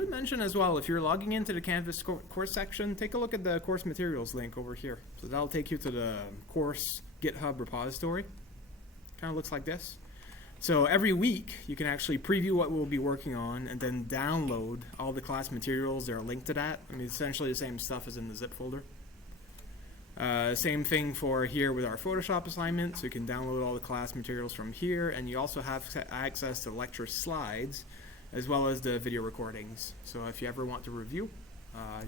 should mention as well, if you're logging into the Canvas course section, take a look at the course materials link over here. So that'll take you to the course GitHub repository. Kind of looks like this. So every week, you can actually preview what we'll be working on and then download all the class materials that are linked to that. I mean, essentially the same stuff as in the zip folder. Same thing for here with our Photoshop assignment. So you can download all the class materials from here, and you also have access to lecture slides as well as the video recordings. So if you ever want to review,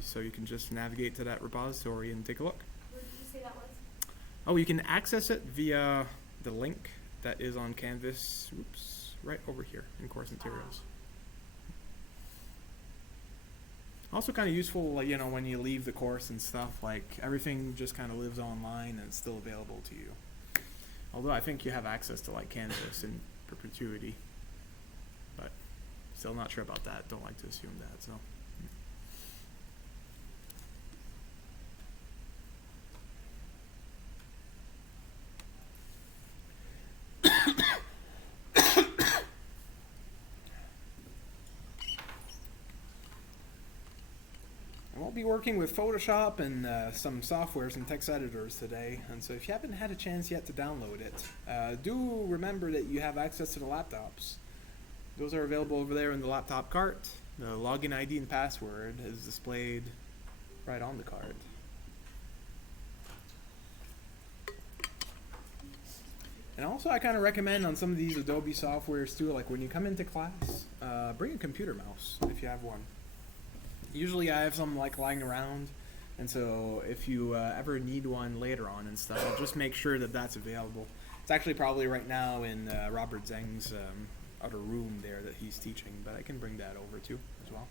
so you can just navigate to that repository and take a look. Where did you say that was? Oh, you can access it via the link that is on Canvas, right over here in course materials. Also kind of useful, like, you know, when you leave the course and stuff, like everything just kind of lives online and it's still available to you. Although I think you have access to like Canvas in perpetuity, but still not sure about that. Don't like to assume that, so. I'll be working with Photoshop and some softwares and text editors today, and so if you haven't had a chance yet to download it, do remember that you have access to the laptops. Those are available over there in the laptop cart. The login ID and password is displayed right on the card. And also I kind of recommend on some of these Adobe softwares too, like when you come into class, bring a computer mouse if you have one. Usually I have some like lying around, and so if you ever need one later on and stuff, I'll just make sure that that's available. It's actually probably right now in Robert Zeng's other room there that he's teaching, but I can bring that over too as well.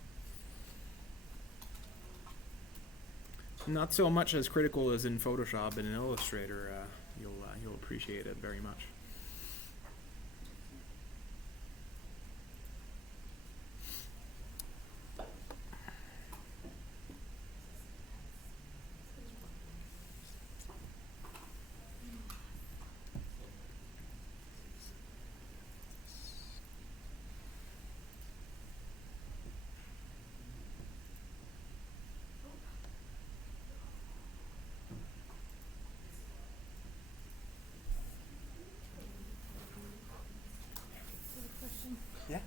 Not so much as critical as in Photoshop and in Illustrator. You'll appreciate it very much. Yeah.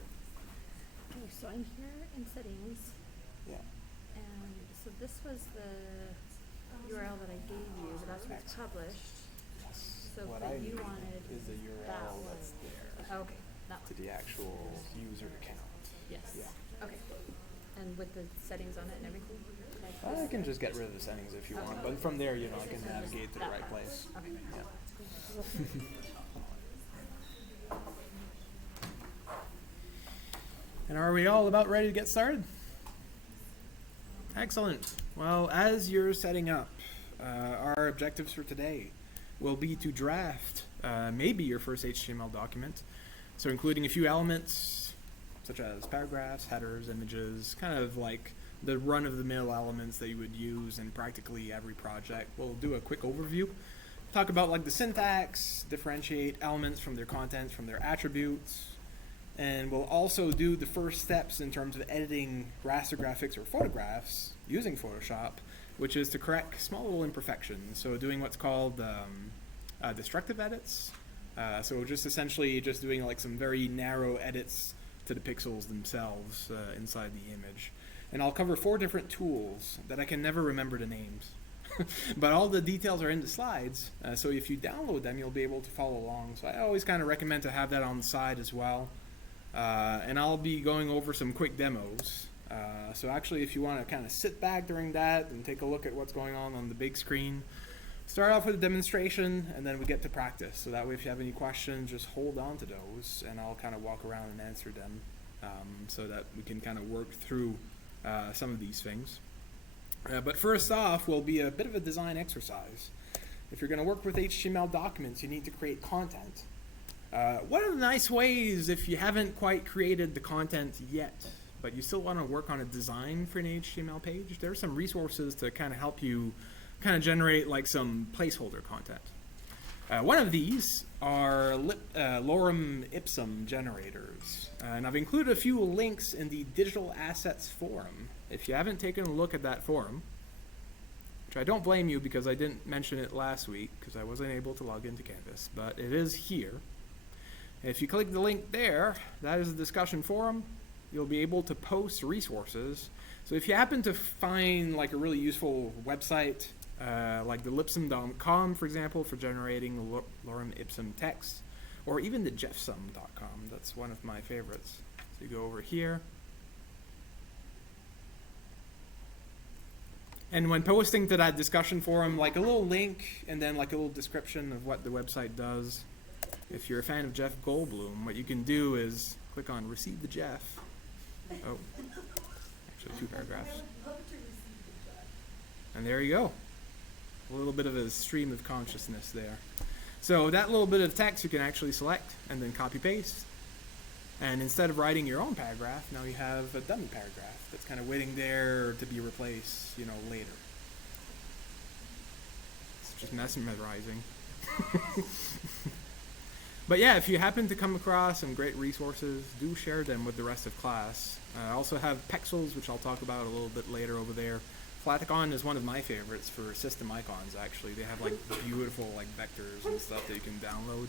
Okay, so I'm here in settings. Yeah. And so this was the URL that I gave you, but that's what's published. Yes. So What but I you need wanted is the that URL one. that's there Okay, that to one. the actual user account. Yes. Yeah. Okay. And with the settings on it and everything? Like I this? can just get rid of the settings if you want, but from there, you know, I can navigate to the right place. Okay. Yeah. And are we all about ready to get started? Excellent. Well, as you're setting up, our objectives for today will be to draft maybe your first HTML document. So including a few elements such as paragraphs, headers, images, kind of like the run-of-the-mill elements that you would use in practically every project. We'll do a quick overview. Talk about like the syntax, differentiate elements from their contents, from their attributes, and we'll also do the first steps in terms of editing raster graphics or photographs using Photoshop, which is to correct small little imperfections. So doing what's called destructive edits. So just essentially just doing like some very narrow edits to the pixels themselves inside the image. And I'll cover 4 different tools that I can never remember the names. But all the details are in the slides, so if you download them, you'll be able to follow along. So I always kind of recommend to have that on the side as well. And I'll be going over some quick demos. So actually, if you want to kind of sit back during that and take a look at what's going on the big screen, start off with a demonstration, and then we get to practice. So that way, if you have any questions, just hold on to those, and I'll kind of walk around and answer them so that we can kind of work through some of these things. But first off will be a bit of a design exercise. If you're going to work with HTML documents, you need to create content. One of the nice ways, if you haven't quite created the content yet, but you still want to work on a design for an HTML page, there are some resources to kind of help you kind of generate like some placeholder content. One of these are lorem ipsum generators, and I've included a few links in the Digital Assets forum. If you haven't taken a look at that forum, which I don't blame you because I didn't mention it last week because I wasn't able to log into Canvas, but it is here. If you click the link there, that is a discussion forum. You'll be able to post resources. So if you happen to find like a really useful website, like the lipsum.com, for example, for generating lorem ipsum text, or even the jeffsum.com, that's one of my favorites. So you go over here. And when posting to that discussion forum, like a little link and then like a little description of what the website does. If you're a fan of Jeff Goldblum, what you can do is click on Receive the Jeff. Oh, actually 2 paragraphs. And there you go. A little bit of a stream of consciousness there. So that little bit of text you can actually select and then copy paste. And instead of writing your own paragraph, now you have a dummy paragraph that's kind of waiting there to be replaced, later. It's just mesmerizing. But yeah, if you happen to come across some great resources, do share them with the rest of class. I also have Pexels, which I'll talk about a little bit later over there. Flaticon is one of my favorites for system icons, actually. They have like beautiful like vectors and stuff that you can download.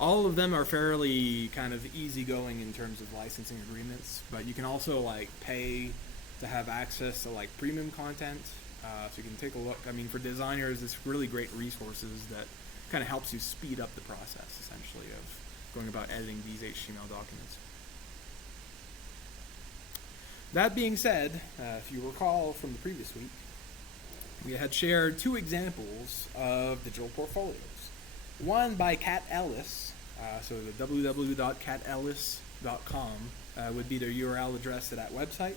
All of them are fairly kind of easygoing in terms of licensing agreements, but you can also like pay to have access to like premium content. So you can take a look. I mean, for designers, it's really great resources that kind of helps you speed up the process, essentially, of going about editing these HTML documents. That being said, if you recall from the previous week, we had shared 2 examples of digital portfolios. One by Kat Ellis, so the www.catellis.com would be the URL address to that website.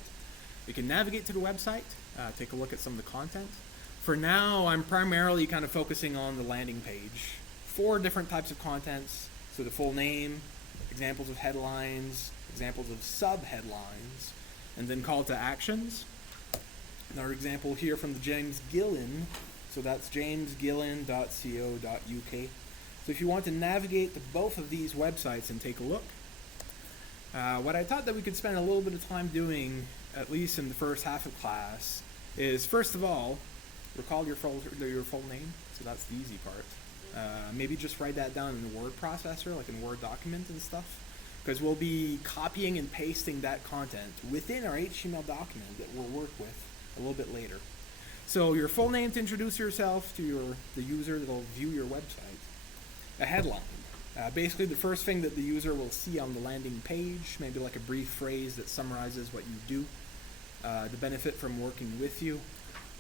You can navigate to the website, take a look at some of the content. For now, I'm primarily kind of focusing on the landing page. 4 different types of contents, so the full name, examples of headlines, examples of sub-headlines, and then call to actions. Another example here from the James Gillen, so that's jamesgillen.co.uk. So if you want to navigate to both of these websites and take a look, what I thought that we could spend a little bit of time doing, at least in the first half of class, is first of all, recall your full name, so that's the easy part. Maybe just write that down in the word processor, like in Word document and stuff, because we'll be copying and pasting that content within our HTML document that we'll work with a little bit later. So your full name to introduce yourself to the user that will view your website. A headline. Basically the first thing that the user will see on the landing page, maybe like a brief phrase that summarizes what you do, the benefit from working with you.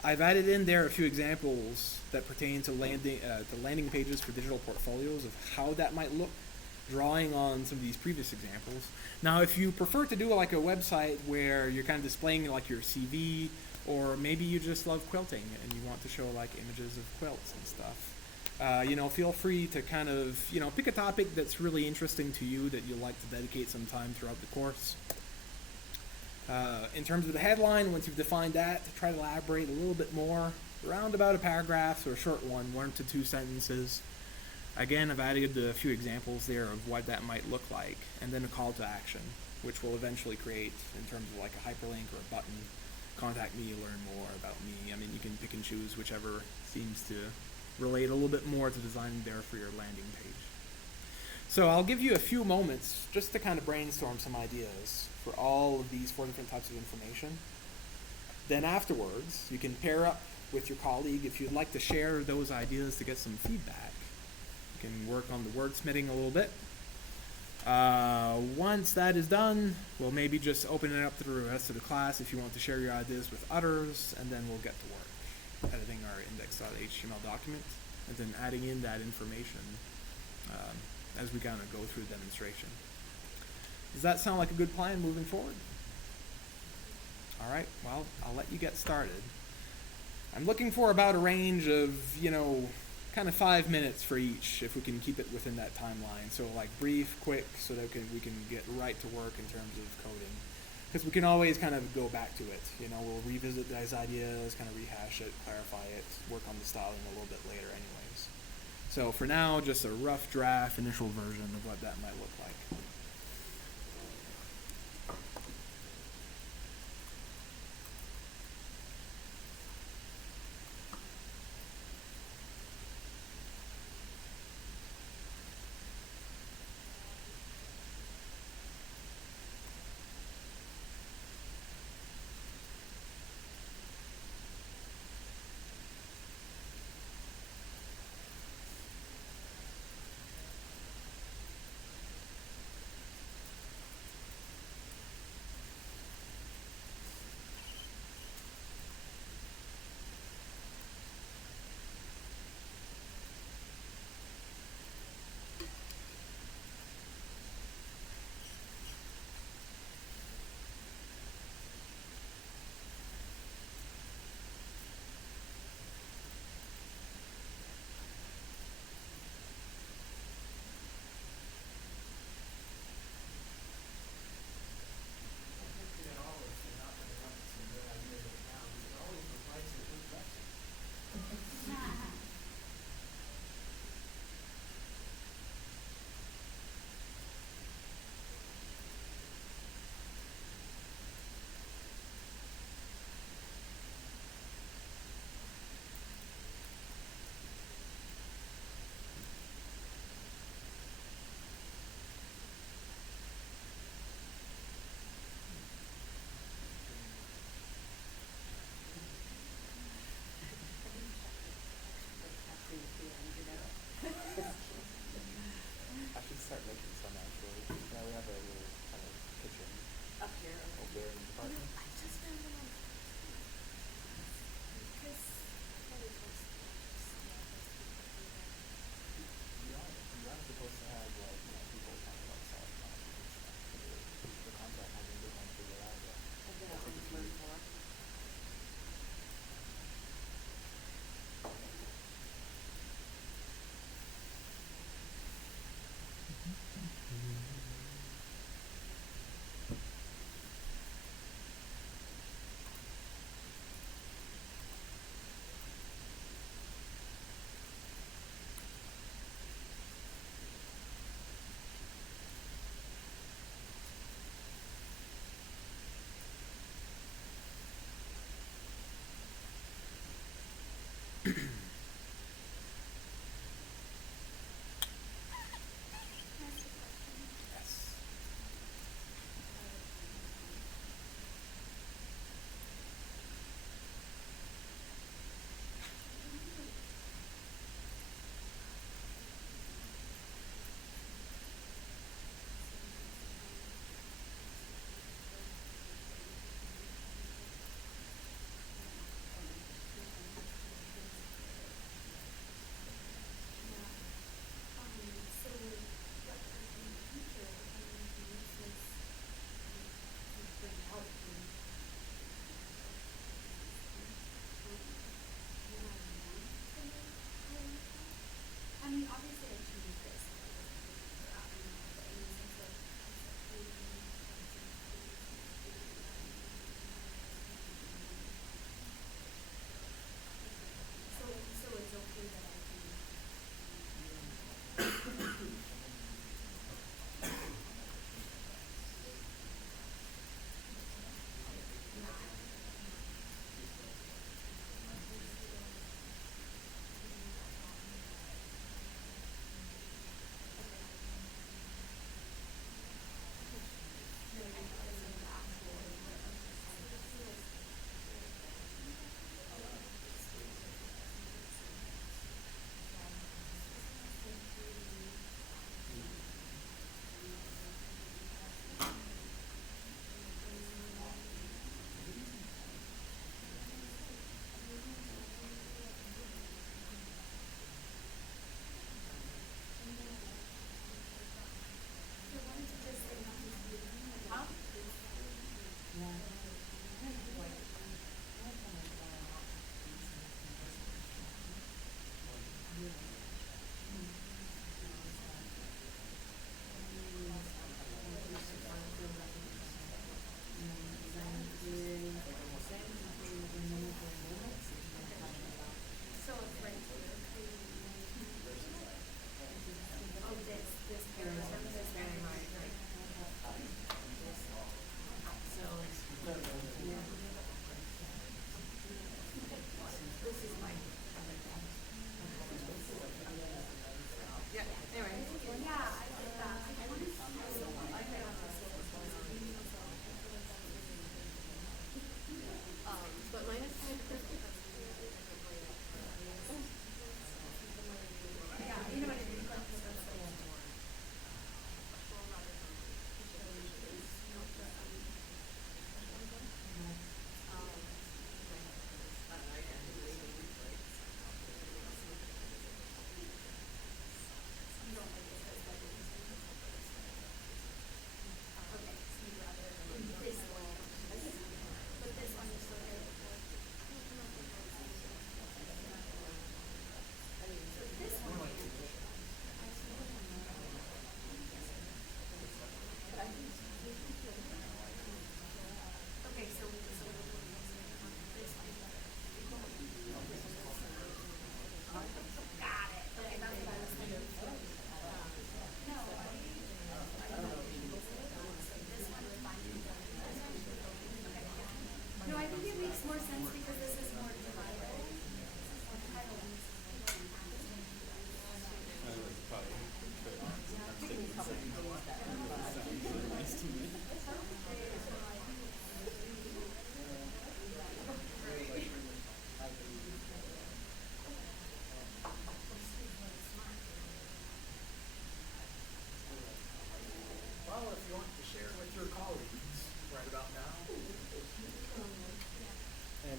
I've added in there a few examples that pertain to landing pages for digital portfolios of how that might look, drawing on some of these previous examples. Now, if you prefer to do like a website where you're kind of displaying like your CV, or maybe you just love quilting and you want to show like images of quilts and stuff, feel free to kind of, pick a topic that's really interesting to you that you'd like to dedicate some time throughout the course. In terms of the headline, once you've defined that, try to elaborate a little bit more, around about a paragraph or a short 1 to 2 sentences. Again, I've added a few examples there of what that might look like, and then a call to action, which will eventually create in terms of like a hyperlink or a button. Contact me, learn more about me. I mean, you can pick and choose whichever seems to relate a little bit more to design there for your landing page. So I'll give you a few moments just to kind of brainstorm some ideas for all of these 4 different types of information. Then afterwards, you can pair up with your colleague if you'd like to share those ideas to get some feedback. You can work on the wordsmithing a little bit. Once that is done, we'll maybe just open it up to the rest of the class if you want to share your ideas with others, and then we'll get to work editing our index.html document and then adding in that information as we kind of go through the demonstration. Does that sound like a good plan moving forward? All right, well, I'll let you get started. I'm looking for about a range of, kind of 5 minutes for each, if we can keep it within that timeline. So like brief, quick, so that we can get right to work in terms of coding. Because we can always kind of go back to it. We'll revisit those ideas, kind of rehash it, clarify it, work on the styling a little bit later anyways. So for now, just a rough draft initial version of what that might look like.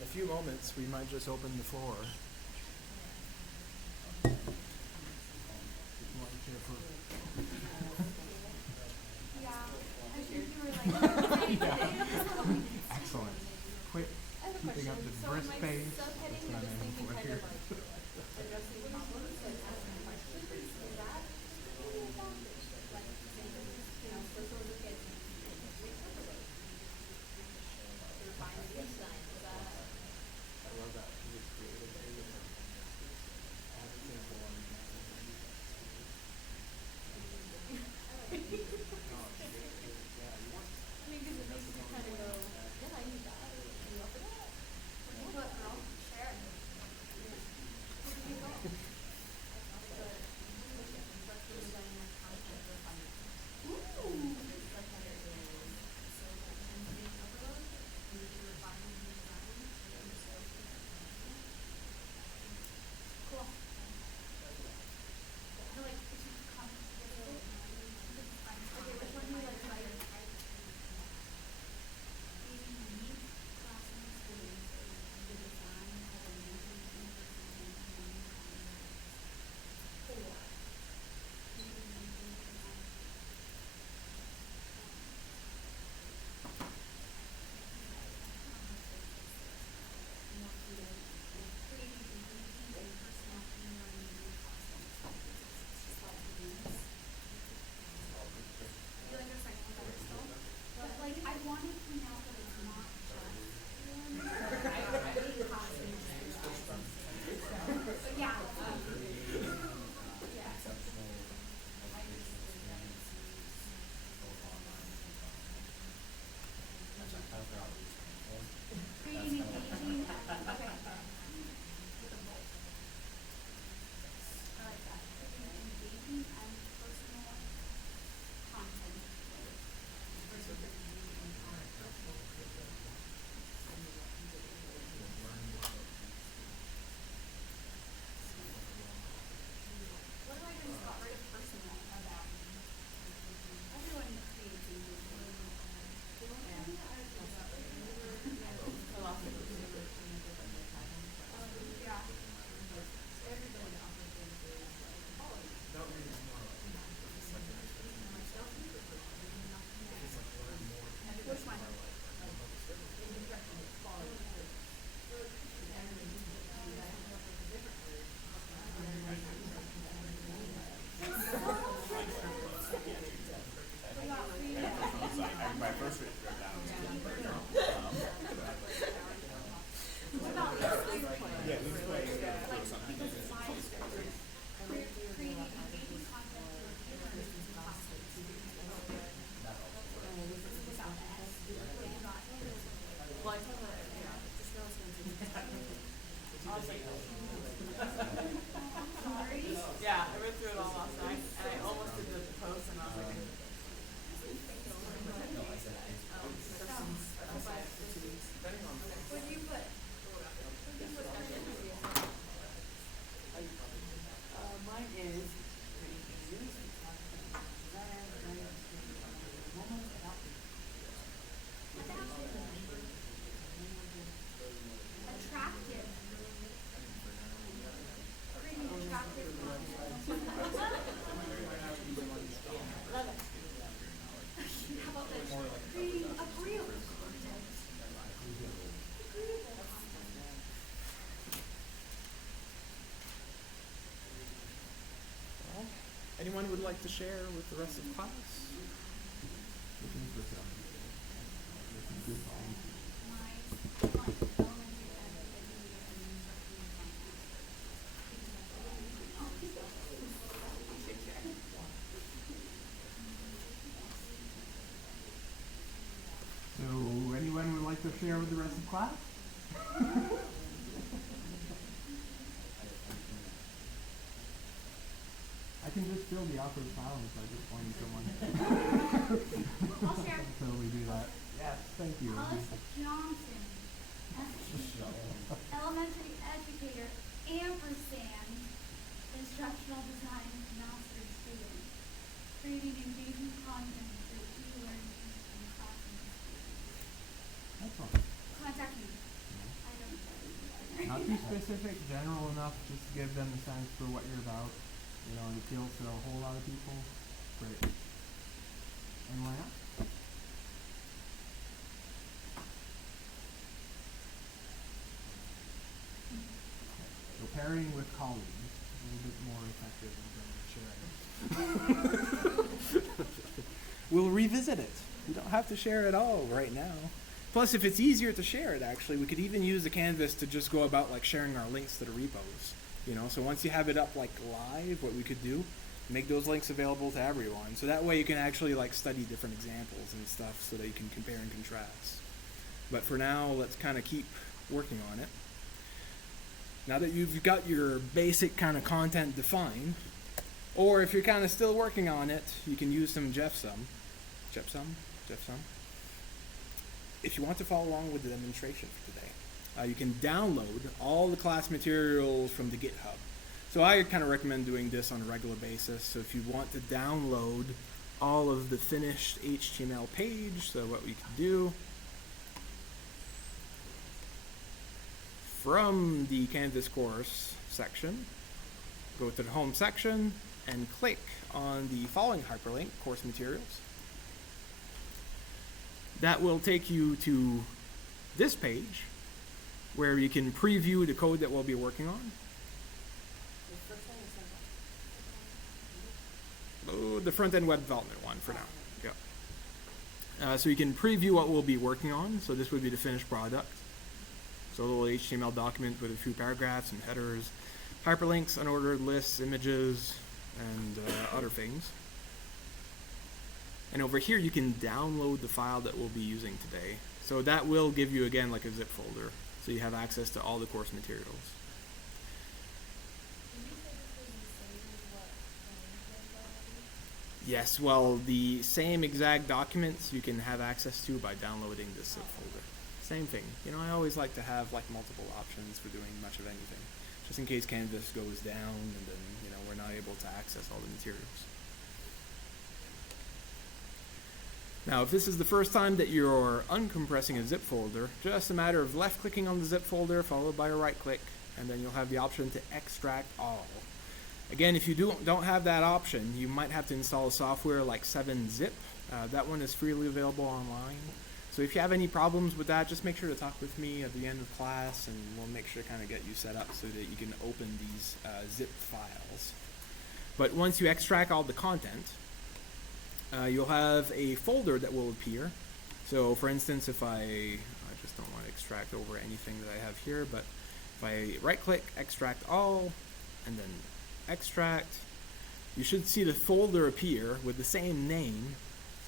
a few moments, we might just open the floor. Excellent. Quick, keeping up the brisk pace. That's what I'm aiming for here. Yeah, I read through it all last night, and I almost did the post, and I was like, mine is Attractive. Creating attractive content. love it. How about this? Creating agreeable content. Agreeable content. Well, anyone would like to share with the rest of the class? So, anyone would like to share with the rest of the class? I can just feel the awkward silence by just pointing someone. I'll share. Totally do that. Yes, thank you. Alice Johnson, elementary educator, ampersand, instructional design master's student, creating engaging content for e-learning and classroom experience. Excellent. Contact me. I don't too specific, general enough, just to give them a sense for what you're about. You know, it appeals to a whole lot of people. Great. And why not? So pairing with colleagues is a little bit more effective in terms of sharing. We'll revisit it. You don't have to share it all right now. Plus, if it's easier to share it, actually, we could even use the canvas to just go about like sharing our links to the repos. You know, so once you have it up like live, what we could do, make those links available to everyone. So that way you can actually like study different examples and stuff so that you can compare and contrast. But for now, let's kind of keep working on it. Now that you've got your basic kind of content defined, or if you're kind of still working on it, you can use some Jeffsum. If you want to follow along with the demonstration for today, you can download all the class materials from the GitHub. So I kind of recommend doing this on a regular basis. So if you want to download all of the finished HTML page, so what we can do from the Canvas course section, go to the home section and click on the following hyperlink, course materials. That will take you to this page where you can preview the code that we'll be working on. Oh, the front-end web development one for now. Yeah. So you can preview what we'll be working on. So this would be the finished product. So a little HTML document with a few paragraphs and headers, hyperlinks, unordered lists, images, and other things. And over here you can download the file that we'll be using today. So that will give you again like a zip folder. So you have access to all the course materials. Yes, well, the same exact documents you can have access to by downloading this zip folder. Same thing. You know, I always like to have like multiple options for doing much of anything, just in case Canvas goes down and then, you know, we're not able to access all the materials. Now, if this is the first time that you're uncompressing a zip folder, just a matter of left-clicking on the zip folder followed by a right-click, and then you'll have the option to extract all. Again, if you don't have that option, you might have to install a software like 7-Zip. That one is freely available online. So if you have any problems with that, just make sure to talk with me at the end of class, and we'll make sure to kind of get you set up so that you can open these zip files. But once you extract all the content, you'll have a folder that will appear. So for instance, if I just don't want to extract over anything that I have here, but if I right-click, extract all, and then extract, you should see the folder appear with the same name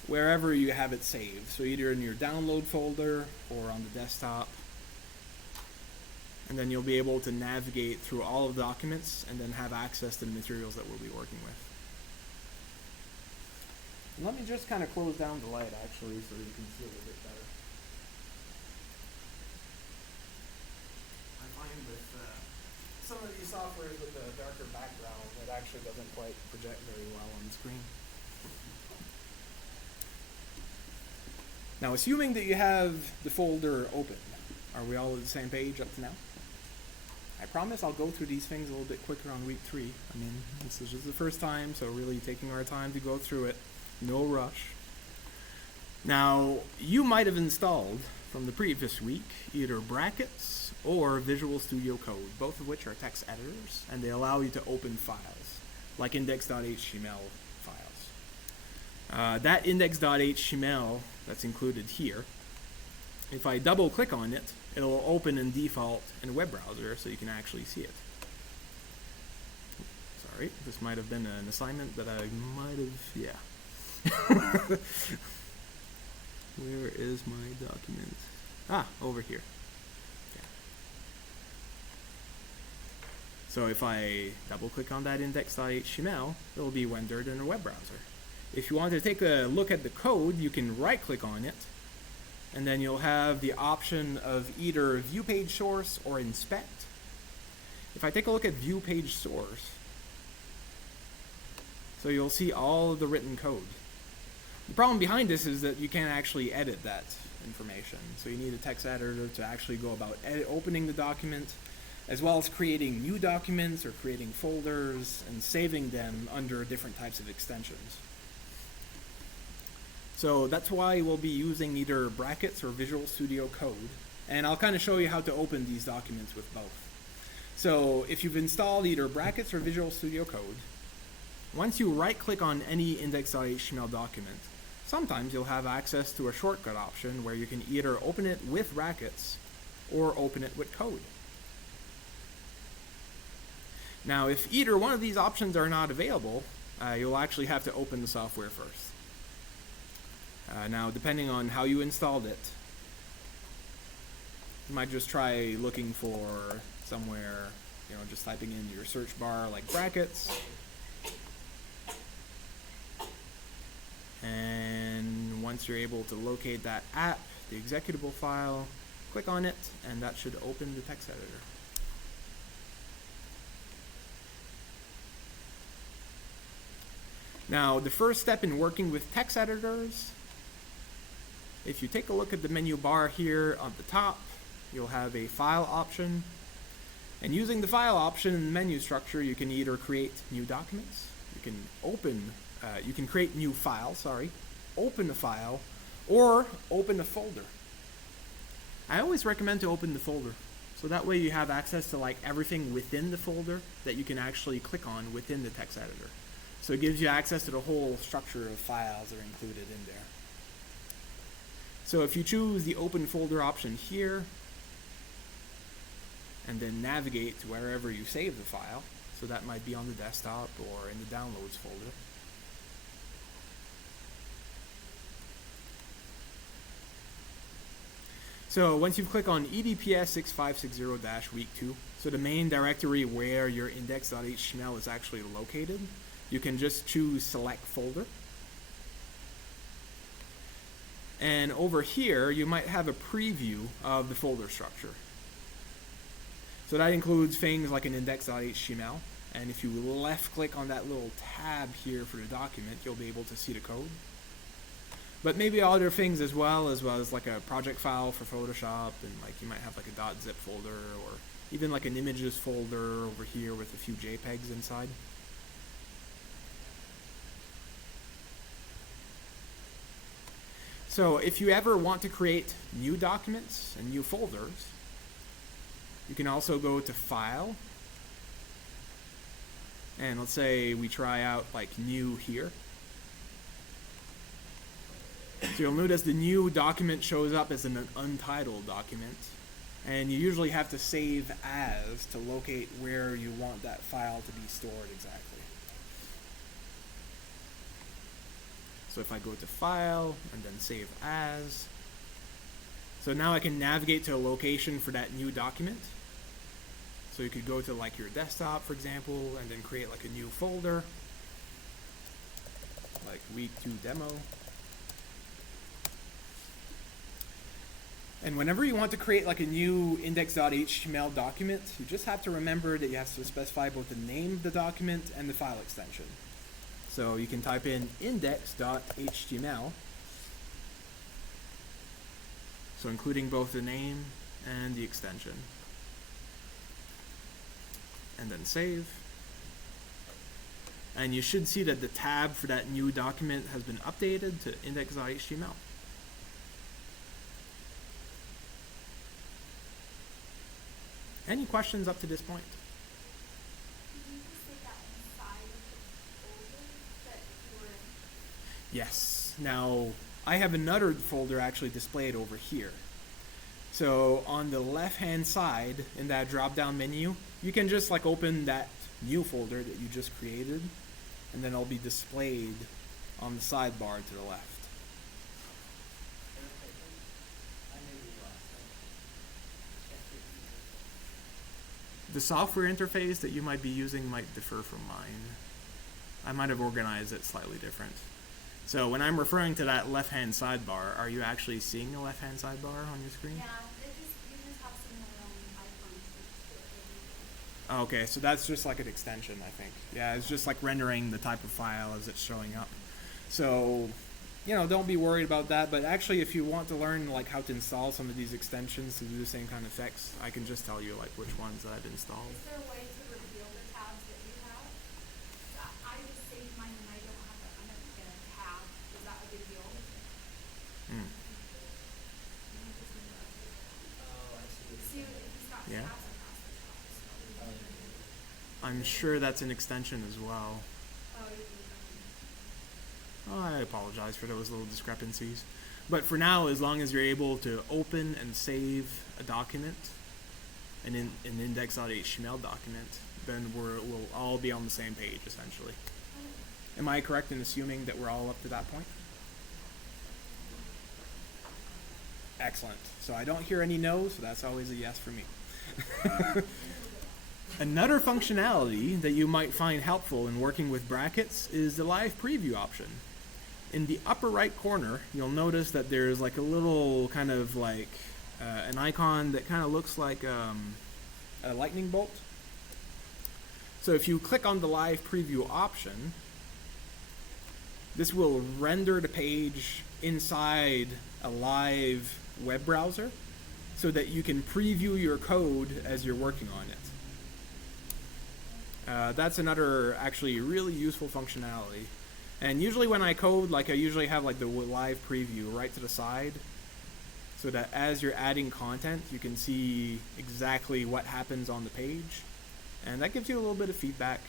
wherever you have it saved. So either in your download folder or on the desktop. And then you'll be able to navigate through all of the documents and then have access to the materials that we'll be working with. Let me just kind of close down the light actually so you can see a little bit better. I find with some of these softwares with a darker background, it actually doesn't quite project very well on the screen. Now, assuming that you have the folder open, are we all on the same page up to now? I promise I'll go through these things a little bit quicker on week 3. I mean, this is just the first time, so really taking our time to go through it. No rush. Now, you might have installed from the previous week either Brackets or Visual Studio Code, both of which are text editors, and they allow you to open files, like index.html files. That index.html that's included here, if I double click on it, it'll open in default in a web browser so you can actually see it. Sorry, this might have been an assignment that I might have, yeah. Where is my document? Ah, over here. Yeah. So if I double click on that index.html, it will be rendered in a web browser. If you want to take a look at the code, you can right click on it, and then you'll have the option of either view page source or inspect. If I take a look at view page source, so you'll see all of the written code. The problem behind this is that you can't actually edit that information. So you need a text editor to actually go about opening the document as well as creating new documents or creating folders and saving them under different types of extensions. So that's why we'll be using either brackets or Visual Studio Code, and I'll kind of show you how to open these documents with both. So if you've installed either brackets or Visual Studio Code, once you right-click on any index.html document, sometimes you'll have access to a shortcut option where you can either open it with brackets or open it with code. Now, if either one of these options are not available, you'll actually have to open the software first. Now, depending on how you installed it, you might just try looking for somewhere, just typing in your search bar like brackets. And once you're able to locate that app, the executable file, click on it, and that should open the text editor. Now, the first step in working with text editors, if you take a look at the menu bar here on the top, you'll have a file option. And using the file option in the menu structure, you can either create new documents, you can create new files, open a file, or open a folder. I always recommend to open the folder, so that way you have access to like everything within the folder that you can actually click on within the text editor. So it gives you access to the whole structure of files that are included in there. So if you choose the open folder option here, and then navigate to wherever you save the file, so that might be on the desktop or in the downloads folder. So once you click on EDPS 6560-week 2, so the main directory where your index.html is actually located, you can just choose select folder. And over here, you might have a preview of the folder structure. So that includes things like an index.html. And if you left click on that little tab here for the document, you'll be able to see the code. But maybe other things as well as like a project file for Photoshop, and like you might have like a .zip folder, or even like an images folder over here with a few JPEGs inside. So if you ever want to create new documents and new folders, you can also go to File, and let's say we try out like new here. So you'll notice the new document shows up as an untitled document, and you usually have to save as to locate where you want that file to be stored exactly. So if I go to File and then Save As, so now I can navigate to a location for that new document. So you could go to like your desktop, for example, and then create like a new folder, like week 2 demo. And whenever you want to create like a new index.html document, you just have to remember that you have to specify both the name of the document and the file extension. So you can type in index.html, so including both the name and the extension. And then save. And you should see that the tab for that new document has been updated to index.html. Any questions up to this point? Yes. Now, I have another folder actually displayed over here. So on the left-hand side in that drop-down menu, you can just like open that new folder that you just created, and then it'll be displayed on the sidebar to the left. The software interface that you might be using might differ from mine. I might have organized it slightly different. So when I'm referring to that left-hand sidebar, are you actually seeing the left-hand sidebar on your screen? Yeah, you just have some icons. Okay, so that's just like an extension, I think. Yeah, it's just like rendering the type of file as it's showing up. So, don't be worried about that. But actually, if you want to learn like how to install some of these extensions to do the same kind of effects, I can just tell you like which ones that I've installed. Is there a way to reveal the tabs that you have? 'Cause I just saved mine and I don't have I'm not gonna tab. Is that a big deal? Hmm. See, if he's got Yeah. tabs across the top. So. I'm sure that's an extension as well. Oh, you Oh, I apologize for those little discrepancies. But for now, as long as you're able to open and save a document, an index.html document, then we'll all be on the same page, essentially. Am I correct in assuming that we're all up to that point? Excellent. So I don't hear any no's, so that's always a yes for me. Another functionality that you might find helpful in working with brackets is the live preview option. In the upper right corner, you'll notice that there's like a little kind of like an icon that kind of looks like a lightning bolt. So if you click on the live preview option, this will render the page inside a live web browser so that you can preview your code as you're working on it. That's another actually really useful functionality. And usually when I code, like I usually have like the live preview right to the side so that as you're adding content, you can see exactly what happens on the page. And that gives you a little bit of feedback.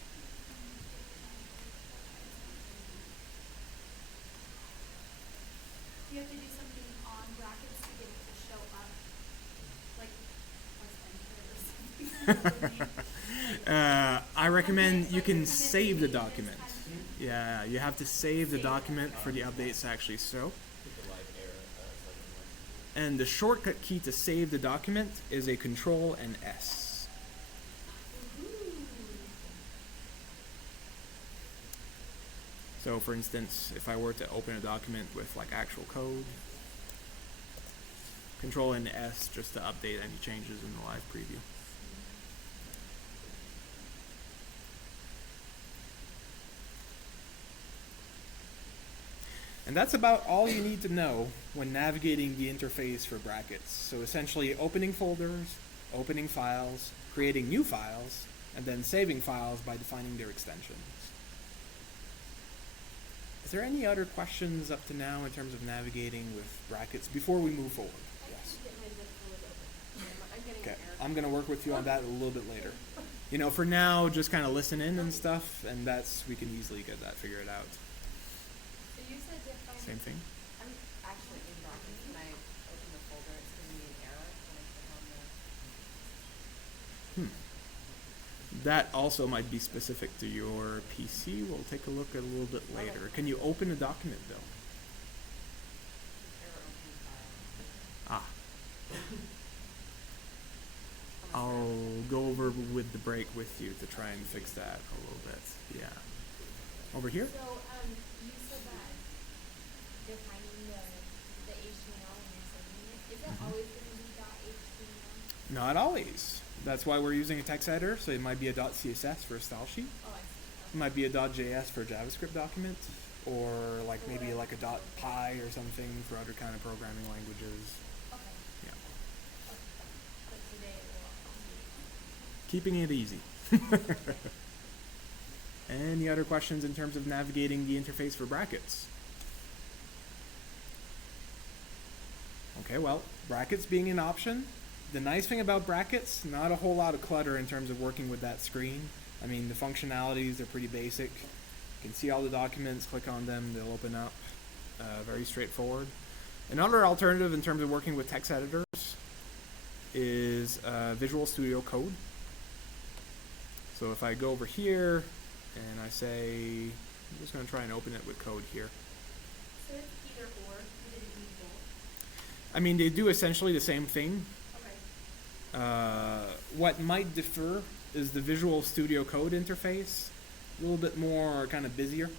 Do you have to do something on brackets to get it to show up? Like, press enter or something? I recommend you can save the document. Yeah, you have to save the document for the updates to actually show. And the shortcut key to save the document is a Control and S. So for instance, if I were to open a document with like actual code, Control and S just to update any changes in the live preview. And that's about all you need to know when navigating the interface for brackets. So essentially opening folders, opening files, creating new files, and then saving files by defining their extensions. Is there any other questions up to now in terms of navigating with brackets before we move forward? Yes. I'm getting Okay, an error. I'm going to work with you on that a little bit later. For now, just kind of listen in and stuff, and we can easily get that figured out. So you said if I'm, Same thing. I'm actually in brackets when I open the folder, it's giving me an error when I click on the. That also might be specific to your PC. We'll take a look at a little bit later. Can you open a document though? Error opening file. I'll go over with the break with you to try and fix that a little bit. Yeah. Over here? So, you said that defining the HTML when you're sending it, is it always going to be .html? Not always. That's why we're using a text editor. So it might be a .css for a style sheet. Oh, I see. It might be a .js for a JavaScript document, or like maybe like a .py or something for other kind of programming languages. Okay. Yeah. But today it will Keeping it easy. Any other questions in terms of navigating the interface for brackets? Okay, well, brackets being an option. The nice thing about brackets, not a whole lot of clutter in terms of working with that screen. I mean, the functionalities are pretty basic. You can see all the documents, click on them, they'll open up. Very straightforward. Another alternative in terms of working with text editors is Visual Studio Code. So if I go over here and I say, I'm just going to try and open it with code here. So it's either or, you didn't need both. I mean, they do essentially the same thing. Okay. What might differ is the Visual Studio Code interface, a little bit more kind of busier.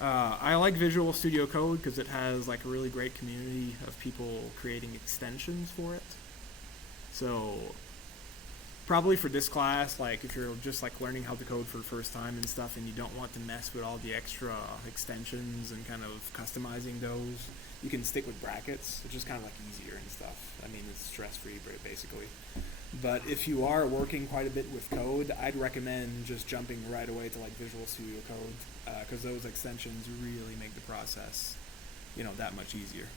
I like Visual Studio Code because it has like a really great community of people creating extensions for it. So probably for this class, like if you're just like learning how to code for the first time and stuff, and you don't want to mess with all the extra extensions and kind of customizing those, you can stick with brackets, which is kind of like easier and stuff. I mean, it's stress-free basically. But if you are working quite a bit with code, I'd recommend just jumping right away to like Visual Studio Code, because those extensions really make the process, you know, that much easier.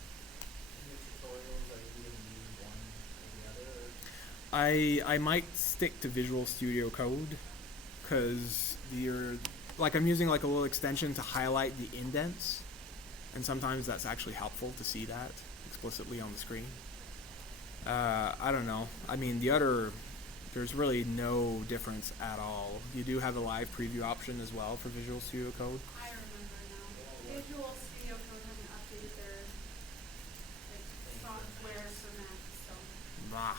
I might stick to Visual Studio Code, because I'm using like a little extension to highlight the indents, and sometimes that's actually helpful to see that explicitly on the screen. I don't know. I mean, there's really no difference at all. You do have a live preview option as well for Visual Studio Code. I remember now. Visual Studio Code hasn't updated their software for Mac, so. Bah.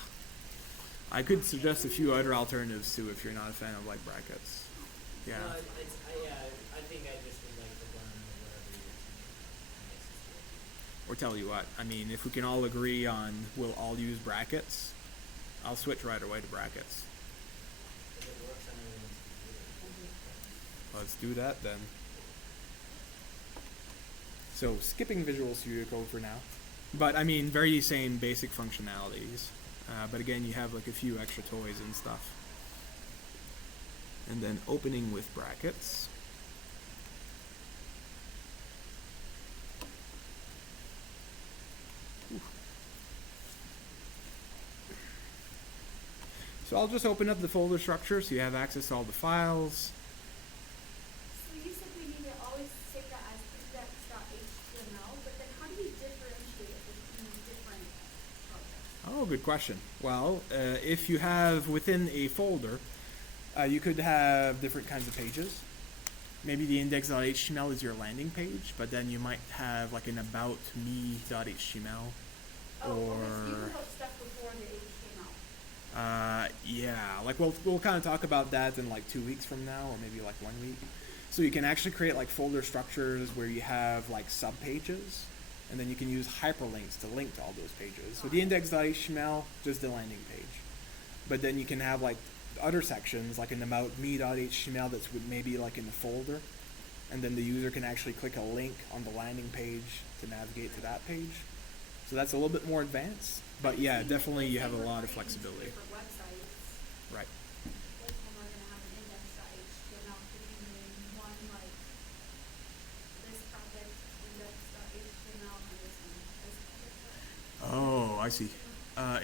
I could suggest a few other alternatives too if you're not a fan of like brackets. Yeah. No, I think I just would like to learn whatever you Or tell you what, I mean, if we can all agree on we'll all use brackets, I'll switch right away to brackets. If it works on everyone's computer. Let's do that then. So skipping Visual Studio Code for now, but I mean, very same basic functionalities. But again, you have like a few extra toys and stuff. And then opening with brackets. So I'll just open up the folder structure so you have access to all the files. So you said we need to always save that as index.html, but then how do you differentiate it between different projects? Oh, good question. Well, if you have within a folder, you could have different kinds of pages. Maybe the index.html is your landing page, but then you might have like an about me.html. Oh, or okay, so you can put stuff before the HTML. yeah, like we'll kind of talk about that in like 2 weeks from now, or maybe like 1 week. So you can actually create like folder structures where you have like sub pages, and then you can use hyperlinks to link to all those pages. So the index.html, just the landing page. But then you can have like other sections, like an about me.html that's maybe like in the folder, and then the user can actually click a link on the landing page to navigate to that page. So that's a little bit more advanced, but yeah, definitely you have a lot of flexibility. Different websites, Right. like when we're gonna have an index.html, could you name one like this project index.html and this one this project? Oh, I see.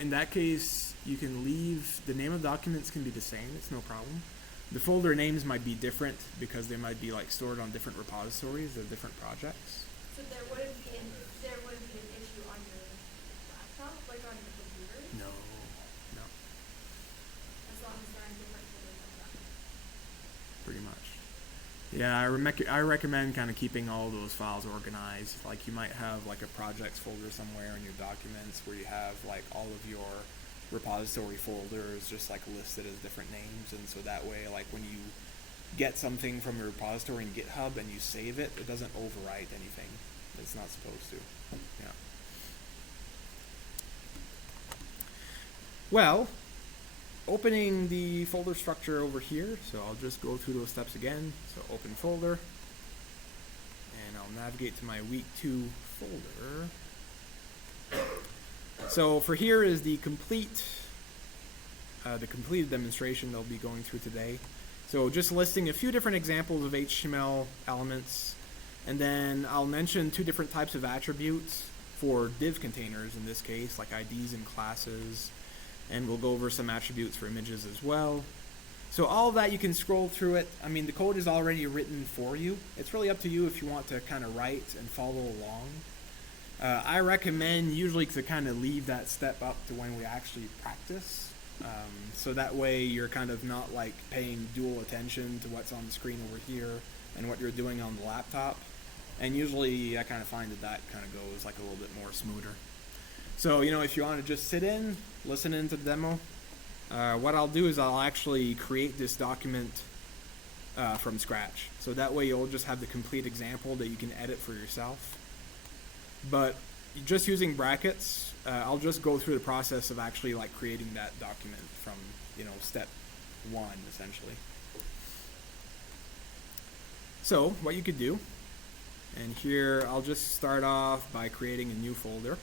In that case, you can leave, the name of documents can be the same, it's no problem. The folder names might be different because they might be like stored on different repositories of different projects. So there wouldn't be an issue on your laptop, like on your computer, No. as long as they're in different folders like that. Pretty much. Yeah, I recommend kind of keeping all those files organized. Like you might have like a projects folder somewhere in your documents where you have like all of your repository folders just like listed as different names, and so that way like when you get something from your repository in GitHub and you save it, it doesn't overwrite anything. It's not supposed to. Yeah. Well, opening the folder structure over here, so I'll just go through those steps again. So open folder, and I'll navigate to my week 2 folder. So for here is the completed demonstration they'll be going through today. So just listing a few different examples of HTML elements, and then I'll mention 2 different types of attributes for div containers in this case, like IDs and classes, and we'll go over some attributes for images as well. So all of that, you can scroll through it. I mean, the code is already written for you. It's really up to you if you want to kind of write and follow along. I recommend usually to kind of leave that step up to when we actually practice. So that way you're kind of not like paying dual attention to what's on the screen over here and what you're doing on the laptop. And usually I kind of find that kind of goes like a little bit more smoother. So, you know, if you want to just sit in, listen into the demo, what I'll do is I'll actually create this document from scratch. So that way you'll just have the complete example that you can edit for yourself. But just using brackets I'll just go through the process of actually like creating that document from, step 1 essentially. So what you could do, and here I'll just start off by creating a new folder.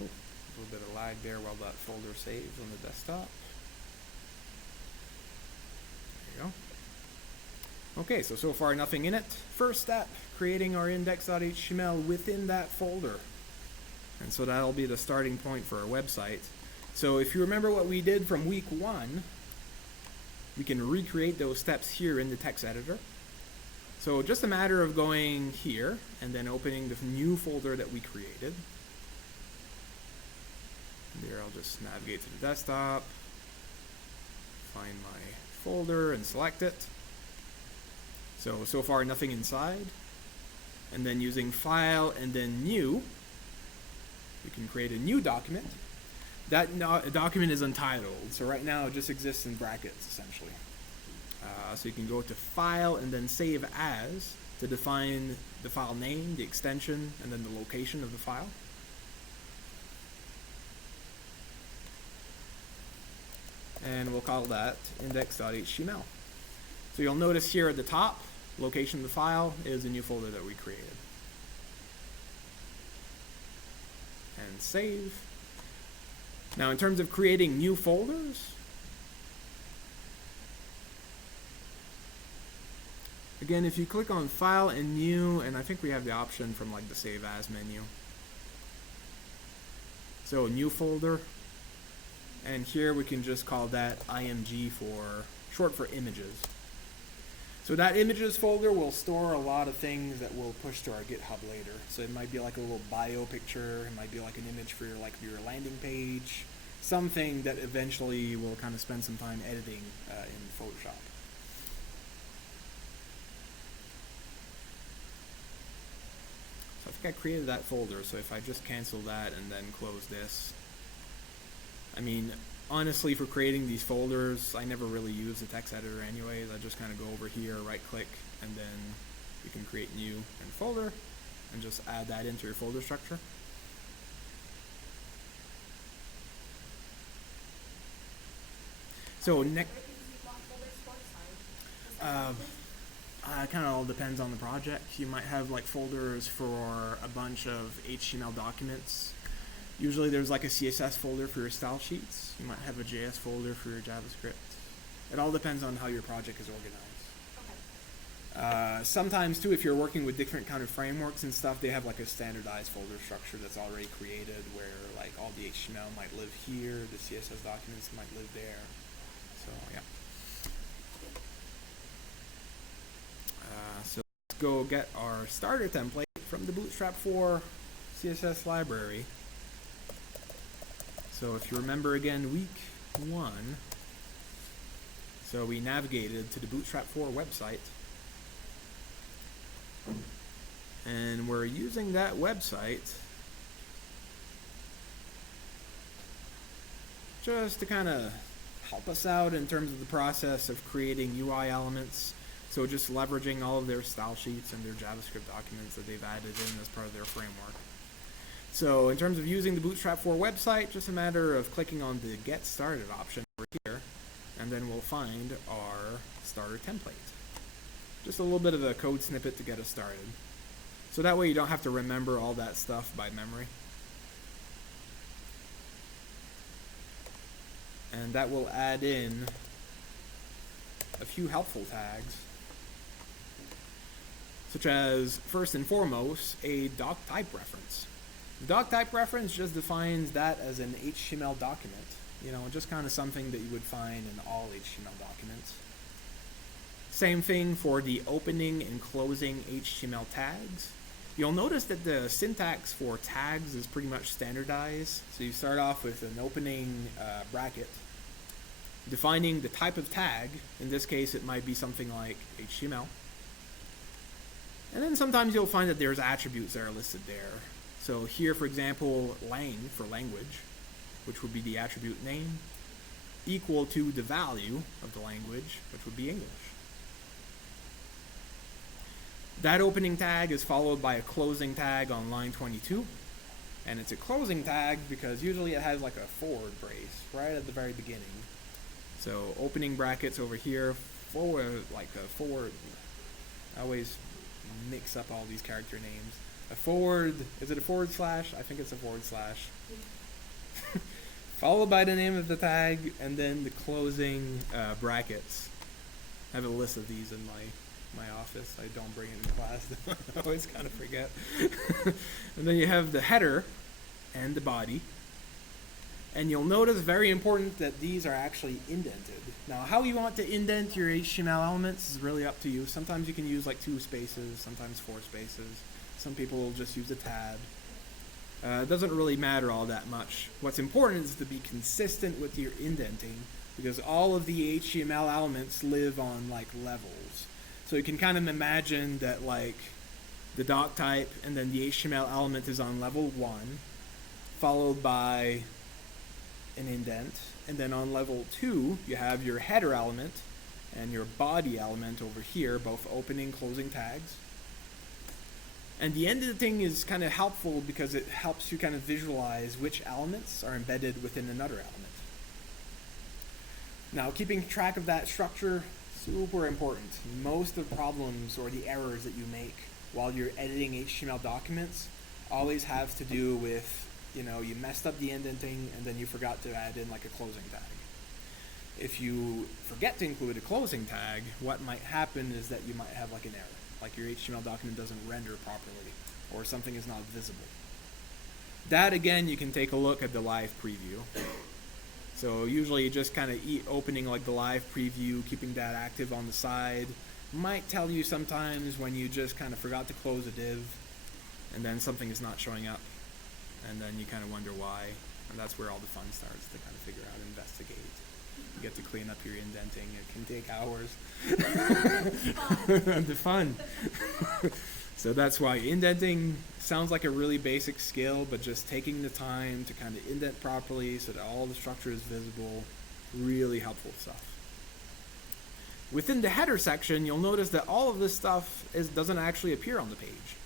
A little bit of lag there while that folder saves on the desktop. There you go. Okay, so far nothing in it. First step, creating our index.html within that folder. And so that'll be the starting point for our website. So if you remember what we did from week 1, we can recreate those steps here in the text editor. So just a matter of going here and then opening the new folder that we created. There, I'll just navigate to the desktop, find my folder and select it. So far nothing inside. And then using File and then New, we can create a new document. That document is untitled, so right now it just exists in brackets essentially. So you can go to File and then Save As to define the file name, the extension, and then the location of the file. And we'll call that index.html. So you'll notice here at the top, location of the file is a new folder that we created. And save. Now in terms of creating new folders, again, if you click on File and New, and I think we have the option from like the Save As menu. So new folder, and here we can just call that IMG for short for images. So that images folder will store a lot of things that we'll push to our GitHub later. So it might be like a little bio picture, it might be like an image for your landing page, something that eventually we'll kind of spend some time editing in Photoshop. So I think I created that folder, so if I just cancel that and then close this, I mean, honestly, for creating these folders, I never really use the text editor anyways. I just kind of go over here, right click, and then you can create new and folder, and just add that into your folder structure. So next, kind of all depends on the project. You might have like folders for a bunch of HTML documents. Usually there's like a CSS folder for your style sheets. You might have a JS folder for your JavaScript. It all depends on how your project is organized. Sometimes too, if you're working with different kind of frameworks and stuff, they have like a standardized folder structure that's already created where like all the HTML might live here, the CSS documents might live there. So yeah. So let's go get our starter template from the Bootstrap 4 CSS library. So if you remember again, week 1, so we navigated to the Bootstrap 4 website, and we're using that website just to kind of help us out in terms of the process of creating UI elements. So just leveraging all of their style sheets and their JavaScript documents that they've added in as part of their framework. So in terms of using the Bootstrap 4 website, just a matter of clicking on the Get Started option over here, and then we'll find our starter template. Just a little bit of a code snippet to get us started. So that way you don't have to remember all that stuff by memory. And that will add in a few helpful tags, such as, first and foremost, a doc type reference. The doc type reference just defines that as an HTML document, just kind of something that you would find in all HTML documents. Same thing for the opening and closing HTML tags. You'll notice that the syntax for tags is pretty much standardized. So you start off with an opening bracket, defining the type of tag. In this case, it might be something like HTML. And then sometimes you'll find that there's attributes that are listed there. So here, for example, lang for language, which would be the attribute name, equal to the value of the language, which would be English. That opening tag is followed by a closing tag on line 22. And it's a closing tag because usually it has like a forward brace right at the very beginning. So opening brackets over here, forward, like a forward. I always mix up all these character names. A forward, is it a forward slash? I think it's a forward slash. Followed by the name of the tag, and then the closing brackets. I have a list of these in my office. I don't bring it in class. I always kind of forget. And then you have the header and the body. And you'll notice, very important, that these are actually indented. Now, how you want to indent your HTML elements is really up to you. Sometimes you can use like 2 spaces, sometimes 4 spaces. Some people will just use a tab. It doesn't really matter all that much. What's important is to be consistent with your indenting, because all of the HTML elements live on like levels. So you can kind of imagine that like the doc type and then the HTML element is on level 1, followed by an indent, and then on level 2 you have your header element and your body element over here, both opening, closing tags. And the indenting is kind of helpful because it helps you kind of visualize which elements are embedded within another element. Now, keeping track of that structure, super important. Most of the problems or the errors that you make while you're editing HTML documents always have to do with, you messed up the indenting and then you forgot to add in like a closing tag. If you forget to include a closing tag, what might happen is that you might have like an error. Like your HTML document doesn't render properly, or something is not visible. That, again, you can take a look at the live preview. So usually you just kind of opening like the live preview, keeping that active on the side, might tell you sometimes when you just kind of forgot to close a div, and then something is not showing up, and then you kind of wonder why, and that's where all the fun starts, to kind of figure out and investigate. You get to clean up your indenting. It can take hours. The fun. So that's why indenting sounds like a really basic skill, but just taking the time to kind of indent properly so that all the structure is visible, really helpful stuff. Within the header section, you'll notice that all of this stuff doesn't actually appear on the page.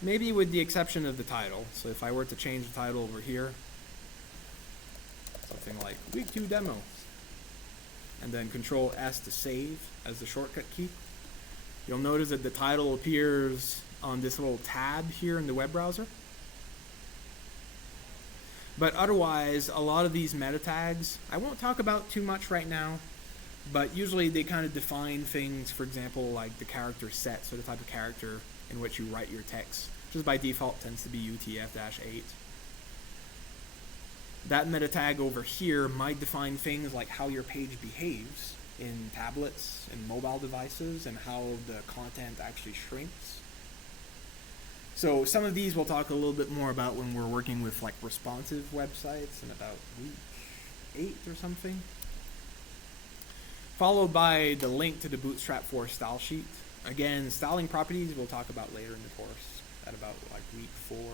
Maybe with the exception of the title. So if I were to change the title over here, something like Week 2 Demo, and then Control S to save as the shortcut key, you'll notice that the title appears on this little tab here in the web browser. But otherwise, a lot of these meta tags, I won't talk about too much right now, but usually they kind of define things, for example, like the character set, so the type of character in which you write your text, which by default tends to be UTF-8. That meta tag over here might define things like how your page behaves in tablets and mobile devices and how the content actually shrinks. So some of these we'll talk a little bit more about when we're working with like responsive websites in about week 8 or something. Followed by the link to the Bootstrap 4 style sheet. Again, styling properties we'll talk about later in the course at about like week 4 or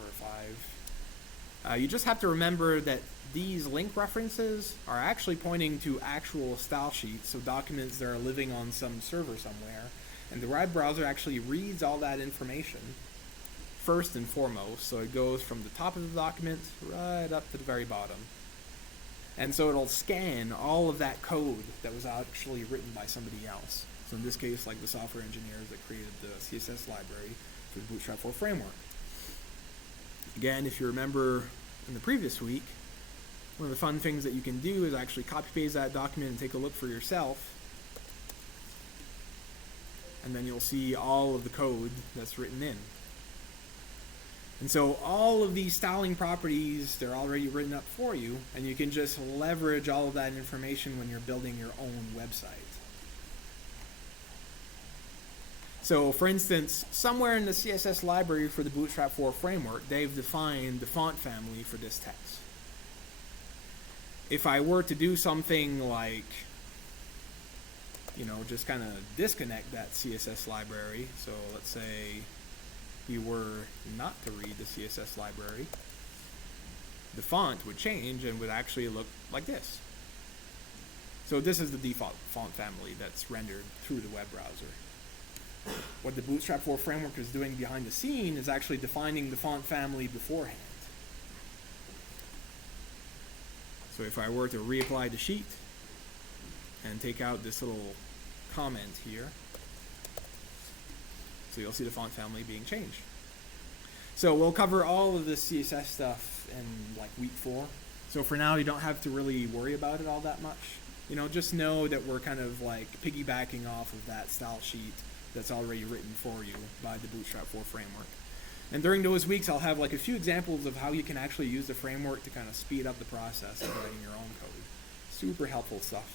5. You just have to remember that these link references are actually pointing to actual style sheets, so documents that are living on some server somewhere, and the web browser actually reads all that information first and foremost, so it goes from the top of the document right up to the very bottom. And so it'll scan all of that code that was actually written by somebody else. So in this case, like the software engineers that created the CSS library for the Bootstrap 4 framework. Again, if you remember in the previous week, one of the fun things that you can do is actually copy-paste that document and take a look for yourself. And then you'll see all of the code that's written in. And so all of these styling properties, they're already written up for you, and you can just leverage all of that information when you're building your own website. So, for instance, somewhere in the CSS library for the Bootstrap 4 framework, they've defined the font family for this text. If I were to do something like, just kind of disconnect that CSS library, so let's say we were not to read the CSS library, the font would change and would actually look like this. So this is the default font family that's rendered through the web browser. What the Bootstrap 4 framework is doing behind the scene is actually defining the font family beforehand. So if I were to reapply the sheet and take out this little comment here, so you'll see the font family being changed. So we'll cover all of this CSS stuff in like week 4. So for now, you don't have to really worry about it all that much. You know, just know that we're kind of like piggybacking off of that style sheet that's already written for you by the Bootstrap 4 framework. And during those weeks, I'll have like a few examples of how you can actually use the framework to kind of speed up the process of writing your own code. Super helpful stuff.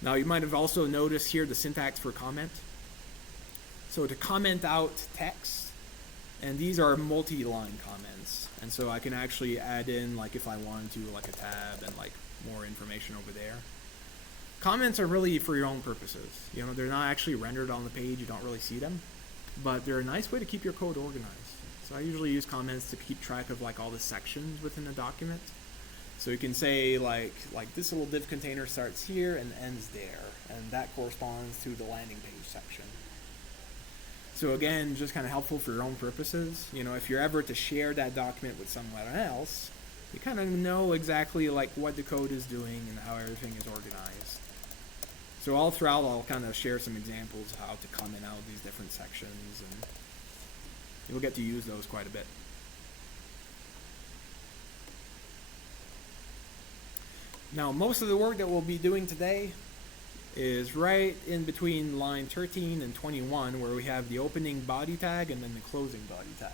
Now you might have also noticed here the syntax for comment. So to comment out text, and these are multi-line comments, and so I can actually add in, like if I wanted to, like a tab and like more information over there. Comments are really for your own purposes. You know, they're not actually rendered on the page, you don't really see them, but they're a nice way to keep your code organized. So I usually use comments to keep track of like all the sections within a document. So you can say like this little div container starts here and ends there, and that corresponds to the landing page section. So again, just kind of helpful for your own purposes. You know, if you're ever to share that document with someone else, you kind of know exactly like what the code is doing and how everything is organized. So all throughout, I'll kind of share some examples of how to comment out these different sections, and you'll get to use those quite a bit. Now, most of the work that we'll be doing today is right in between line 13 and 21, where we have the opening body tag and then the closing body tag.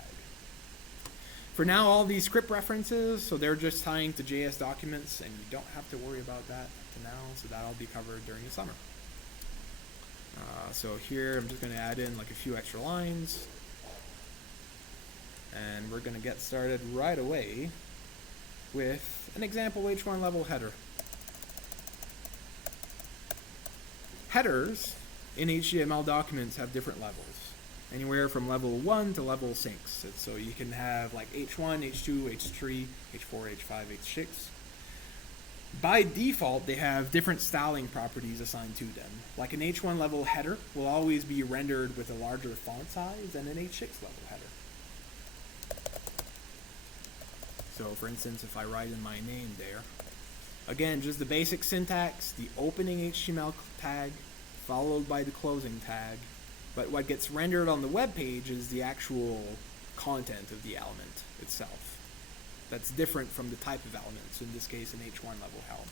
For now, all these script references, so they're just tying to JS documents, and you don't have to worry about that to now, so that'll be covered during the summer. So here, I'm just going to add in like a few extra lines, and we're going to get started right away with an example H1 level header. Headers in HTML documents have different levels, anywhere from level 1 to level 6. So you can have like H1, H2, H3, H4, H5, H6. By default, they have different styling properties assigned to them. Like an H1 level header will always be rendered with a larger font size than an H6 level header. So for instance, if I write in my name there, again, just the basic syntax, the opening HTML tag, followed by the closing tag. But what gets rendered on the web page is the actual content of the element itself. That's different from the type of elements, in this case an H1 level element.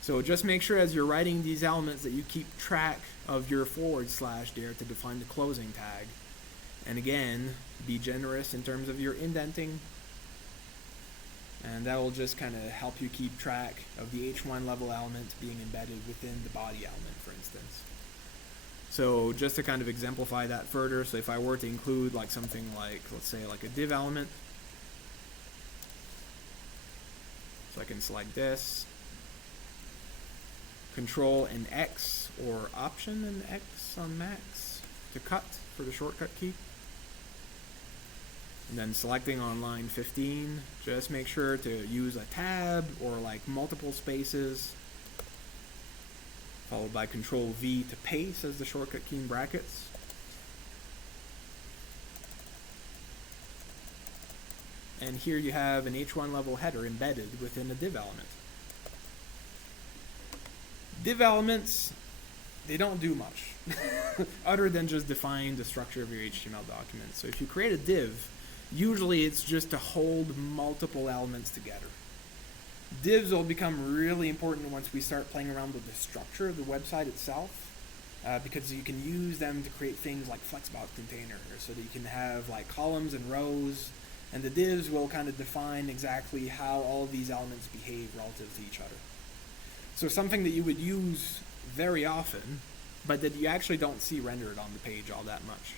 So just make sure as you're writing these elements that you keep track of your / there to define the closing tag. And again, be generous in terms of your indenting. And that will just kind of help you keep track of the H1 level element being embedded within the body element, for instance. So just to kind of exemplify that further, so if I were to include like something like, let's say like a div element, so I can select this, Control and X or Option and X on Macs to cut for the shortcut key. And then selecting on line 15, just make sure to use a tab or like multiple spaces, followed by Control V to paste as the shortcut key in brackets. And here you have an H1 level header embedded within a div element. Div elements, they don't do much other than just define the structure of your HTML document. So if you create a div, usually it's just to hold multiple elements together. Divs will become really important once we start playing around with the structure of the website itself, because you can use them to create things like flexbox containers, so that you can have like columns and rows, and the divs will kind of define exactly how all of these elements behave relative to each other. So something that you would use very often, but that you actually don't see rendered on the page all that much.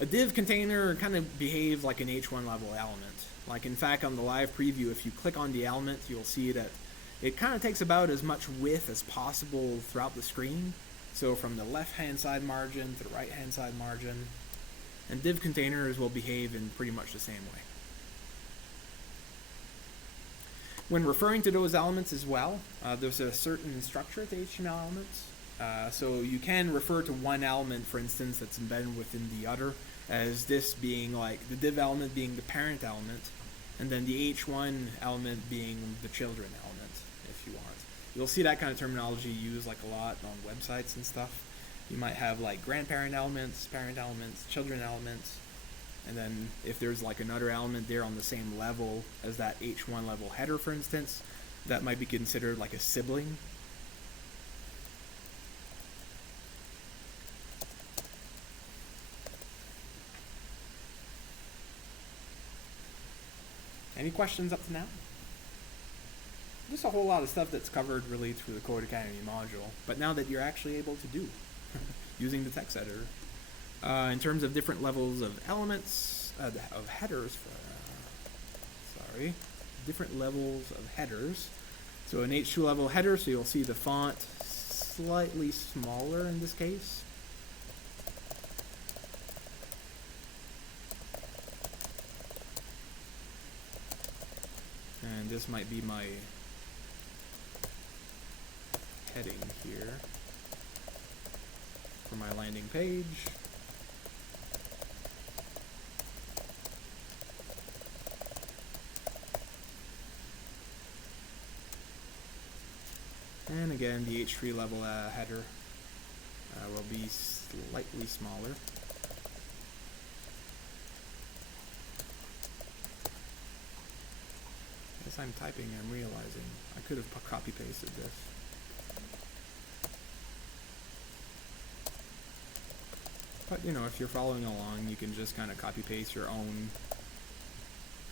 A div container kind of behaves like an H1 level element. Like in fact on the live preview, if you click on the element, you'll see that it kind of takes about as much width as possible throughout the screen, So from the left-hand side margin to the right-hand side margin. And div containers will behave in pretty much the same way. When referring to those elements as well, there's a certain structure to HTML elements. So you can refer to one element, for instance, that's embedded within the other, as this being like the div element being the parent element, and then the h1 element being the children element, if you want. You'll see that kind of terminology used like a lot on websites and stuff. You might have like grandparent elements, parent elements, children elements, and then if there's like another element there on the same level as that h1 level header, for instance, that might be considered like a sibling. Any questions up to now? There's a whole lot of stuff that's covered really through the Code Academy module, but now that you're actually able to do using the text editor. In terms of different levels of elements, of headers, different levels of headers. So an H2 level header, so you'll see the font slightly smaller in this case. And this might be my heading here for my landing page. And again, the H3 level header will be slightly smaller. As I'm typing, I'm realizing I could have copy pasted this. But you know, if you're following along, you can just kind of copy paste your own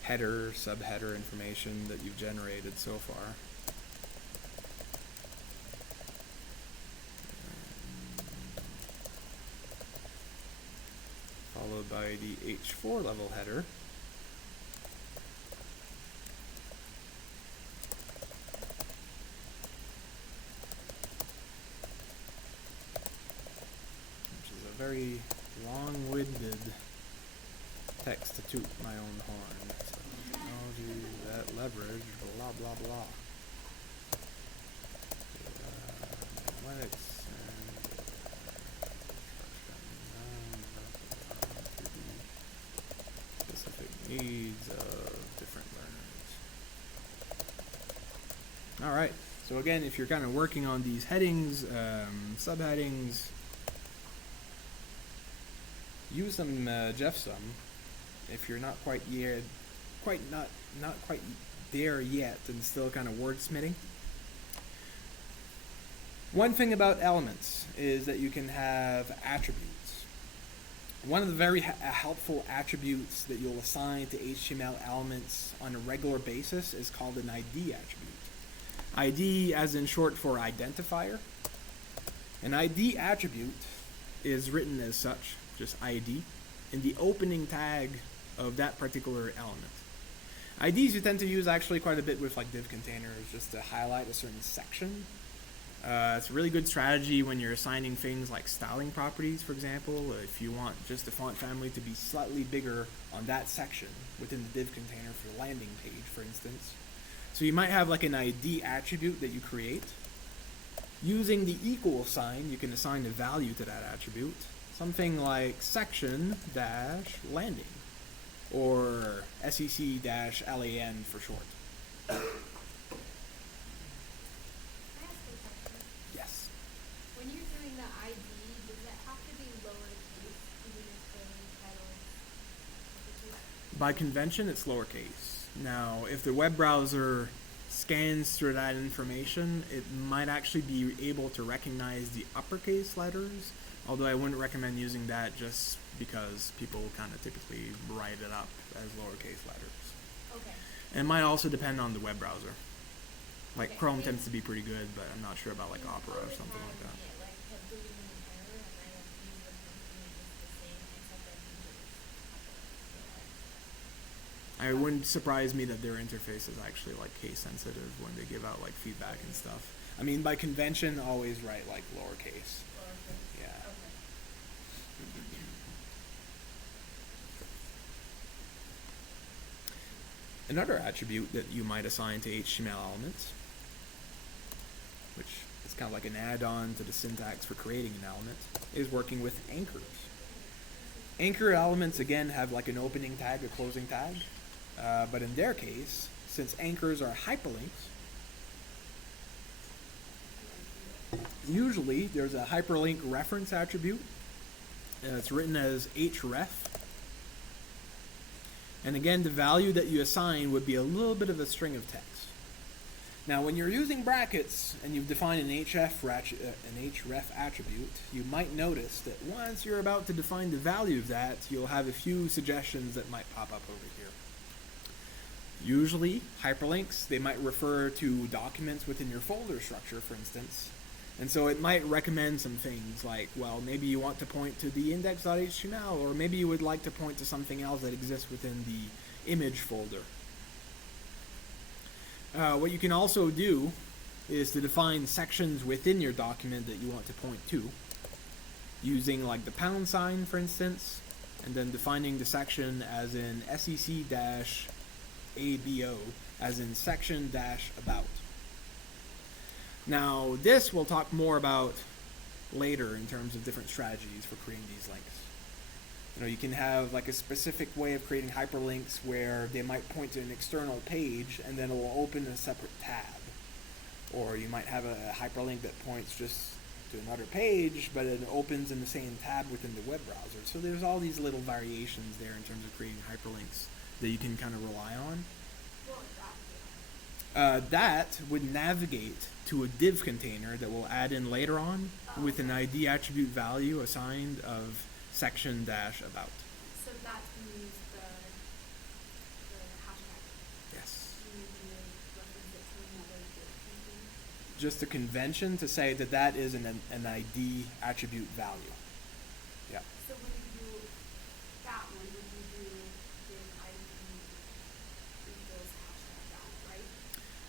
header, subheader information that you've generated so far. Followed by the H4 level header. Very long-winded text to toot my own horn. So technology, that leverage, blah blah blah. Analytics and specific needs of different learners. All right. So again, if you're kind of working on these headings, subheadings. Use some Jeffsum if you're not quite not quite there yet and still kind of wordsmithing. One thing about elements is that you can have attributes. One of the very helpful attributes that you'll assign to HTML elements on a regular basis is called an ID attribute. ID as in short for identifier. An ID attribute is written as such, just ID, in the opening tag of that particular element. IDs you tend to use actually quite a bit with like div containers just to highlight a certain section. It's a really good strategy when you're assigning things like styling properties, for example. If you want just the font family to be slightly bigger on that section within the div container for the landing page, for instance. So you might have like an ID attribute that you create. Using the equal sign, you can assign a value to that attribute. Something like section-landing or SEC-LAN for short. Can I ask a question? Yes. When you're doing the ID, does it have to be lowercase even if the title is uppercase? By convention, it's lowercase. Now, if the web browser scans through that information, it might actually be able to recognize the uppercase letters, although I wouldn't recommend using that just because people kind of typically write it up as lowercase letters. Okay. And it might also depend on the web browser. Like Okay. Chrome tends to be pretty good, but I'm not sure about like Opera or something like that. It, like, kept deleting an error, and I don't use the function, it's the same, except I think it's It wouldn't surprise me that their interface is actually like case sensitive when they give out like feedback and stuff. I mean, by convention, always write like lowercase. Another attribute that you might assign to HTML elements, which is kind of like an add-on to the syntax for creating an element, is working with anchors. Anchor elements, again, have like an opening tag, a closing tag, but in their case, since anchors are hyperlinks, usually there's a hyperlink reference attribute. It's written as href. And again, the value that you assign would be a little bit of a string of text. Now, when you're using brackets and you've defined an href attribute, you might notice that once you're about to define the value of that, you'll have a few suggestions that might pop up over here. Usually, hyperlinks, they might refer to documents within your folder structure, for instance. And so it might recommend some things like, well, maybe you want to point to the index.html, or maybe you would like to point to something else that exists within the image folder. What you can also do is to define sections within your document that you want to point to, using like the pound sign, for instance, and then defining the section as in sec-abo, as in section-about. Now, this we'll talk more about later in terms of different strategies for creating these links. You know, you can have like a specific way of creating hyperlinks where they might point to an external page and then it will open a separate tab. Or you might have a hyperlink that points just to another page, but it opens in the same tab within the web browser. So there's all these little variations there in terms of creating hyperlinks that you can kind of rely on. What would that do? That would navigate to a div container that we'll add in later on with an ID attribute value assigned of section-about. So that's when you use the hashtag. Yes. You need to reference it to another div container. Just a convention to say that that is an ID attribute value. Yeah. So when you do that one, would you do div ID equals hashtag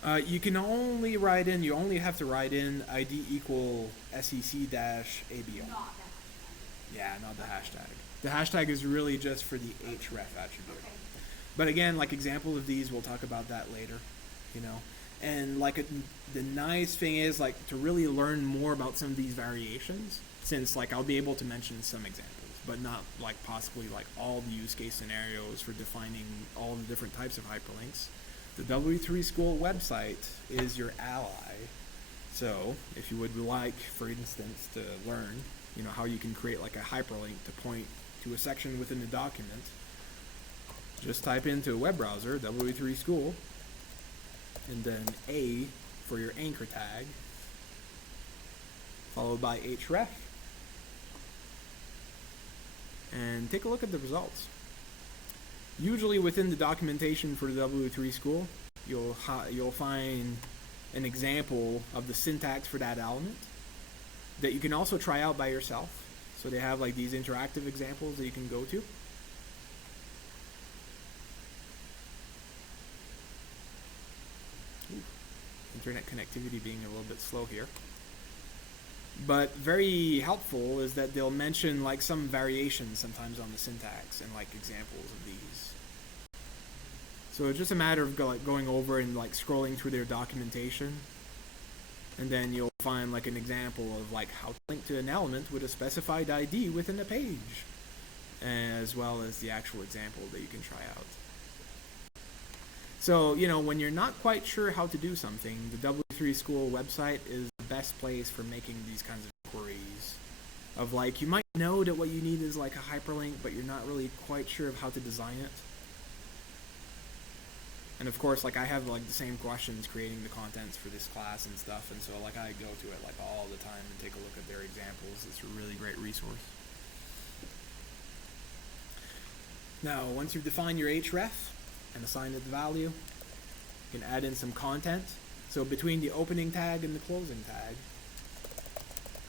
that, right? You can only write in, you only have to write in ID equal sec-abo. Not that hashtag. Yeah, not the hashtag. The hashtag is really just for the href attribute. Okay. But again, like examples of these, we'll talk about that later, you know. And like the nice thing is like to really learn more about some of these variations, since like I'll be able to mention some examples, but not like possibly like all the use case scenarios for defining all the different types of hyperlinks. The W3 School website is your ally. So if you would like, for instance, to learn, you know, how you can create like a hyperlink to point to a section within the document, just type into a web browser, W3 School, and then A for your anchor tag, followed by href, and take a look at the results. Usually within the documentation for the W3 School, you'll find an example of the syntax for that element that you can also try out by yourself. So they have like these interactive examples that you can go to. Ooh, internet connectivity being a little bit slow here. But very helpful is that they'll mention like some variations sometimes on the syntax and like examples of these. So it's just a matter of going over and like scrolling through their documentation, and then you'll find like an example of like how to link to an element with a specified ID within a page, as well as the actual example that you can try out. So, you know, when you're not quite sure how to do something, the W3 School website is the best place for making these kinds of queries. Of like, you might know that what you need is like a hyperlink, but you're not really quite sure of how to design it. And of course, like I have like the same questions creating the contents for this class and stuff, and so like I go to it like all the time and take a look at their examples. It's a really great resource. Now, once you've defined your href and assigned it the value, you can add in some content. So between the opening tag and the closing tag,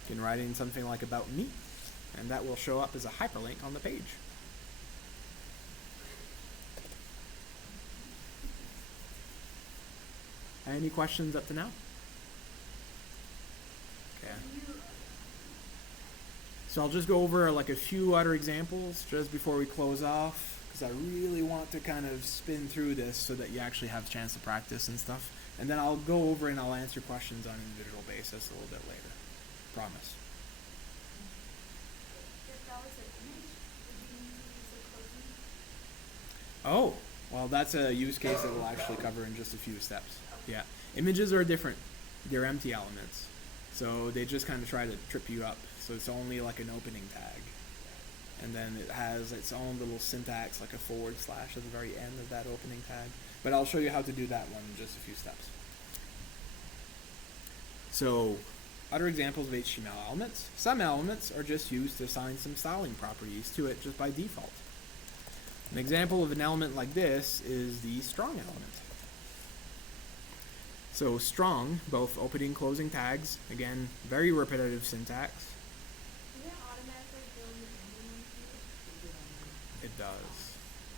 you can write in something like about me, and that will show up as a hyperlink on the page. Any questions up to now? Okay. So I'll just go over like a few other examples just before we close off, because because I really want to kind of spin through this so that you actually have a chance to practice and stuff. And then I'll go over and I'll answer questions on an individual basis a little bit later. Promise. If that was an image, would you need to use the closing? Oh, well, that's a use case that we'll actually cover in just a few steps. Yeah. Images are different. They're empty elements. So they just kind of try to trip you up. So it's only like an opening tag. And then it has its own little syntax, like a / at the very end of that opening tag. But I'll show you how to do that one in just a few steps. So, other examples of HTML elements. Some elements are just used to assign some styling properties to it just by default. An example of an element like this is the strong element. So strong, both opening and closing tags, again, very repetitive syntax. Does it automatically build an ending on here? It does.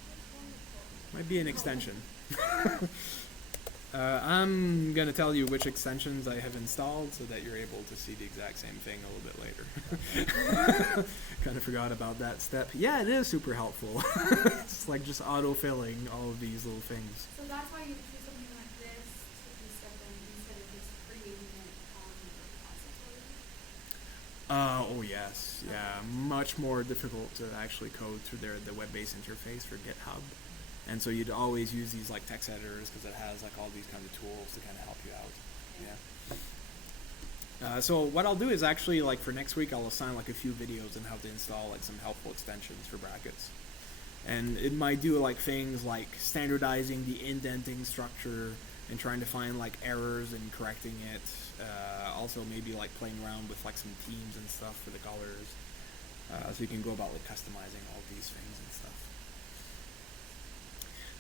Which one is cool? Might be an extension. I'm going to tell you which extensions I have installed so that you're able to see the exact same thing a little bit later. Kind of forgot about that step. Yeah, it is super helpful. It's like just auto-filling all of these little things. So that's why you do something like this to do stuff in instead of just creating it on the repository. Oh yes, yeah, much more difficult to actually code through the web-based interface for GitHub. And so you'd always use these like text editors because it has like all these kind of tools to kind of help you out. Yeah. So what I'll do is actually like for next week I'll assign like a few videos on how to install like some helpful extensions for brackets. And it might do like things like standardizing the indenting structure and trying to find like errors and correcting it. Also maybe like playing around with like some themes and stuff for the colors. So you can go about like customizing all these things and stuff.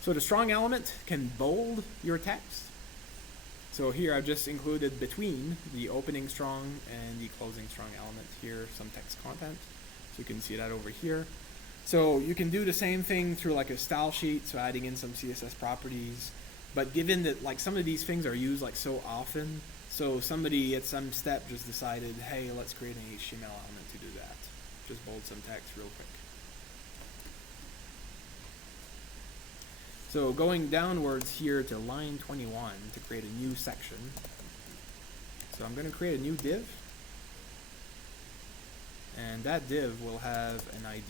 So the strong element can bold your text. So here I've just included between the opening strong and the closing strong element here some text content. So you can see that over here. So you can do the same thing through like a style sheet, so adding in some CSS properties. But given that like some of these things are used like so often, so somebody at some step just decided, hey, let's create an HTML element to do that. Just bold some text real quick. So going downwards here to line 21 to create a new section. So I'm going to create a new div. And that div will have an ID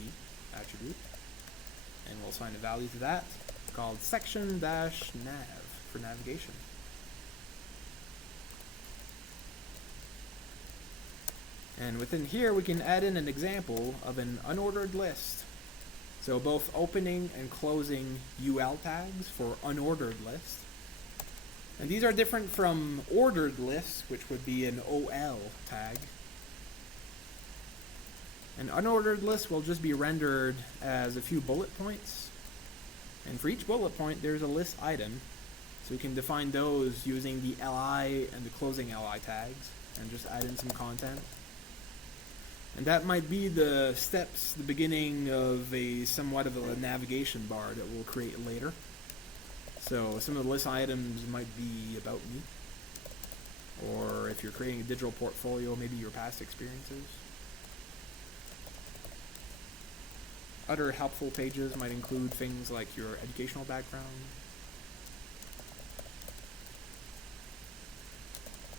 attribute. And we'll assign a value to that called section-nav for navigation. And within here we can add in an example of an unordered list. So both opening and closing UL tags for unordered list. And these are different from ordered lists, which would be an OL tag. An unordered list will just be rendered as a few bullet points. And for each bullet point, there's a list item. So we can define those using the li and the closing li tags and just add in some content. And that might be the steps, the beginning of a somewhat of a navigation bar that we'll create later. So some of the list items might be about me. Or if you're creating a digital portfolio, maybe your past experiences. Other helpful pages might include things like your educational background,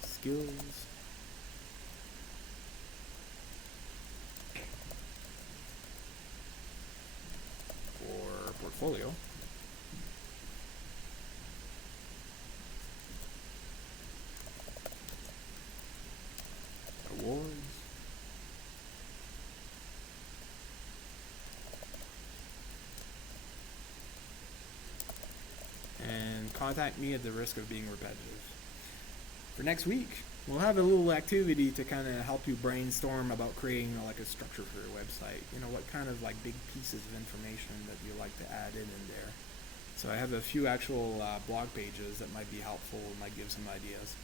skills, or portfolio. Awards. And contact me at the risk of being repetitive. For next week, we'll have a little activity to kind of help you brainstorm about creating like a structure for your website. You know, what kind of like big pieces of information that you like to add in there. So I have a few actual blog pages that might be helpful and might give some ideas.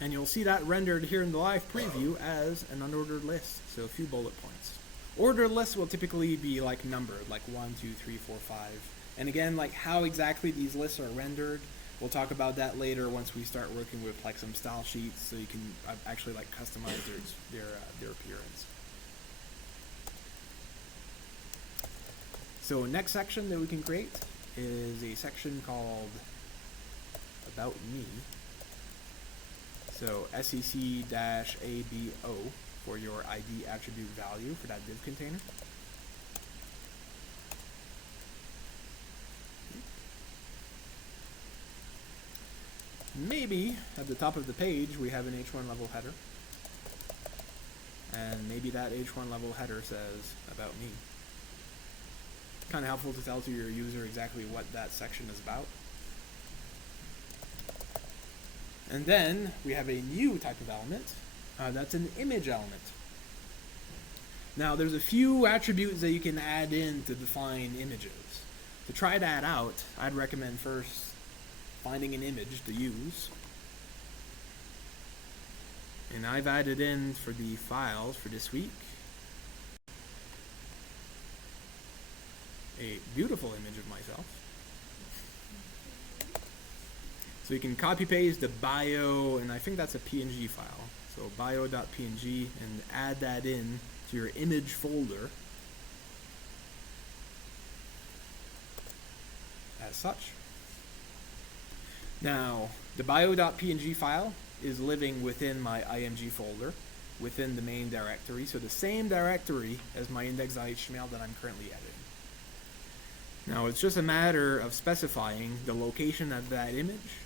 And you'll see that rendered here in the live preview as an unordered list, so a few bullet points. Ordered lists will typically be like numbered, like 1, 2, 3, 4, 5. And again, like how exactly these lists are rendered, we'll talk about that later once we start working with like some style sheets, so you can actually like customize their appearance. So next section that we can create is a section called About Me. So sec-abo for your ID attribute value for that div container. Maybe at the top of the page we have an H1 level header. And maybe that H1 level header says About Me. Kind of helpful to tell to your user exactly what that section is about. And then we have a new type of element. That's an image element. Now there's a few attributes that you can add in to define images. To try that out, I'd recommend first finding an image to use. And I've added in for the files for this week a beautiful image of myself. So you can copy paste the bio, and I think that's a PNG file. So bio.png, and add that in to your image folder as such. Now, the bio.png file is living within my img folder, within the main directory, so the same directory as my index.html that I'm currently editing. Now, it's just a matter of specifying the location of that image.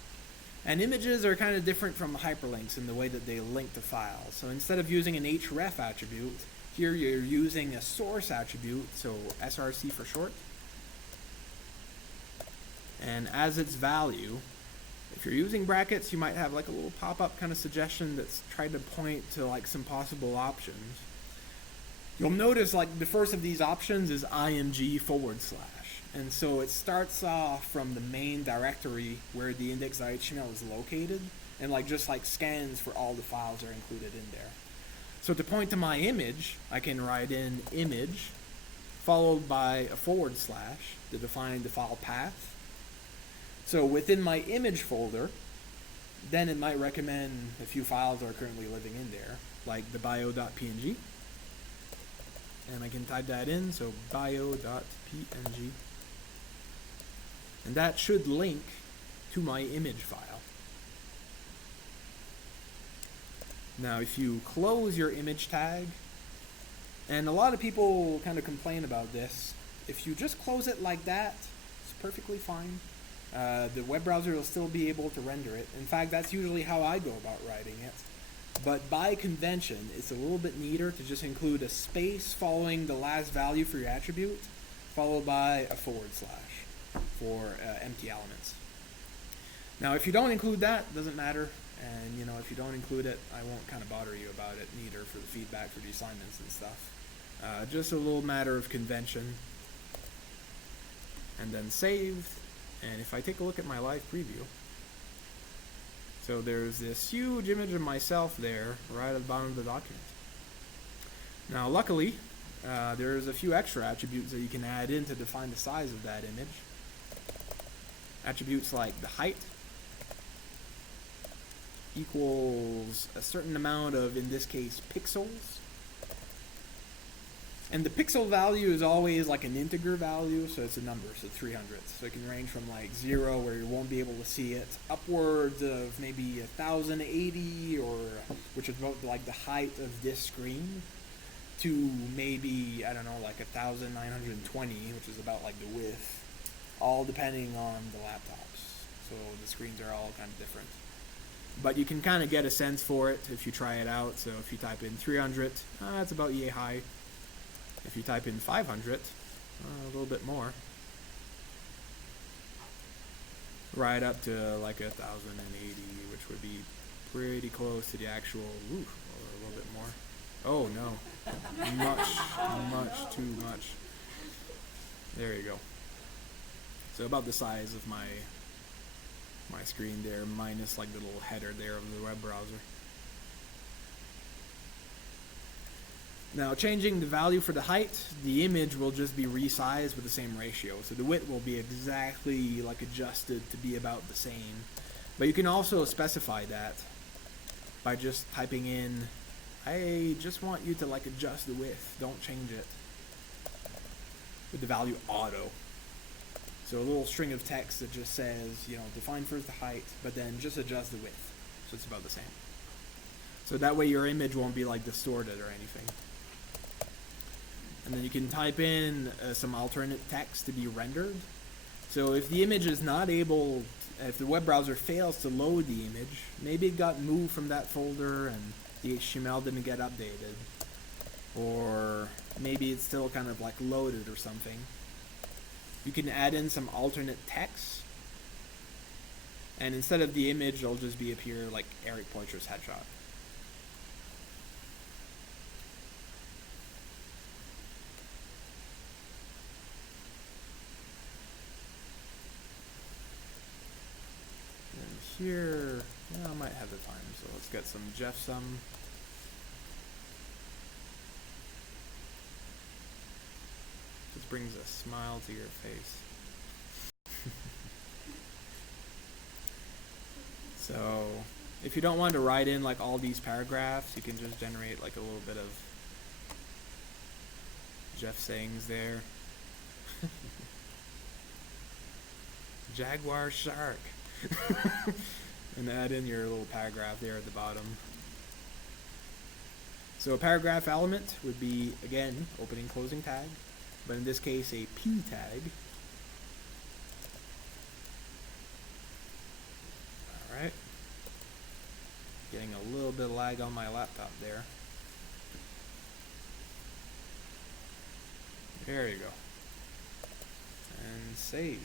And images are kind of different from hyperlinks in the way that they link to files. So instead of using an href attribute, here you're using a source attribute, so src for short. And as its value, if you're using brackets, you might have like a little pop-up kind of suggestion that's trying to point to like some possible options. You'll notice like the first of these options is img/. And so it starts off from the main directory where the index.html is located, and like just like scans for all the files that are included in there. So to point to my image, I can write in image followed by a / to define the file path. So within my image folder, then it might recommend a few files that are currently living in there, like the bio.png. And I can type that in, so bio.png. And that should link to my image file. Now if you close your image tag, and a lot of people kind of complain about this, if you just close it like that, it's perfectly fine. The web browser will still be able to render it. In fact, that's usually how I go about writing it. But by convention, it's a little bit neater to just include a space following the last value for your attribute, followed by a / for empty elements. Now, if you don't include that, it doesn't matter. And, you know, if you don't include it, I won't kind of bother you about it neither for the feedback for the assignments and stuff. Just a little matter of convention. And then saved. And if I take a look at my live preview, so there's this huge image of myself there right at the bottom of the document. Now, luckily, there's a few extra attributes that you can add in to define the size of that image. Attributes like the height equals a certain amount of, in this case, pixels. And the pixel value is always like an integer value, so it's a number, so 300. So it can range from like 0, where you won't be able to see it, upwards of maybe 1080, or which is about like the height of this screen, to maybe, I don't know, like 1920, which is about like the width, all depending on the laptops. So the screens are all kind of different. But you can kind of get a sense for it if you try it out. So if you type in 300, it's about yay high. If you type in 500, a little bit more. Right up to like 1080, which would be pretty close to the actual, or a little bit more. Oh no, much too much. There you go. So about the size of my screen there, minus like the little header there of the web browser. Now, changing the value for the height, the image will just be resized with the same ratio. So the width will be exactly like adjusted to be about the same. But you can also specify that by just typing in, I just want you to like adjust the width, don't change it. with the value auto. So a little string of text that just says, define first the height, but then just adjust the width. So it's about the same. So that way your image won't be like distorted or anything. And then you can type in some alternate text to be rendered. So if the image is not able, if the web browser fails to load the image, maybe it got moved from that folder and the HTML didn't get updated. Or maybe it's still kind of like loaded or something. You can add in some alternate text. And instead of the image, it'll just be appear like Eric Poitras's headshot. And here, I might have the time, so let's get some Jeffsum. Just brings a smile to your face. So, if you don't want to write in like all these paragraphs, you can just generate like a little bit of Jeff sayings there. Jaguar shark. And add in your little paragraph there at the bottom. So a paragraph element would be, again, opening closing tag, but in this case a P tag. Alright. Getting a little bit of lag on my laptop there. There you go. And save.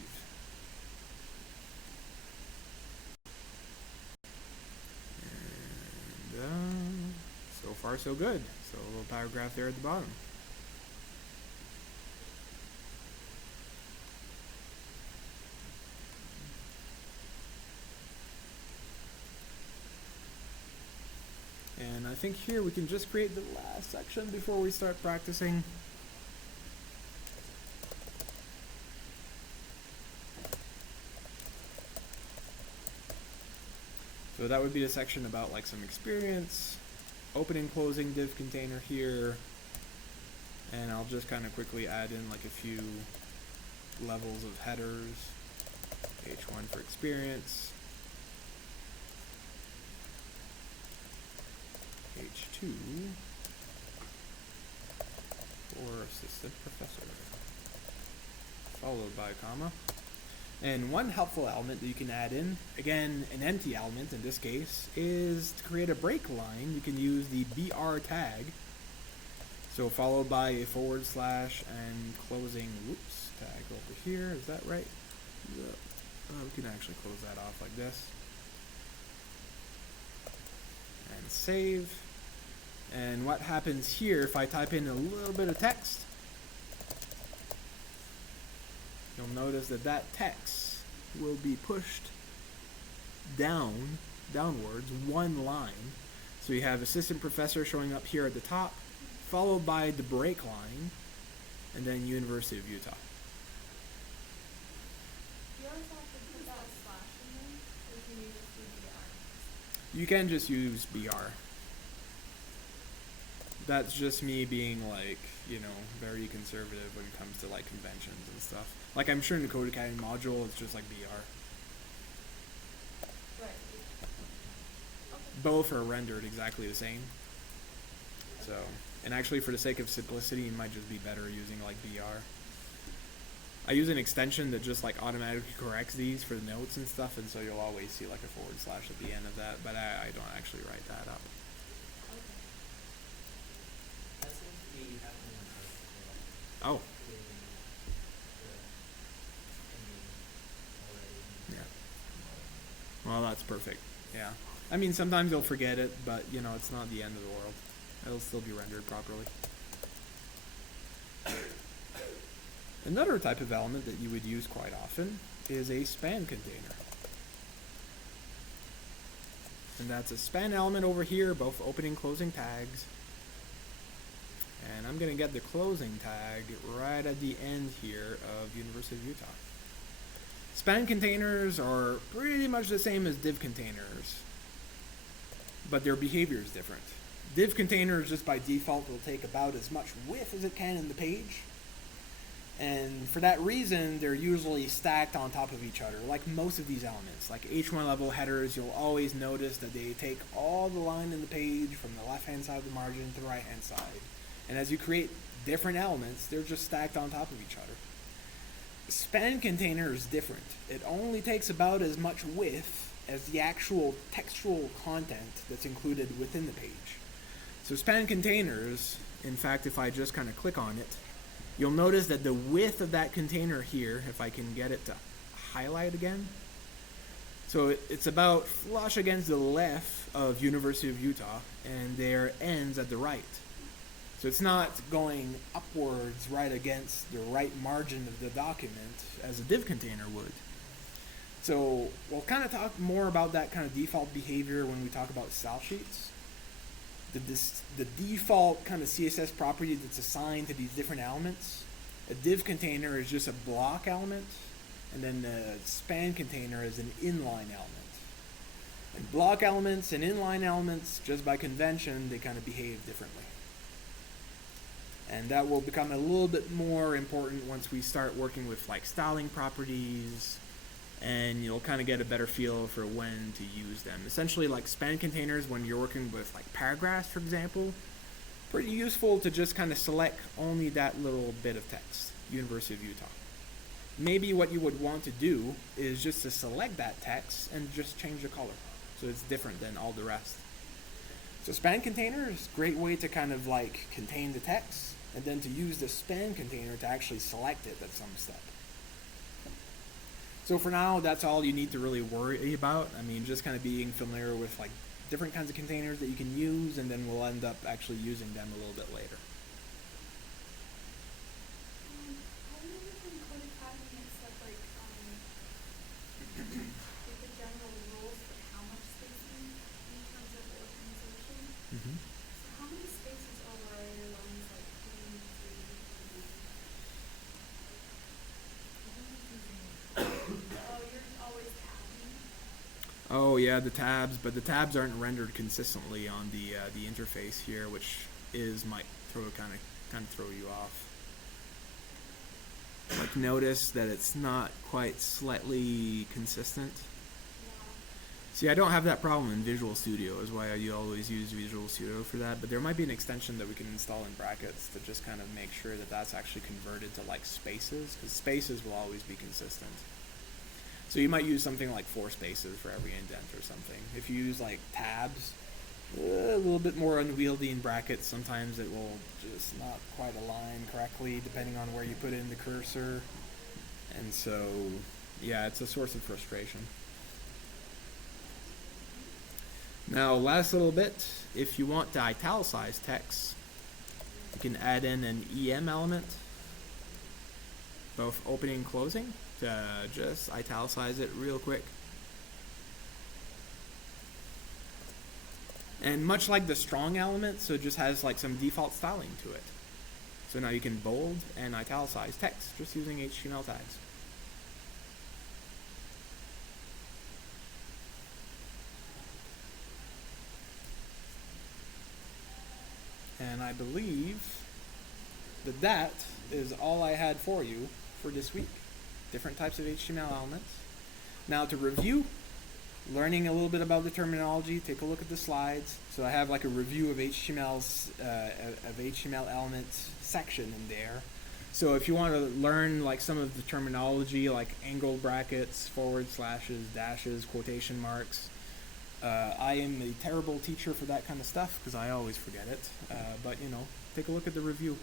And so far so good. So a little paragraph there at the bottom. And I think here we can just create the last section before we start practicing. So that would be a section about like some experience, opening, closing div container here, and I'll just kind of quickly add in like a few levels of headers. H1 for experience, H2 for assistant professor, followed by a comma. And one helpful element that you can add in, again, an empty element in this case, is to create a break line. You can use the BR tag. So followed by a / and closing tag over here. Is that right? We can actually close that off like this. And save. And what happens here if I type in a little bit of text? You'll notice that that text will be pushed downwards, one line. So you have assistant professor showing up here at the top, followed by the break line, and then University of Utah. You always have to put that slash in there, or can you just do BR? You can just use BR. That's just me being like, very conservative when it comes to like conventions and stuff. Like I'm sure in the Code Academy module, it's just like BR. Right. Both are rendered exactly the same. So, and actually for the sake of simplicity, it might just be better using like BR. I use an extension that just like automatically corrects these for the notes and stuff, and so you'll always see like a / at the end of that, but I don't actually write that up. That seems to be happening in our Oh, creating the ending already. yeah. Well, that's perfect. Yeah. I mean, sometimes you'll forget it, but it's not the end of the world. It'll still be rendered properly. Another type of element that you would use quite often is a span container. And that's a span element over here, both opening, closing tags. And I'm going to get the closing tag right at the end here of University of Utah. Span containers are pretty much the same as div containers, but their behavior is different. Div containers just by default will take about as much width as it can in the page, And for that reason, they're usually stacked on top of each other, like most of these elements. Like H1 level headers, you'll always notice that they take all the line in the page from the left-hand side of the margin to the right-hand side. And as you create different elements, they're just stacked on top of each other. Span container is different. It only takes about as much width as the actual textual content that's included within the page. So span containers, in fact, if I just kind of click on it, you'll notice that the width of that container here, if I can get it to highlight again, so it's about flush against the left of University of Utah, and there ends at the right. So it's not going upwards right against the right margin of the document as a div container would. So we'll kind of talk more about that kind of default behavior when we talk about style sheets. The default kind of CSS property that's assigned to these different elements. A div container is just a block element, and then the span container is an inline element. And block elements and inline elements, just by convention, they kind of behave differently. And that will become a little bit more important once we start working with like styling properties, and you'll kind of get a better feel for when to use them. Essentially, like span containers, when you're working with like paragraphs, for example, pretty useful to just kind of select only that little bit of text, University of Utah. Maybe what you would want to do is just to select that text and just change the color, so it's different than all the rest. So span container is a great way to kind of like contain the text, and then to use the span container to actually select it at some step. So for now, that's all you need to really worry about. I mean, just kind of being familiar with like different kinds of containers that you can use, and then we'll end up actually using them a little bit later. Have you ever been code academy and stuff like the general rules for how much spacing in terms of organization? Mm-hmm. So how many spaces over your lines, like 2, 3, 4? Oh, you're always tabbing. Oh yeah, the tabs, but the tabs aren't rendered consistently on the interface here, which might kind of throw you off. Like notice that it's not quite slightly consistent. See, I don't have that problem in Visual Studio, is why you always use Visual Studio for that, but there might be an extension that we can install in brackets to just kind of make sure that that's actually converted to like spaces, because spaces will always be consistent. So you might use something like 4 spaces for every indent or something. If you use like tabs, a little bit more unwieldy in brackets, sometimes it will just not quite align correctly depending on where you put in the cursor. And so, yeah, it's a source of frustration. Now, last little bit, if you want to italicize text, you can add in an EM element, both opening and closing, to just italicize it real quick. And much like the strong element, so it just has like some default styling to it. So now you can bold and italicize text just using HTML tags. And I believe that that is all I had for you for this week. Different types of HTML elements. Now to review, learning a little bit about the terminology, take a look at the slides. So I have like a review of HTML elements section in there. So if you want to learn like some of the terminology like angle brackets, forward slashes, dashes, quotation marks, I am a terrible teacher for that kind of stuff because I always forget it. But you know, take a look at the review.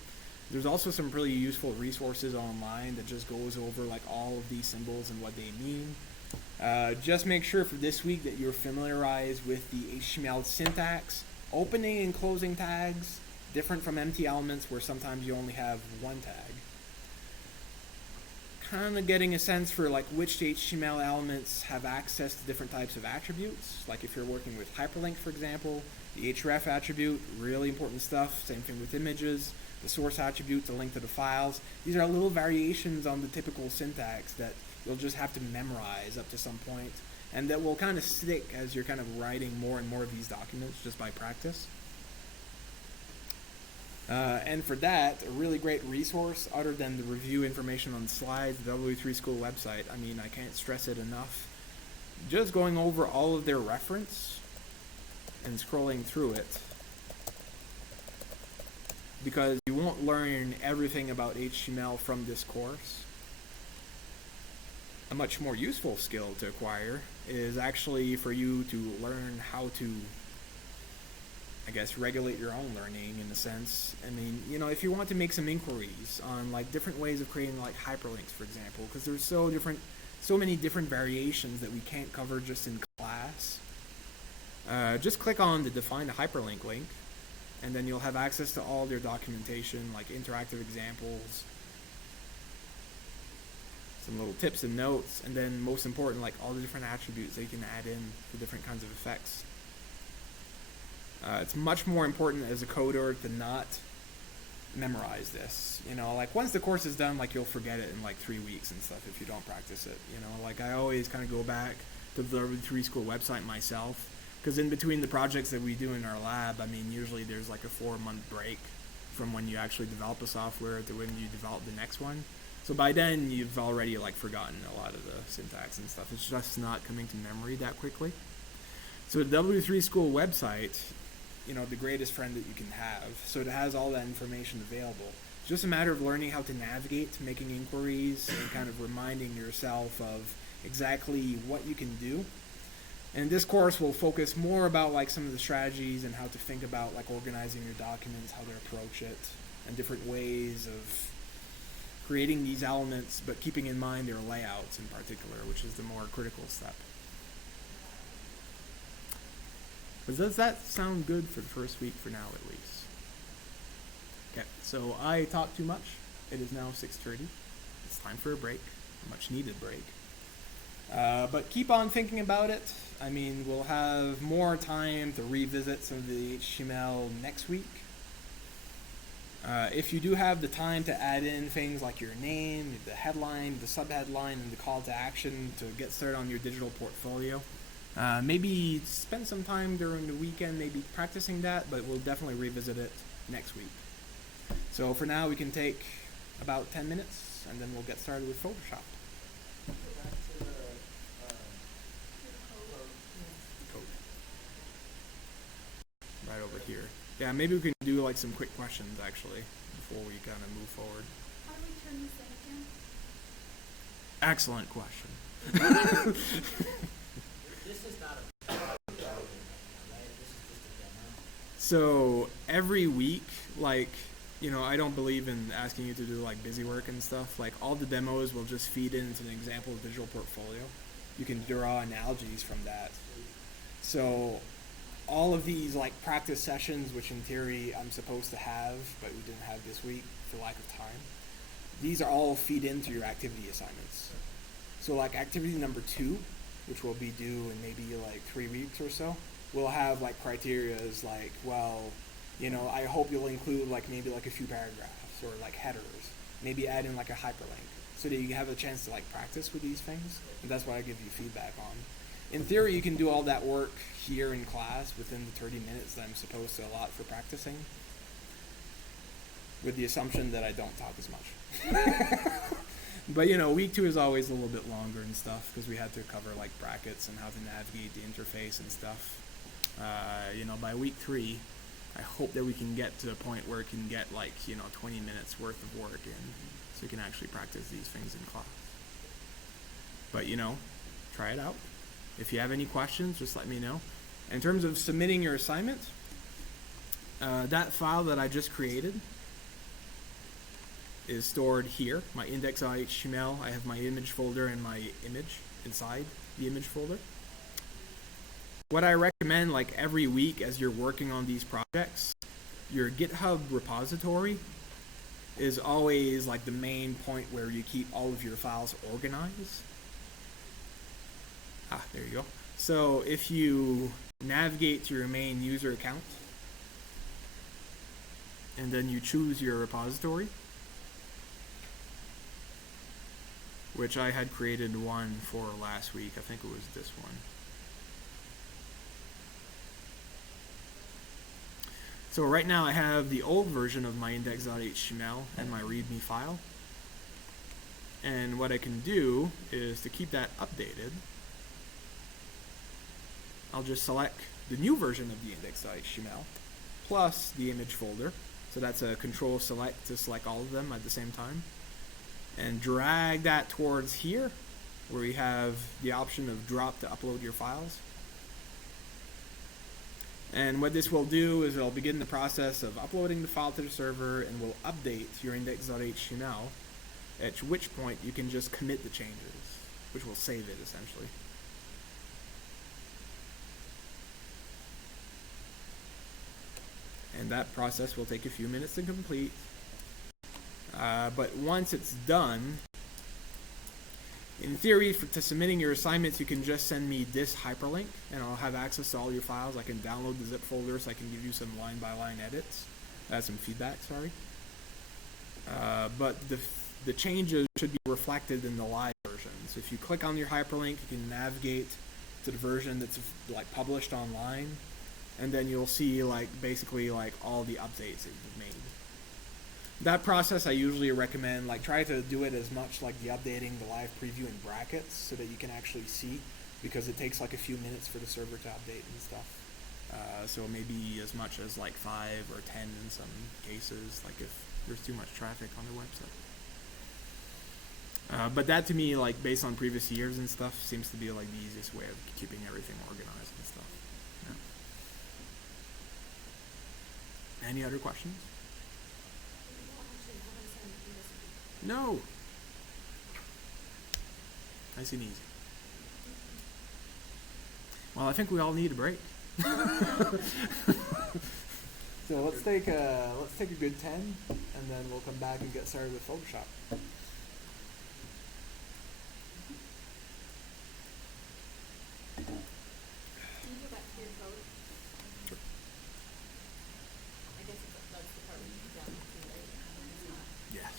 There's also some really useful resources online that just goes over like all of these symbols and what they mean. Just make sure for this week that you're familiarized with the HTML syntax, opening and closing tags, different from empty elements where sometimes you only have one tag. Kind of getting a sense for like which HTML elements have access to different types of attributes. Like if you're working with hyperlink, for example, the href attribute, really important stuff. Same thing with images. The source attribute, the link to the files. These are little variations on the typical syntax that you'll just have to memorize up to some point, and that will kind of stick as you're kind of writing more and more of these documents just by practice. And for that, a really great resource, other than the review information on the slides, the W3 School website, I mean, I can't stress it enough. Just going over all of their reference and scrolling through it, because you won't learn everything about HTML from this course. A much more useful skill to acquire is actually for you to learn how to, I guess, regulate your own learning in a sense. I mean, you know, if you want to make some inquiries on like different ways of creating like hyperlinks, for example, because there's so many different variations that we can't cover just in class. Just click on the define a hyperlink link, and then you'll have access to all their documentation, like interactive examples, some little tips and notes, and then most important, like all the different attributes that you can add in for different kinds of effects. It's much more important as a coder to not memorize this. You know, like once the course is done, like you'll forget it in like 3 weeks and stuff if you don't practice it. You know, like I always kind of go back to the W3 School website myself, because in between the projects that we do in our lab, I mean, usually there's like a 4-month break from when you actually develop a software to when you develop the next one. So by then you've already like forgotten a lot of the syntax and stuff. It's just not coming to memory that quickly. So the W3 School website, you know, the greatest friend that you can have. So it has all that information available. It's just a matter of learning how to navigate, making inquiries, and kind of reminding yourself of exactly what you can do. And this course will focus more about like some of the strategies and how to think about like organizing your documents, how to approach it, and different ways of creating these elements, but keeping in mind their layouts in particular, which is the more critical step. But does that sound good for the first week for now, at least? Okay, so I talked too much. It is now 6:30. It's time for a break, a much needed break. But keep on thinking about it. I mean, we'll have more time to revisit some of the HTML next week. If you do have the time to add in things like your name, the headline, the subheadline, and the call to action to get started on your digital portfolio, maybe spend some time during the weekend maybe practicing that, but we'll definitely revisit it next week. So for now, we can take about 10 minutes, and then we'll get started with Photoshop. Go back to the Code. Right over here. Yeah, maybe we can do like some quick questions actually before we kind of move forward. How do we turn this in again? Excellent question. This is not a right? This is just a demo. So every week, like, you know, I don't believe in asking you to do like busy work and stuff. Like all the demos will just feed into an example of digital portfolio. You can draw analogies from that. So all of these like practice sessions, which in theory I'm supposed to have, but we didn't have this week for lack of time, these are all feed into your activity assignments. So like activity number 2, which will be due in maybe like 3 weeks or so, we'll have like criterias like, well, you know, I hope you'll include like maybe like a few paragraphs or like headers, maybe add in like a hyperlink so that you have a chance to like practice with these things, and that's what I give you feedback on. In theory, you can do all that work here in class within the 30 minutes that I'm supposed to allot for practicing, with the assumption that I don't talk as much. But you know, week 2 is always a little bit longer and stuff because we had to cover like brackets and how to navigate the interface and stuff. You know, by week 3, I hope that we can get to a point where it can get like, you know, 20 minutes worth of work in, so you can actually practice these things in class. But you know, try it out. If you have any questions, just let me know. In terms of submitting your assignment, that file that I just created is stored here, my index.html. I have my image folder and my image inside the image folder. What I recommend, like every week as you're working on these projects, your GitHub repository is always like the main point where you keep all of your files organized. There you go. So if you navigate to your main user account and then you choose your repository, which I had created one for last week. I think it was this one. So right now I have the old version of my index.html and my readme file. And what I can do is to keep that updated, I'll just select the new version of the index.html plus the image folder. So that's a control select to select all of them at the same time. And drag that towards here where we have the option of drop to upload your files. And what this will do is it'll begin the process of uploading the file to the server and will update your index.html, at which point you can just commit the changes, which will save it essentially. And that process will take a few minutes to complete. But once it's done, in theory, to submitting your assignments, you can just send me this hyperlink, and I'll have access to all your files. I can download the zip folder, so I can give you some line-by-line edits, some feedback. Sorry. But the changes should be reflected in the live version. So if you click on your hyperlink, you can navigate to the version that's like published online, and then you'll see like basically like all the updates that you've made. That process I usually recommend, like try to do it as much like the updating, the live preview in brackets so that you can actually see, because it takes like a few minutes for the server to update and stuff. So maybe as much as like 5 or 10 in some cases, like if there's too much traffic on the website. But that to me, like based on previous years and stuff, seems to be like the easiest way of keeping everything organized and stuff. Yeah. Any other questions? No. Nice and easy. Well, I think we all need a break. So let's take a good 10, and then we'll come back and get started with Photoshop. Can you go back to your code? Sure. I guess that's the part where you can download too, right? It's not. Yes.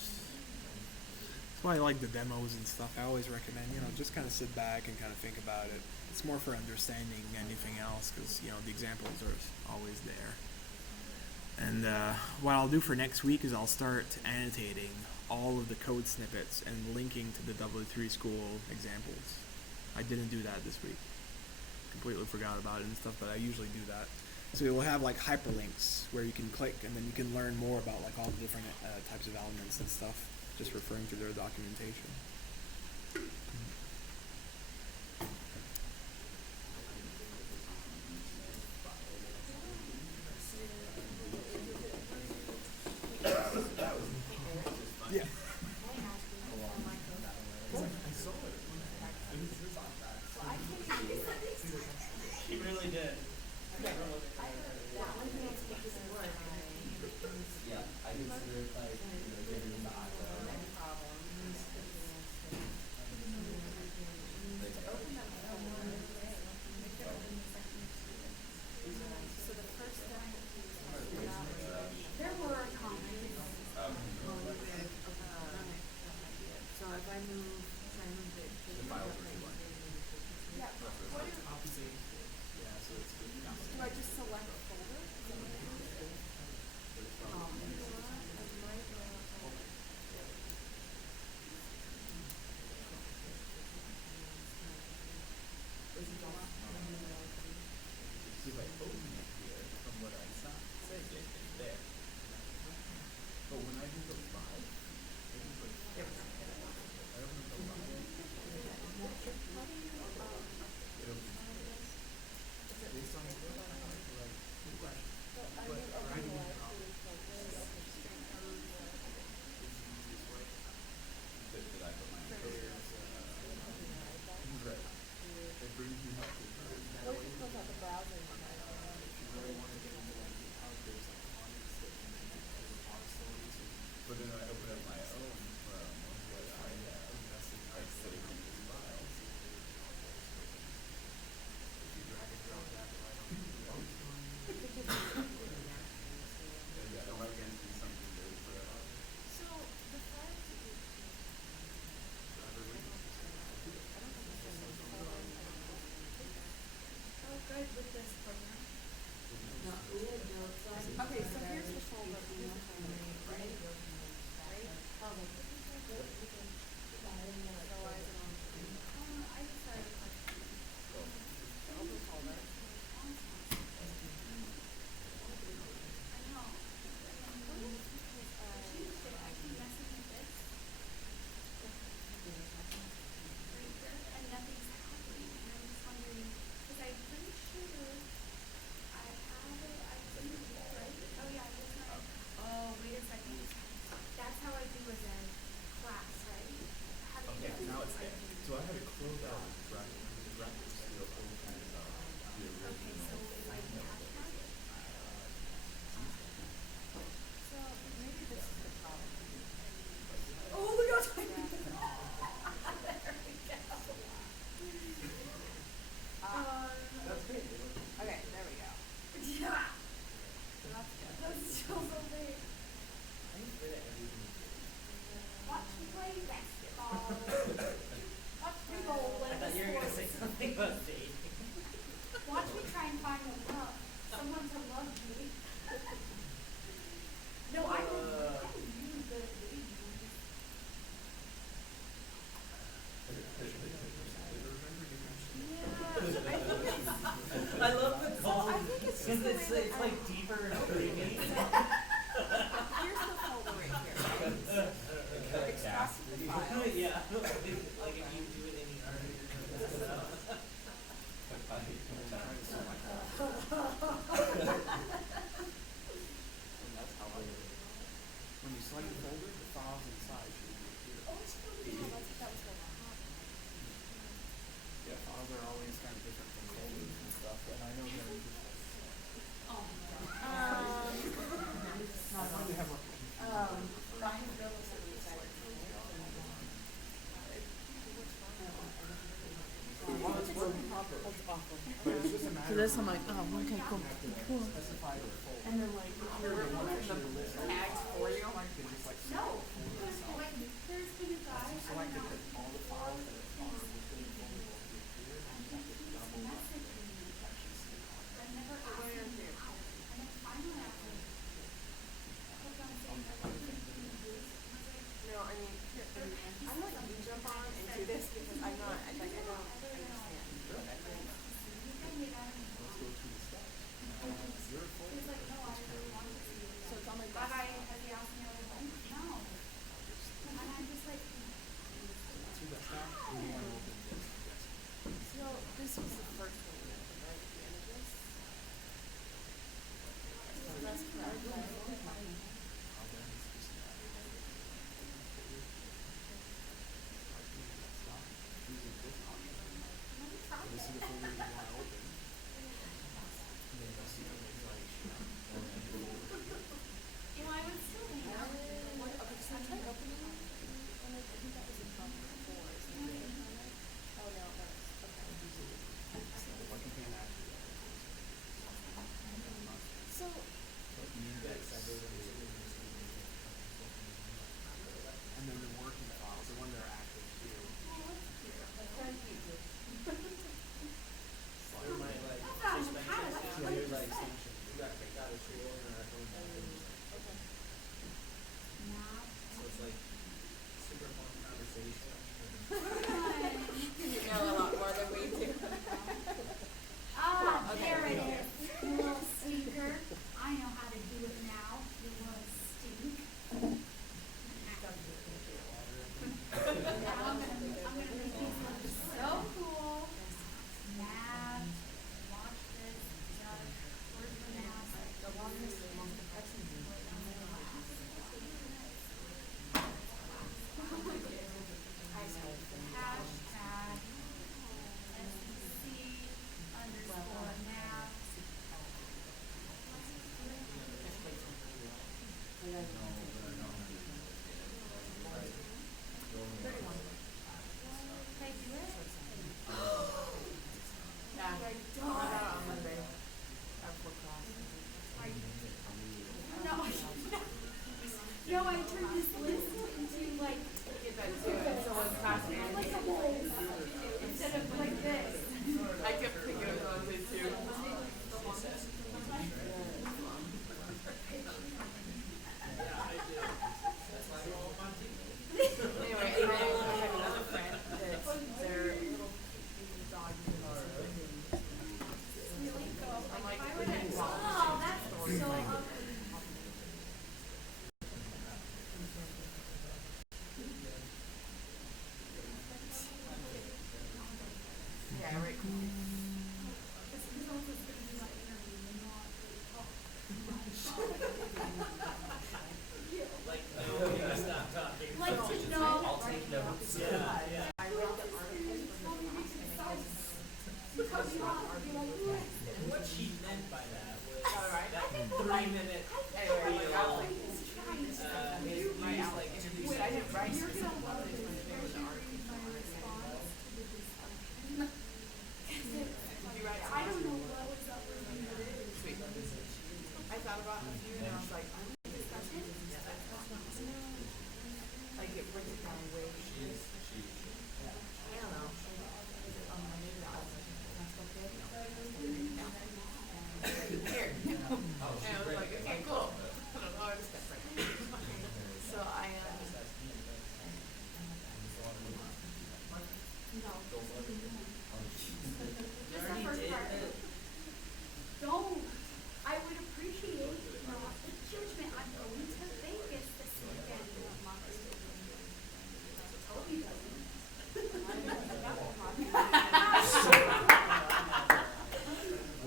That's why I like the demos and stuff. I always recommend, just kind of sit back and kind of think about it. It's more for understanding anything else, because, the examples are always there. And what I'll do for next week is I'll start annotating all of the code snippets and linking to the W3 school examples. I didn't do that this week. Completely forgot about it and stuff, but I usually do that. So it will have like hyperlinks where you can click, and then you can learn more about like all the different types of elements and stuff, just referring to their documentation. Yeah. He really did. Yeah, I consider it like, getting in the So the first step There were comments. So if I move it to the Yeah, what do I just select a folder? So I had to close out the graphics still open the original. So maybe this is the problem. Oh, look how tiny. That's great. Okay, there we go. Yeah. So that's good. That's still so big. I'm good at everything. Watch me play basketball. Watch me bowl I like thought you were gonna say something about dating. Watch me try and find a love. Someone to love me. No, I'm really good at reading. I love the call. I think it's just Because the it's, way that it's like deeper and creamy. Here's the folder right here, right? Extract the files. Yeah. Like if you do it in the art, you're gonna mess it up. And that's how I, when you select the folder, the files inside should appear. Oh, it's really cool. That was like Yeah, files are always kind of different from folders and stuff, and I know they're interesting. They have Ryan Bill was really excited. Well, it's working properly. That's awful. But it's just a matter So this I'm like, oh, okay, cool. Cool. specify the folder. And then like, here we want the tags for you. They just like No, select the folder because itself. like there's been a guy. Once you selected that all the files that are within the folder will appear, and you have to double that to actually see the content. I never asked him how. And then finally I was like, kept on saying, I want to do this. And I was like, No, I mean, here, I'm letting you jump on and do this because I'm not, I don't understand. Let's go through the steps. Your folder. He's like, no, I really want to see it. So it's on my Have desktop. has he asked me out of home? No. And I'm just like, Through that stuff, and you want to open this. Yes. So this was the first one you mentioned, right? The images? So that's correct, right? I'll then just using this option. So this is the folder you want to open. And then you'll see it like well, I would still be Okay, so I tried opening it, and I think that was a problem before, isn't it? Oh, no, that's, okay. like you can actually open it. So, But the index, and then the working files, the one that are active too. thank you. You're my like That's suspension. kind of So you're like you got kicked out of school and are going back in. Okay. So it's like super fun conversation. You know a lot more than we do. Ah, Okay, there it yeah. is. You little stinker. I know how to do it now. You little stink. Now I'm gonna make these look so cool. Math, watch this, judge, where's the math? The longest and most depressing Hashtag SEC underscore math. Can I do it? Yeah. Don't. On Monday. After class. Are you? No, no, I turned this list into like Get that too. And so when class like a list instead of like this. I kept thinking of going to too. Anyway, and then I have another friend that their little dog is I'm like, Why would I? Oh, that's so ugly. yeah, right. This is also going to be my interview, not really talk much. Like no, you stop talking. Like, no. I'll take notes. Yeah, yeah. I read the article What she meant by that was that 3-minute Don't. I would appreciate not the judgment. I'm going to Vegas this weekend. Toby doesn't.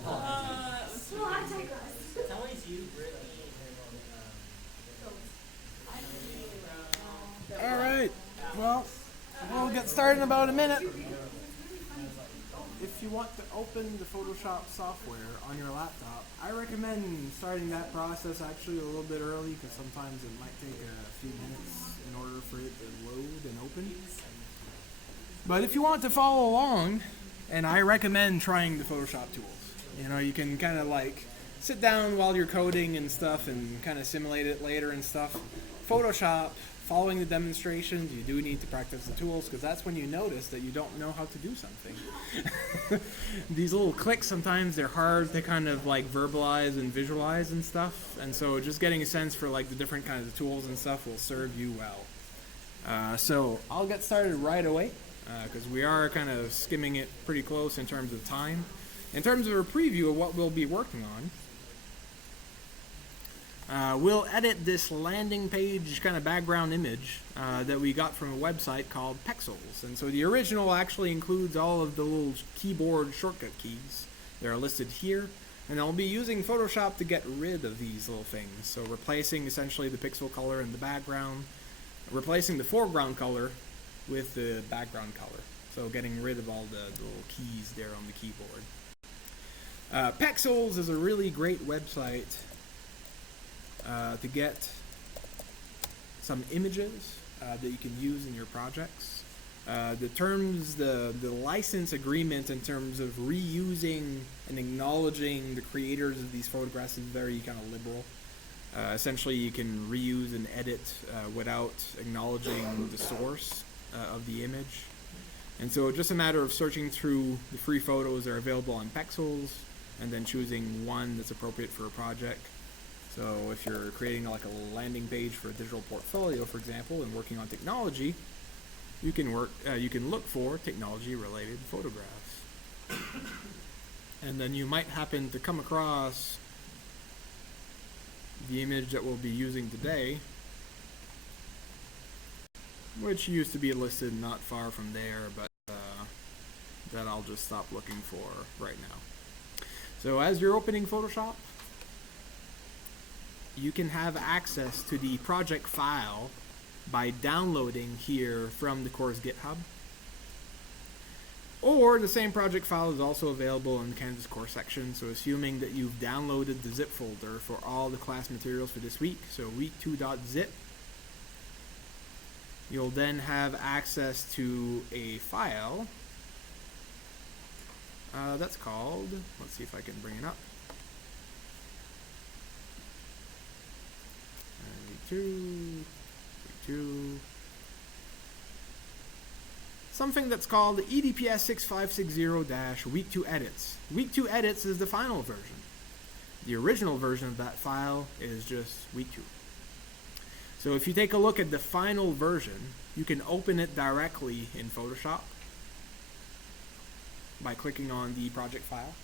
Well, I digress. Tell me it's you, Brittany, All right. Well, we'll get started in about a minute. If you want to open the Photoshop software on your laptop, I recommend starting that process actually a little bit early because sometimes it might take a few minutes in order for it to load and open. But if you want to follow along, and I recommend trying the Photoshop tools. You know, you can kind of like sit down while you're coding and stuff and kind of simulate it later and stuff. Photoshop, following the demonstrations, you do need to practice the tools because that's when you notice that you don't know how to do something. These little clicks, sometimes they're hard to kind of like verbalize and visualize and stuff. And so just getting a sense for like the different kinds of tools and stuff will serve you well. So I'll get started right away because we are kind of skimming it pretty close in terms of time. In terms of a preview of what we'll be working on, we'll edit this landing page kind of background image that we got from a website called Pexels. And so the original actually includes all of the little keyboard shortcut keys that are listed here. And I'll be using Photoshop to get rid of these little things. So replacing essentially the pixel color in the background, replacing the foreground color with the background color. So getting rid of all the little keys there on the keyboard. Pexels is a really great website to get some images that you can use in your projects. The license agreement in terms of reusing and acknowledging the creators of these photographs is very kind of liberal. Essentially, you can reuse and edit without acknowledging the source of the image. And so it's just a matter of searching through the free photos that are available on Pexels and then choosing one that's appropriate for a project. So if you're creating like a landing page for a digital portfolio, for example, and working on technology, you can look for technology-related photographs. And then you might happen to come across the image that we'll be using today, which used to be listed not far from there, but that I'll just stop looking for right now. So as you're opening Photoshop, you can have access to the project file by downloading here from the course GitHub. Or the same project file is also available in the Kansas course section. So assuming that you've downloaded the zip folder for all the class materials for this week, so week2.zip, you'll then have access to a file that's called, let's see if I can bring it up. Week2. Something that's called EDPS 6560-Week2 Edits. Week2 Edits is the final version. The original version of that file is just Week2. So if you take a look at the final version, you can open it directly in Photoshop by clicking on the project file.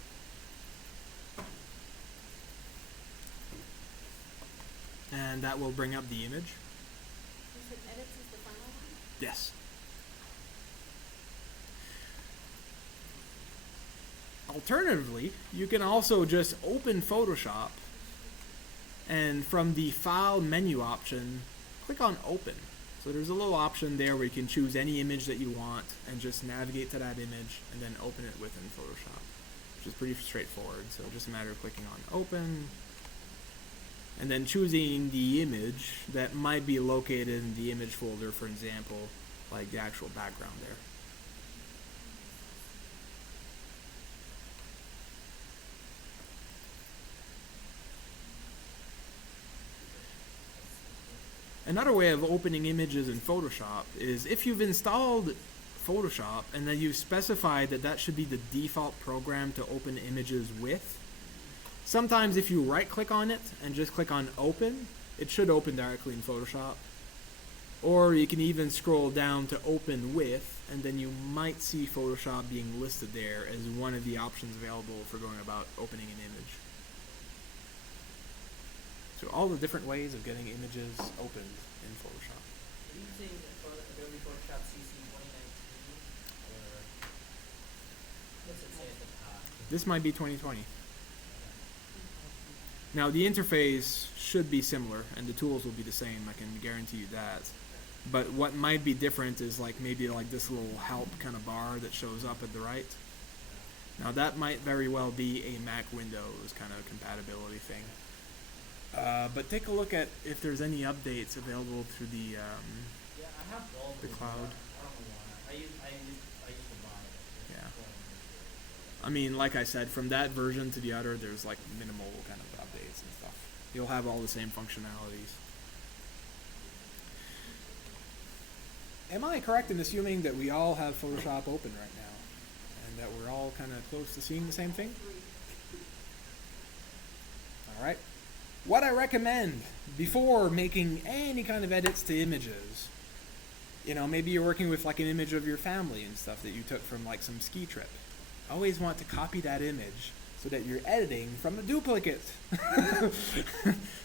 And that will bring up the image. You said edits is the final one? Yes. Alternatively, you can also just open Photoshop and from the File menu option, click on Open. So there's a little option there where you can choose any image that you want and just navigate to that image and then open it within Photoshop, which is pretty straightforward. So just a matter of clicking on open and then choosing the image that might be located in the image folder, for example, like the actual background there. Another way of opening images in Photoshop is if you've installed Photoshop and then you've specified that that should be the default program to open images with. Sometimes if you right click on it and just click on open, it should open directly in Photoshop. Or you can even scroll down to open with, and then you might see Photoshop being listed there as one of the options available for going about opening an image. So all the different ways of getting images opened in Photoshop. Are you using Adobe Photoshop CC 2019, or what's it say at the top? This might be 2020. Now the interface should be similar and the tools will be the same, I can guarantee you that. But what might be different is like maybe like this little help kind of bar that shows up at the right. Now that might very well be a Mac Windows kind of compatibility thing. But take a look at if there's any updates available through the Yeah, I have both. the cloud. I don't know why. I used to buy it. Yeah. I mean, like I said, from that version to the other, there's like minimal kind of updates and stuff. You'll have all the same functionalities. Am I correct in assuming that we all have Photoshop open right now? And that we're all kind of close to seeing the same thing? Alright. What I recommend before making any kind of edits to images, you know, maybe you're working with like an image of your family and stuff that you took from like some ski trip. Always want to copy that image so that you're editing from a duplicate.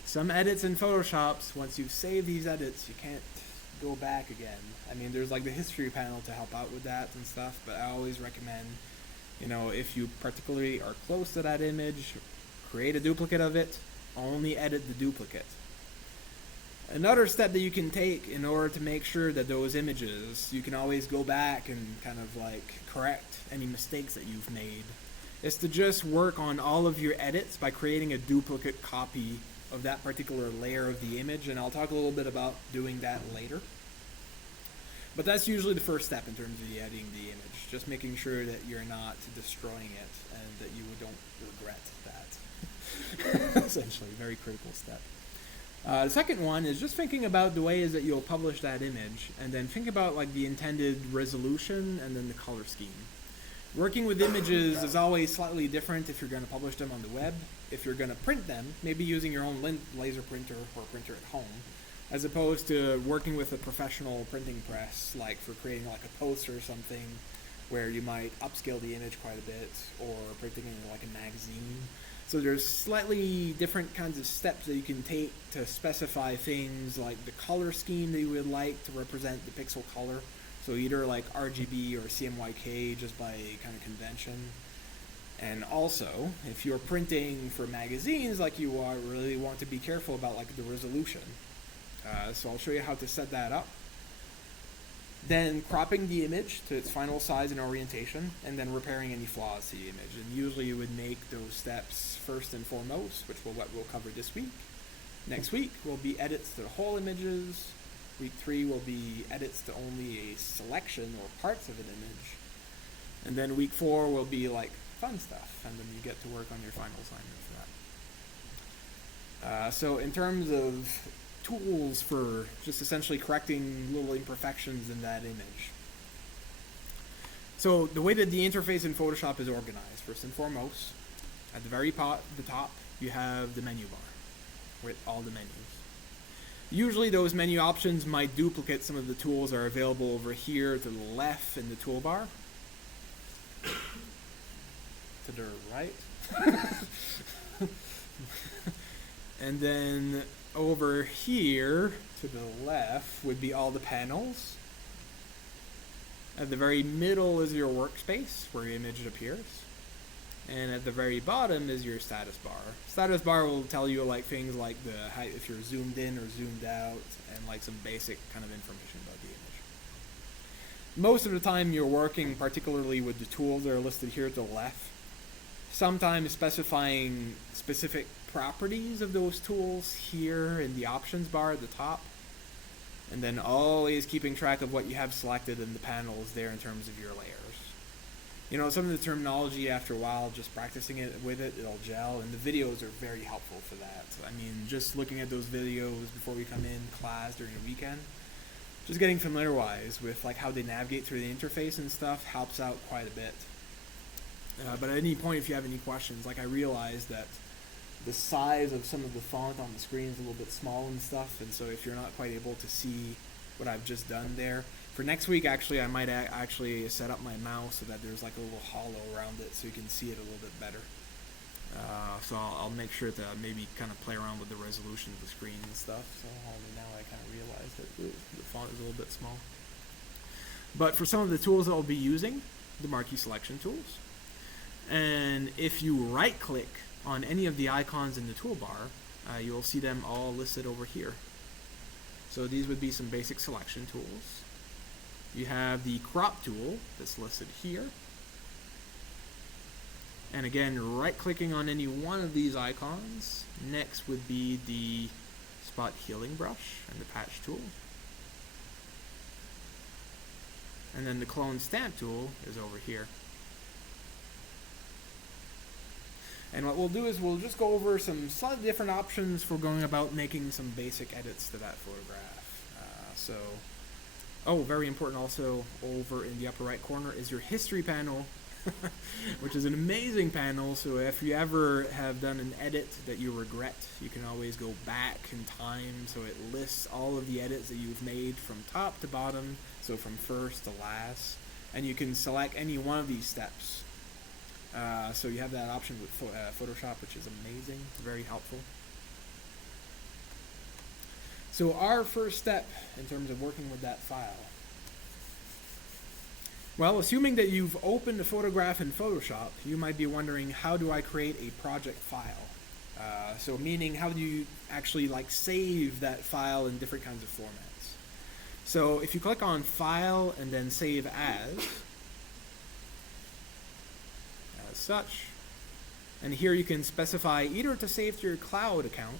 Some edits in Photoshop, once you've saved these edits, you can't go back again. I mean, there's like the history panel to help out with that and stuff, but I always recommend, you know, if you particularly are close to that image, create a duplicate of it, only edit the duplicate. Another step that you can take in order to make sure that those images, you can always go back and kind of like correct any mistakes that you've made, is to just work on all of your edits by creating a duplicate copy of that particular layer of the image, and I'll talk a little bit about doing that later. But that's usually the first step in terms of the editing the image, just making sure that you're not destroying it and that you don't regret that. Essentially, very critical step. The second one is just thinking about the ways that you'll publish that image, and then think about like the intended resolution and then the color scheme. Working with images is always slightly different if you're going to publish them on the web. If you're going to print them, maybe using your own laser printer or printer at home, as opposed to working with a professional printing press, like for creating like a poster or something, where you might upscale the image quite a bit, or printing in like a magazine. So there's slightly different kinds of steps that you can take to specify things like the color scheme that you would like to represent the pixel color. So either like RGB or CMYK just by kind of convention. And also, if you're printing for magazines like you are, really want to be careful about like the resolution. So I'll show you how to set that up. Then cropping the image to its final size and orientation, and then repairing any flaws to the image. And usually you would make those steps first and foremost, which will what we'll cover this week. Next week will be edits to the whole images. Week 3 will be edits to only a selection or parts of an image. And then week 4 will be like fun stuff, and then you get to work on your final assignment for that. So in terms of tools for just essentially correcting little imperfections in that image. So the way that the interface in Photoshop is organized, first and foremost, at the very the top, you have the menu bar with all the menus. Usually those menu options might duplicate some of the tools that are available over here to the left in the toolbar. To the right. And then over here to the left would be all the panels. At the very middle is your workspace where your image appears. And at the very bottom is your status bar. Status bar will tell you like things like the height, if you're zoomed in or zoomed out, and like some basic kind of information about the image. Most of the time you're working particularly with the tools that are listed here to the left, sometimes specifying specific properties of those tools here in the options bar at the top, and then always keeping track of what you have selected in the panels there in terms of your layers. You know, some of the terminology after a while, just practicing it with it, it'll gel, and the videos are very helpful for that. I mean, just looking at those videos before we come in class during the weekend, just getting familiarized with like how they navigate through the interface and stuff helps out quite a bit. But at any point, if you have any questions, like I realized that the size of some of the font on the screen is a little bit small and stuff, and so if you're not quite able to see what I've just done there, for next week, actually, I might actually set up my mouse so that there's like a little hollow around it so you can see it a little bit better. So I'll make sure to maybe kind of play around with the resolution of the screen and stuff. So only now I kind of realize that the font is a little bit small. But for some of the tools that I'll be using, the marquee selection tools, and if you right-click on any of the icons in the toolbar, you'll see them all listed over here. So these would be some basic selection tools. You have the crop tool that's listed here. And again, right-clicking on any one of these icons. Next would be the spot healing brush and the patch tool. And then the clone stamp tool is over here. And what we'll do is we'll just go over some slightly different options for going about making some basic edits to that photograph. Oh, very important also, over in the upper right corner is your history panel, which is an amazing panel. So if you ever have done an edit that you regret, you can always go back in time. So it lists all of the edits that you've made from top to bottom, so from first to last, and you can select any one of these steps. So you have that option with Photoshop, which is amazing, very helpful. So our first step in terms of working with that file. Well, assuming that you've opened a photograph in Photoshop, you might be wondering, how do I create a project file? So meaning, how do you actually like save that file in different kinds of formats? So if you click on File and then Save As such, and here you can specify either to save to your cloud account,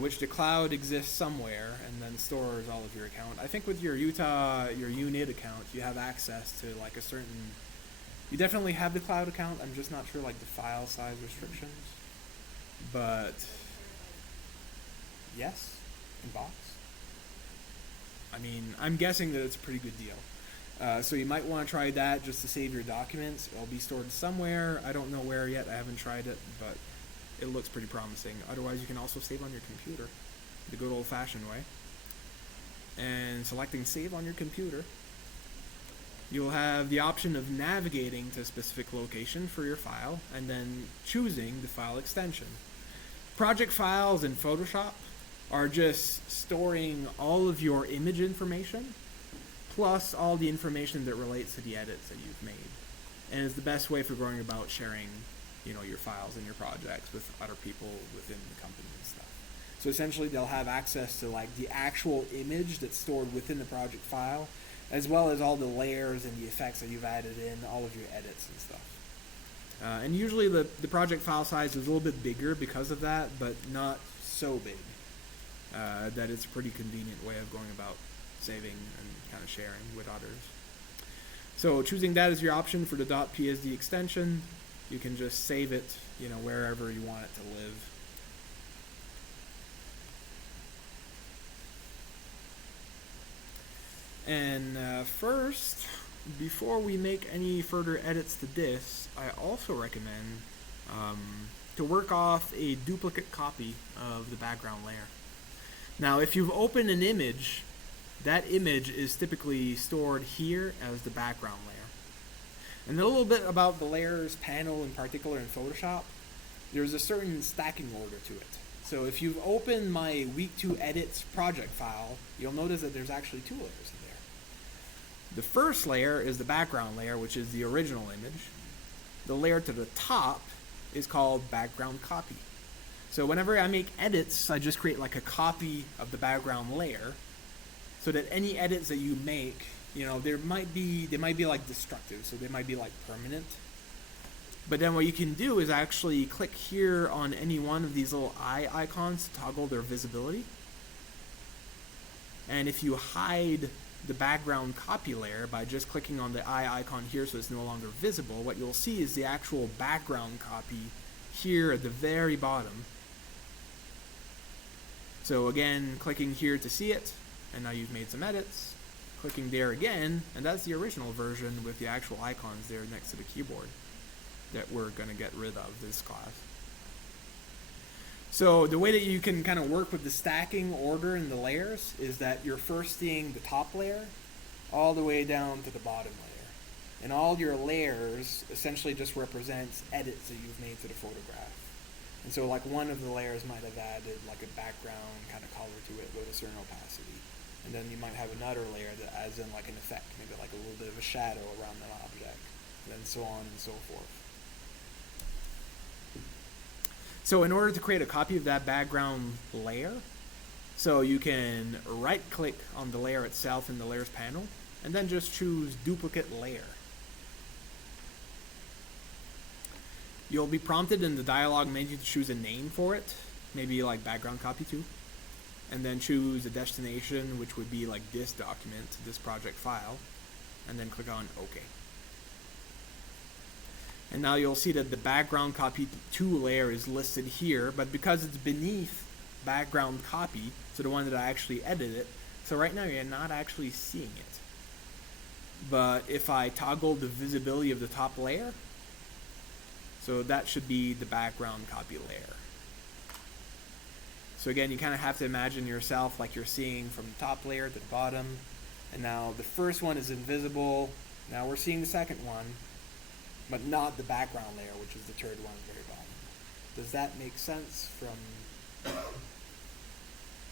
which the cloud exists somewhere and then stores all of your account. I think with your unit account, you have access to like a certain, you definitely have the cloud account. I'm just not sure like the file size restrictions, but yes, in box. I mean, I'm guessing that it's a pretty good deal. So you might want to try that just to save your documents. It'll be stored somewhere. I don't know where yet. I haven't tried it, but it looks pretty promising. Otherwise, you can also save on your computer, the good old-fashioned way. And selecting Save on your computer, you'll have the option of navigating to a specific location for your file, and then choosing the file extension. Project files in Photoshop are just storing all of your image information, plus all the information that relates to the edits that you've made. And it's the best way for going about sharing, you know, your files and your projects with other people within the company and stuff. So essentially they'll have access to like the actual image that's stored within the project file, as well as all the layers and the effects that you've added in, all of your edits and stuff. And usually the project file size is a little bit bigger because of that, but not so big that it's a pretty convenient way of going about saving and kind of sharing with others. So choosing that as your option for the .psd extension, you can just save it, you know, wherever you want it to live. And first, before we make any further edits to this, I also recommend to work off a duplicate copy of the background layer. Now, if you've opened an image, that image is typically stored here as the background layer. And a little bit about the layers panel in particular in Photoshop, there's a certain stacking order to it. So if you've opened my Week 2 Edits project file, you'll notice that there's actually two layers in there. The first layer is the background layer, which is the original image. the layer to the top is called background copy. So whenever I make edits, I just create like a copy of the background layer, so that any edits that you make, they might be like destructive, so they might be like permanent. But then what you can do is actually click here on any one of these little eye icons to toggle their visibility. And if you hide the background copy layer by just clicking on the eye icon here so it's no longer visible, what you'll see is the actual background copy here at the very bottom. So again, clicking here to see it, and now you've made some edits. Clicking there again, and that's the original version with the actual icons there next to the keyboard that we're going to get rid of this class. So the way that you can kind of work with the stacking order in the layers is that you're first seeing the top layer all the way down to the bottom layer. And all your layers essentially just represents edits that you've made to the photograph. And so like one of the layers might have added like a background kind of color to it with a certain opacity. And then you might have another layer that adds in like an effect, maybe like a little bit of a shadow around that object, and then so on and so forth. So in order to create a copy of that background layer, so you can right click on the layer itself in the layers panel, and then just choose duplicate layer. You'll be prompted in the dialog menu to choose a name for it, maybe like background copy 2. And then choose a destination, which would be like this document, this project file, and then click on OK. And now you'll see that the background copy 2 layer is listed here, but because it's beneath background copy, so the one that I actually edited, so right now you're not actually seeing it. But if I toggle the visibility of the top layer, so that should be the background copy layer. So again, you kind of have to imagine yourself like you're seeing from the top layer to the bottom. And now the first one is invisible. Now we're seeing the second one, but not the background layer, which is the third one at the very bottom. Does that make sense? From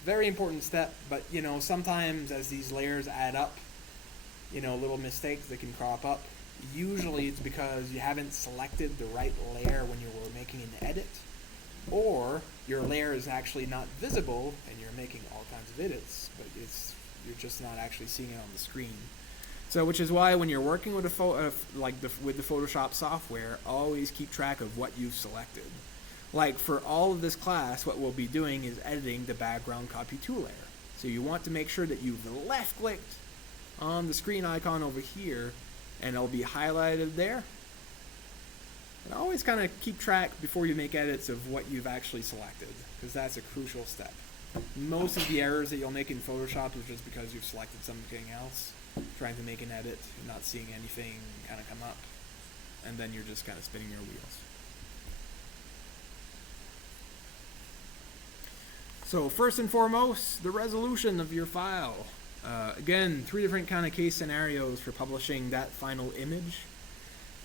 very important step, but sometimes as these layers add up, little mistakes that can crop up. Usually it's because you haven't selected the right layer when you were making an edit, or your layer is actually not visible and you're making all kinds of edits, but you're just not actually seeing it on the screen. So which is why when you're working with with the Photoshop software, always keep track of what you've selected. Like for all of this class, what we'll be doing is editing the background copy 2 layer. So you want to make sure that you've left clicked on the screen icon over here, and it'll be highlighted there. And always kind of keep track before you make edits of what you've actually selected, because that's a crucial step. Most of the errors that you'll make in Photoshop is just because you've selected something else, trying to make an edit, and not seeing anything kind of come up, and then you're just kind of spinning your wheels. So first and foremost, the resolution of your file. Again, 3 different kind of case scenarios for publishing that final image.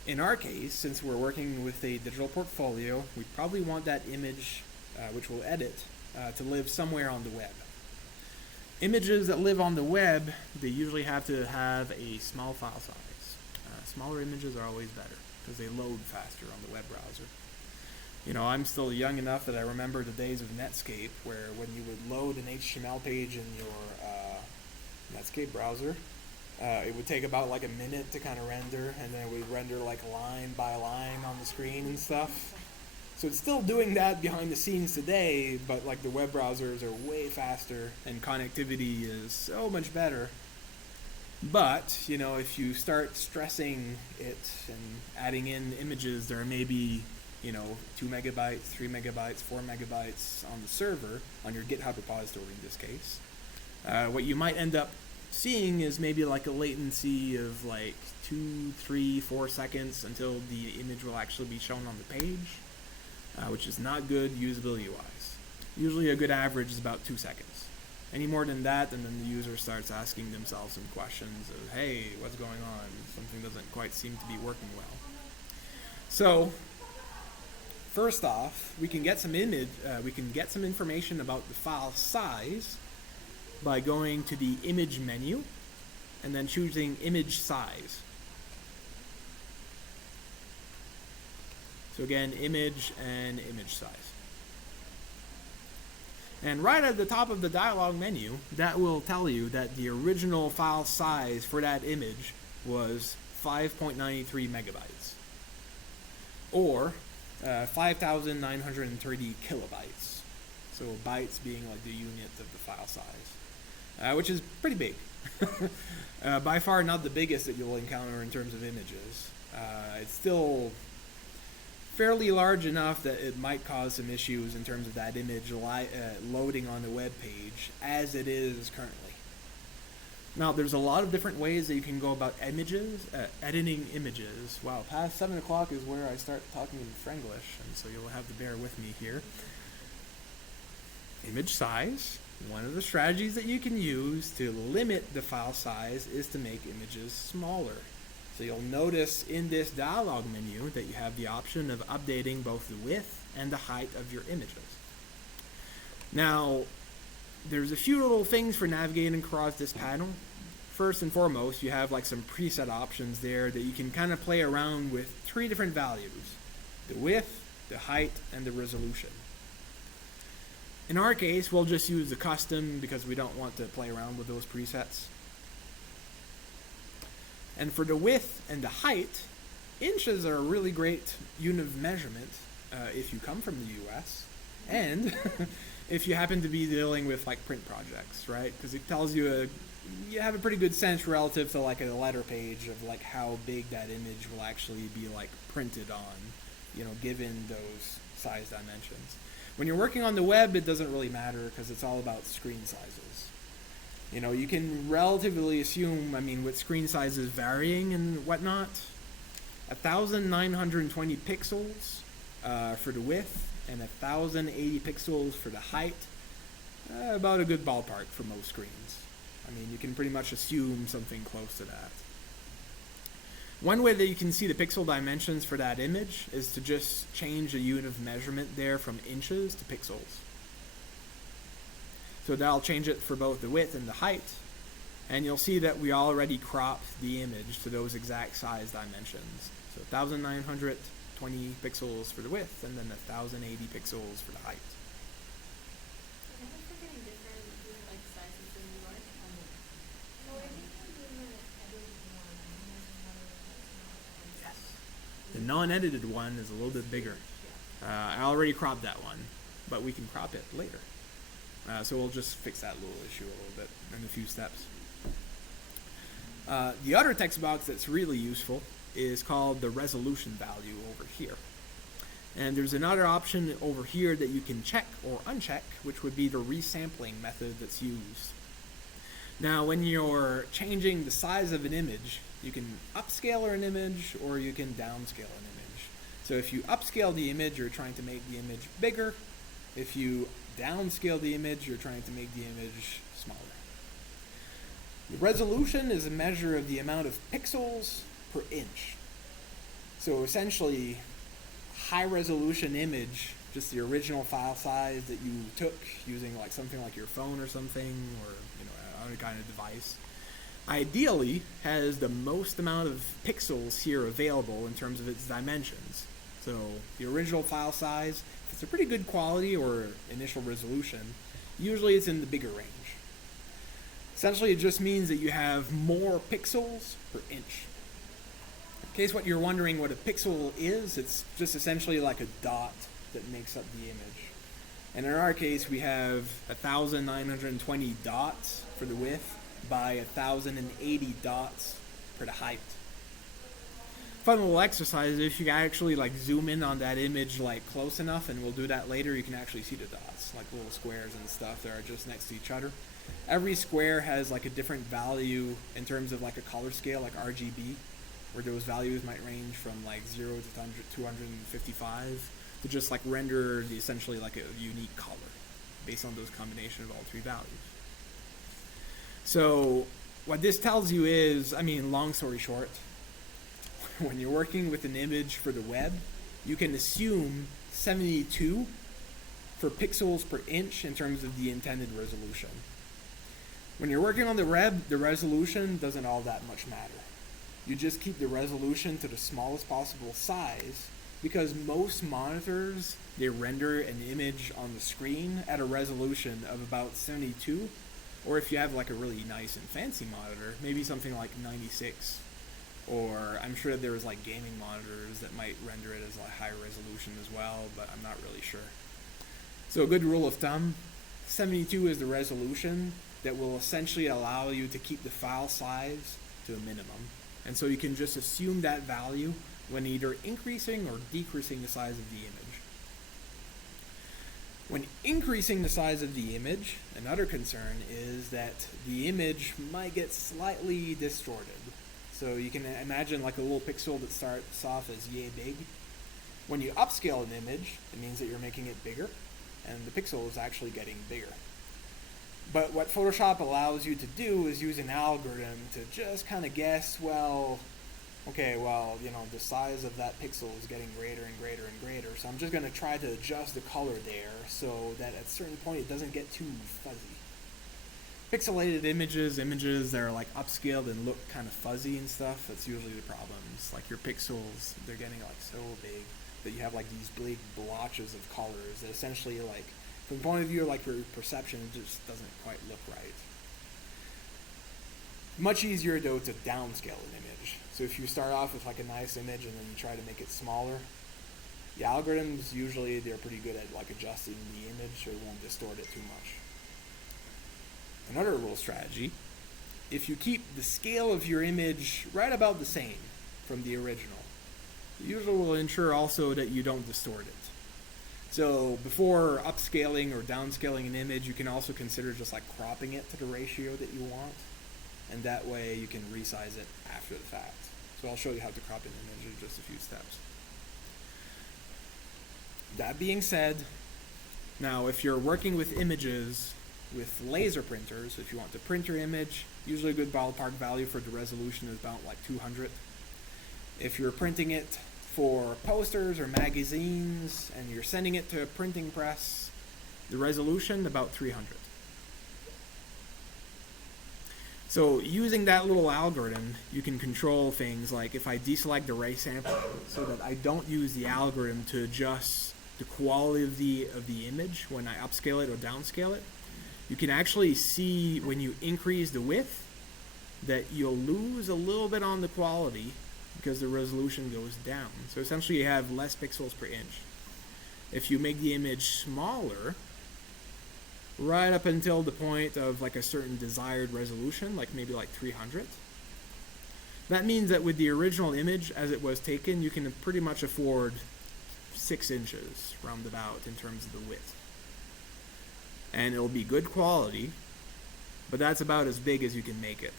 In our case, since we're working with a digital portfolio, we probably want that image, which we'll edit, to live somewhere on the web. Images that live on the web, they usually have to have a small file size. Smaller images are always better because they load faster on the web browser. I'm still young enough that I remember the days of Netscape, where when you would load an HTML page in your Netscape browser, it would take about like a minute to kind of render, and then it would render like line by line on the screen and stuff. So it's still doing that behind the scenes today, but like the web browsers are way faster and connectivity is so much better. But, if you start stressing it and adding in images, there may be 2 megabytes, 3 megabytes, 4 megabytes on the server, on your GitHub repository in this case. What you might end up seeing is maybe like a latency of like 2, 3, 4 seconds until the image will actually be shown on the page, which is not good usability-wise. Usually a good average is about 2 seconds. Any more than that, and then the user starts asking themselves some questions of, hey, what's going on? Something doesn't quite seem to be working well. So, first off, we can get some information about the file size by going to the image menu and then choosing image size. So again, image and image size. And right at the top of the dialog menu, that will tell you that the original file size for that image was 5.93 megabytes, or 5,930 kilobytes. So bytes being like the unit of the file size, which is pretty big. By far not the biggest that you'll encounter in terms of images. It's still fairly large enough that it might cause some issues in terms of that image loading on the web page as it is currently. Now, there's a lot of different ways that you can go about editing images. Wow, past 7 o'clock is where I start talking in Franglish, and so you'll have to bear with me here. Image size. One of the strategies that you can use to limit the file size is to make images smaller. So you'll notice in this dialog menu that you have the option of updating both the width and the height of your images. Now, there's a few little things for navigating across this panel. First and foremost, you have like some preset options there that you can kind of play around with 3 different values: the width, the height, and the resolution. In our case, we'll just use the custom because we don't want to play around with those presets. And for the width and the height, inches are a really great unit of measurement if you come from the US and if you happen to be dealing with like print projects, right? Because it tells you you have a pretty good sense relative to like a letter page of like how big that image will actually be like printed on, you know, given those size dimensions. When you're working on the web, it doesn't really matter because it's all about screen sizes. You know, you can relatively assume, I mean, with screen sizes varying and whatnot, 1,920 pixels for the width and 1,080 pixels for the height, about a good ballpark for most screens. I mean, you can pretty much assume something close to that. One way that you can see the pixel dimensions for that image is to just change the unit of measurement there from inches to pixels. So that'll change it for both the width and the height, and you'll see that we already cropped the image to those exact size dimensions. So 1,920 pixels for the width, and then 1,080 pixels for the height. I think we're getting different like sizes in New York. So I think I'm doing the edited one, and there's another one that's not. Yes. The non-edited one is a little bit bigger. I already cropped that one, but we can crop it later. So we'll just fix that little issue a little bit in a few steps. The other text box that's really useful is called the resolution value over here. And there's another option over here that you can check or uncheck, which would be the resampling method that's used. Now, when you're changing the size of an image, you can upscale an image or you can downscale an image. So if you upscale the image, you're trying to make the image bigger. If you downscale the image, you're trying to make the image smaller. The resolution is a measure of the amount of pixels per inch. So essentially, high resolution image, just the original file size that you took using like something like your phone or something, or other kind of device, ideally has the most amount of pixels here available in terms of its dimensions. So the original file size, if it's a pretty good quality or initial resolution, usually it's in the bigger range. Essentially, it just means that you have more pixels per inch. In case what you're wondering what a pixel is, it's just essentially like a dot that makes up the image. And in our case, we have 1,920 dots for the width by 1,080 dots for the height. Fun little exercise, if you actually like zoom in on that image like close enough, and we'll do that later, you can actually see the dots, like little squares and stuff that are just next to each other. Every square has like a different value in terms of like a color scale, like RGB, where those values might range from like 0 to 255 to just like render the essentially like a unique color based on those combination of all 3 values. So what this tells you is, I mean, long story short, when you're working with an image for the web, you can assume 72 for pixels per inch in terms of the intended resolution. When you're working on the web, the resolution doesn't all that much matter. You just keep the resolution to the smallest possible size, because most monitors, they render an image on the screen at a resolution of about 72, or if you have like a really nice and fancy monitor, maybe something like 96, or I'm sure there's like gaming monitors that might render it as a high resolution as well, but I'm not really sure. So a good rule of thumb, 72 is the resolution that will essentially allow you to keep the file size to a minimum. And so you can just assume that value when either increasing or decreasing the size of the image. When increasing the size of the image, another concern is that the image might get slightly distorted. So you can imagine like a little pixel that starts off as yay big. When you upscale an image, it means that you're making it bigger, and the pixel is actually getting bigger. But what Photoshop allows you to do is use an algorithm to just kind of guess, well, okay, well, you know, the size of that pixel is getting greater and greater and greater, so I'm just going to try to adjust the color there so that at a certain point it doesn't get too fuzzy. Pixelated images that are like upscaled and look kind of fuzzy and stuff, that's usually the problems. Like your pixels, they're getting like so big that you have like these big blotches of colors that essentially like, from the point of view of like your perception, it just doesn't quite look right. Much easier though to downscale an image. So if you start off with like a nice image and then you try to make it smaller, the algorithms usually they're pretty good at like adjusting the image so it won't distort it too much. Another little strategy, if you keep the scale of your image right about the same from the original, it usually will ensure also that you don't distort it. So before upscaling or downscaling an image, you can also consider just like cropping it to the ratio that you want, and that way you can resize it after the fact. So I'll show you how to crop an image in just a few steps. That being said, now if you're working with images with laser printers, if you want to print your image, usually a good ballpark value for the resolution is about like 200. If you're printing it for posters or magazines and you're sending it to a printing press, the resolution about 300. So using that little algorithm, you can control things like if I deselect the ray sampling so that I don't use the algorithm to adjust the quality of the image when I upscale it or downscale it, you can actually see when you increase the width that you'll lose a little bit on the quality because the resolution goes down. So essentially you have less pixels per inch. If you make the image smaller, right up until the point of like a certain desired resolution, like maybe like 300, that means that with the original image as it was taken, you can pretty much afford 6 inches roundabout in terms of the width. And it'll be good quality, but that's about as big as you can make it.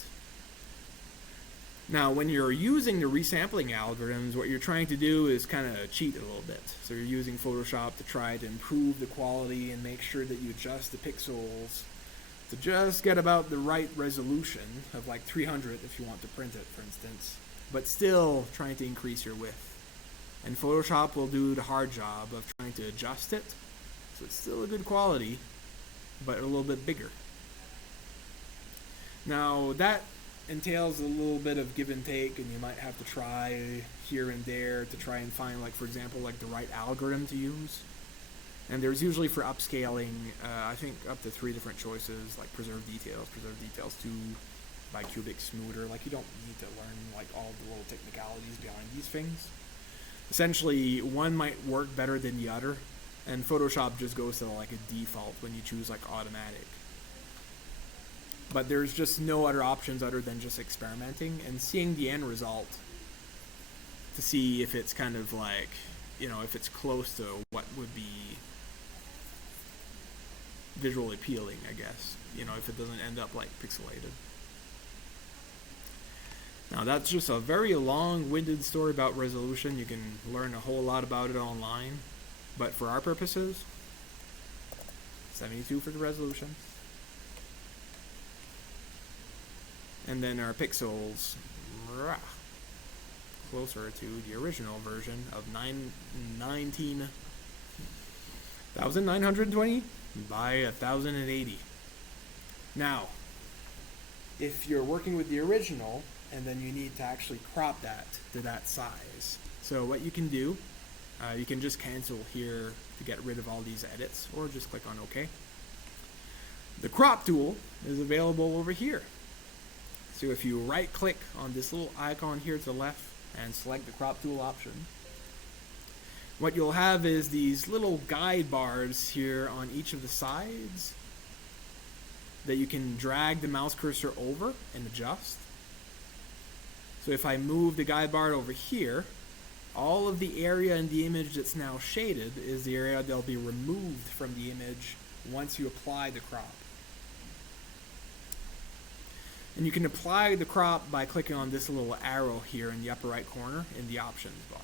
Now, when you're using the resampling algorithms, what you're trying to do is kind of cheat a little bit. So you're using Photoshop to try to improve the quality and make sure that you adjust the pixels to just get about the right resolution of like 300 if you want to print it, for instance, but still trying to increase your width. And Photoshop will do the hard job of trying to adjust it so it's still a good quality, but a little bit bigger. Now, that entails a little bit of give and take, and you might have to try here and there to try and find, like, for example, like the right algorithm to use. And there's usually for upscaling, I think up to 3 different choices, like preserve details 2, bicubic smoother. Like, you don't need to learn like all the little technicalities behind these things. Essentially, one might work better than the other, and Photoshop just goes to like a default when you choose like automatic. But there's just no other options other than just experimenting and seeing the end result to see if it's kind of like, you know, if it's close to what would be visually appealing, I guess. You know, if it doesn't end up like pixelated. Now that's just a very long-winded story about resolution. You can learn a whole lot about it online. But for our purposes, 72 for the resolution. And then our pixels, closer to the original version of 1920 by 1080. Now, if you're working with the original, and then you need to actually crop that to that size. So what you can do You can just cancel here to get rid of all these edits, or just click on OK. The crop tool is available over here. So if you right click on this little icon here to the left and select the crop tool option, what you'll have is these little guide bars here on each of the sides that you can drag the mouse cursor over and adjust. So if I move the guide bar over here, all of the area in the image that's now shaded is the area that'll be removed from the image once you apply the crop. And you can apply the crop by clicking on this little arrow here in the upper right corner in the options bar.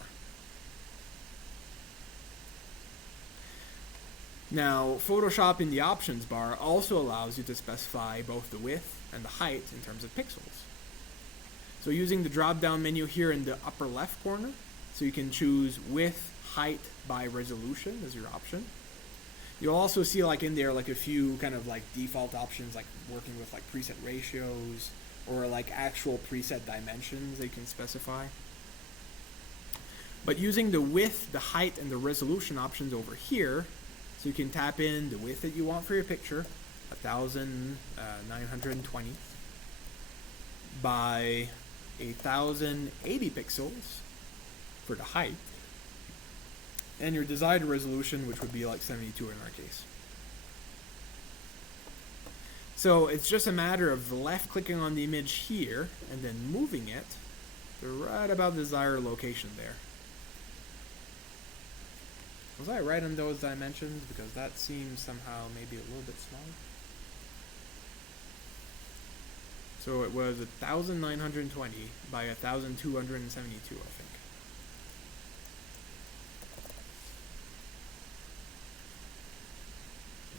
Now, Photoshop in the options bar also allows you to specify both the width and the height in terms of pixels. So using the drop-down menu here in the upper left corner, so you can choose width, height by resolution as your option. You'll also see like in there like a few kind of like default options, like working with like preset ratios or like actual preset dimensions that you can specify. But using the width, the height, and the resolution options over here, so you can tap in the width that you want for your picture, 1920 by 1080 pixels for the height, and your desired resolution, which would be like 72 in our case. So it's just a matter of left clicking on the image here and then moving it to right about the desired location there. Was I right on those dimensions? Because that seems somehow maybe a little bit small. So it was 1920 by 1272, I think.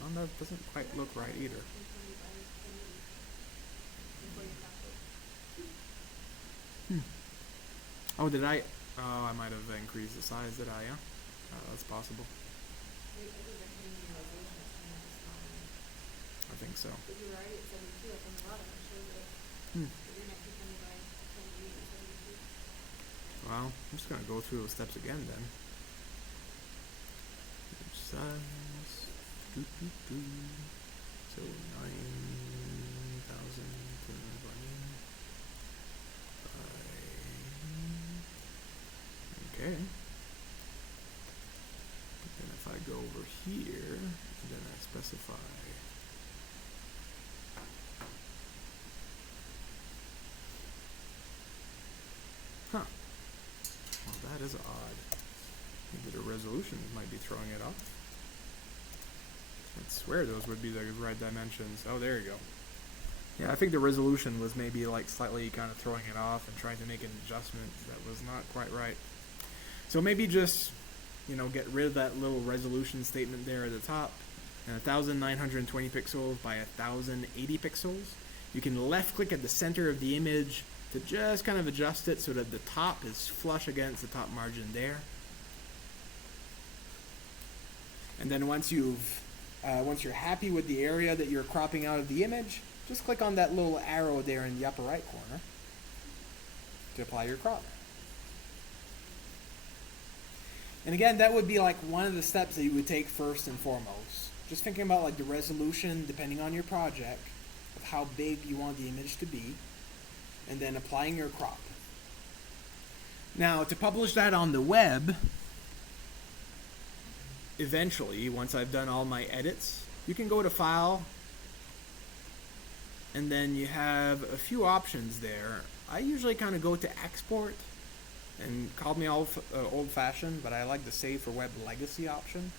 Well, that doesn't quite look right either. Oh, did I? Oh, I might have increased the size, did I? Yeah? That's possible. I think so. Well, I'm just going to go through those steps again then. Image size. So 9,020. Okay. Then if I go over here, and then I specify well, that is odd. Maybe the resolution might be throwing it off. I swear those would be the right dimensions. Oh, there you go. Yeah, I think the resolution was maybe like slightly kind of throwing it off and trying to make an adjustment that was not quite right. So maybe just, you know, get rid of that little resolution statement there at the top. And 1920 pixels by 1080 pixels. You can left click at the center of the image to just kind of adjust it so that the top is flush against the top margin there. And then once you're happy with the area that you're cropping out of the image, just click on that little arrow there in the upper right corner to apply your crop. And again, that would be like one of the steps that you would take first and foremost. Just thinking about like the resolution, depending on your project, of how big you want the image to be, and then applying your crop. Now, to publish that on the web, eventually, once I've done all my edits, you can go to File, and then you have a few options there. I usually kind of go to Export, and call me old-fashioned, but I like the Save for Web Legacy option.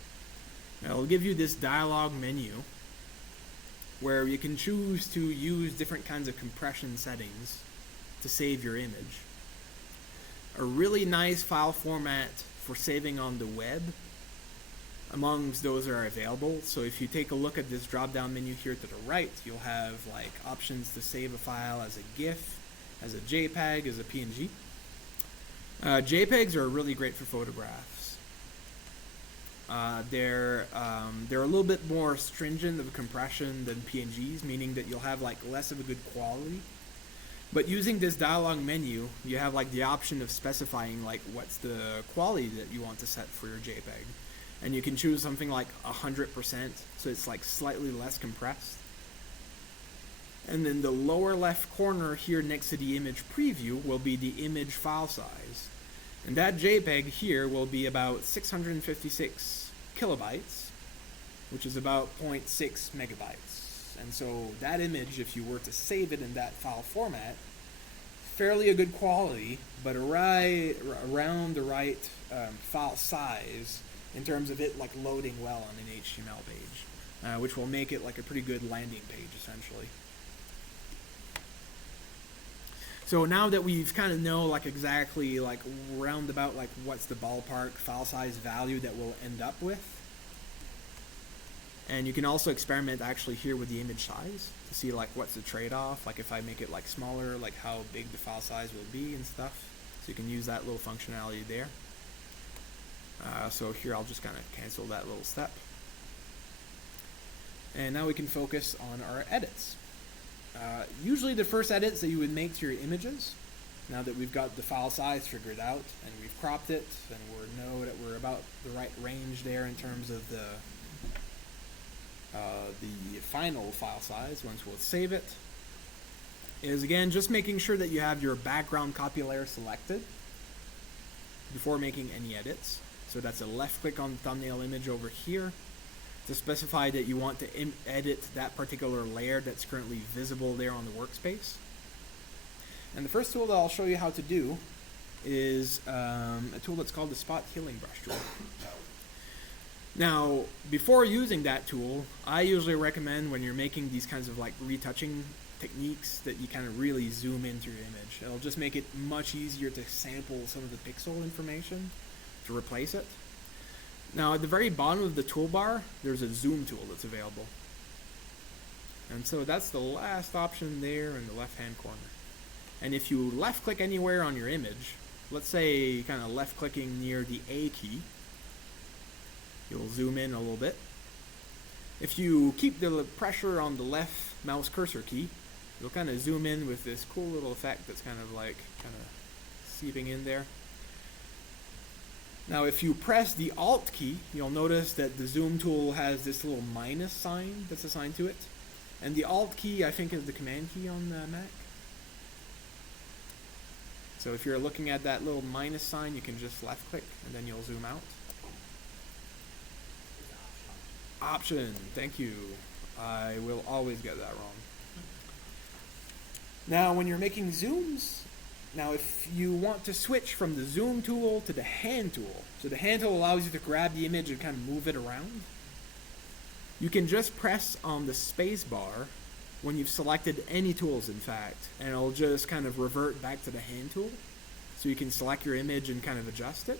Now, it'll give you this dialog menu where you can choose to use different kinds of compression settings to save your image. A really nice file format for saving on the web amongst those that are available. So if you take a look at this drop-down menu here to the right, you'll have like options to save a file as a GIF, as a JPEG, as a PNG. JPEGs are really great for photographs. They're a little bit more stringent of a compression than PNGs, meaning that you'll have like less of a good quality. But using this dialog menu, you have like the option of specifying like what's the quality that you want to set for your JPEG. And you can choose something like 100%, so it's like slightly less compressed. And then the lower left corner here next to the image preview will be the image file size. And that JPEG here will be about 656 kilobytes, which is about 0.6 megabytes. And so that image, if you were to save it in that file format, fairly a good quality, but around the right file size in terms of it like loading well on an HTML page, which will make it like a pretty good landing page essentially. So now that we've kind of know like exactly like roundabout like what's the ballpark file size value that we'll end up with, and you can also experiment actually here with the image size to see like what's the trade-off, like if I make it like smaller, like how big the file size will be and stuff. So you can use that little functionality there. So here I'll just kind of cancel that little step. And now we can focus on our edits. Usually the first edits that you would make to your images, now that we've got the file size figured out and we've cropped it and we know that we're about the right range there in terms of the final file size once we'll save it, is again just making sure that you have your background copy layer selected before making any edits. So that's a left click on the thumbnail image over here to specify that you want to edit that particular layer that's currently visible there on the workspace. And the first tool that I'll show you how to do is a tool that's called the Spot Healing Brush tool. Now, before using that tool, I usually recommend when you're making these kinds of like retouching techniques that you kind of really zoom into your image. It'll just make it much easier to sample some of the pixel information to replace it. Now, at the very bottom of the toolbar, there's a zoom tool that's available. And so that's the last option there in the left-hand corner. And if you left-click anywhere on your image, let's say kind of left-clicking near the A key, you'll zoom in a little bit. If you keep the pressure on the left mouse cursor key, you'll kind of zoom in with this cool little effect that's kind of seeping in there. Now if you press the Alt key, you'll notice that the zoom tool has this little minus sign that's assigned to it. And the Alt key, I think, is the command key on the Mac. So if you're looking at that little minus sign, you can just left click and then you'll zoom out. Option, thank you. I will always get that wrong. Now when you're making zooms, now if you want to switch from the zoom tool to the hand tool, so the hand tool allows you to grab the image and kind of move it around, you can just press on the space bar when you've selected any tools in fact, and it'll just kind of revert back to the hand tool. So you can select your image and kind of adjust it.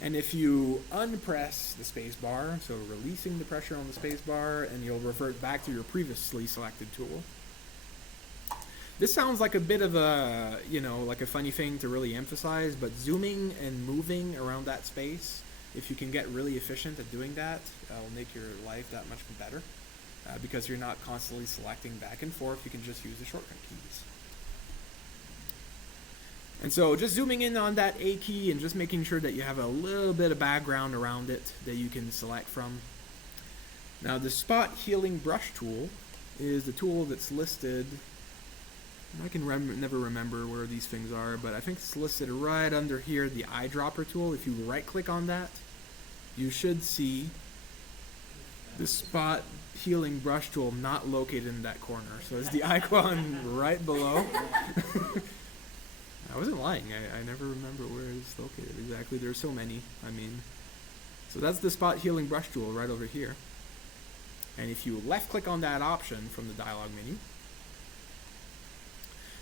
And if you unpress the space bar, so releasing the pressure on the space bar, and you'll revert back to your previously selected tool. This sounds like a bit of a, like a funny thing to really emphasize, but zooming and moving around that space, if you can get really efficient at doing that, will make your life that much better. Because you're not constantly selecting back and forth, you can just use the shortcut keys. And so just zooming in on that A key and just making sure that you have a little bit of background around it that you can select from. Now the Spot Healing Brush tool is the tool that's listed, I can never remember where these things are, but I think it's listed right under here, the eyedropper tool. If you right click on that, you should see the Spot Healing Brush tool not located in that corner. So it's the icon right below. I wasn't lying. I never remember where it's located exactly. There's so many. So that's the Spot Healing Brush tool right over here. And if you left click on that option from the dialog menu,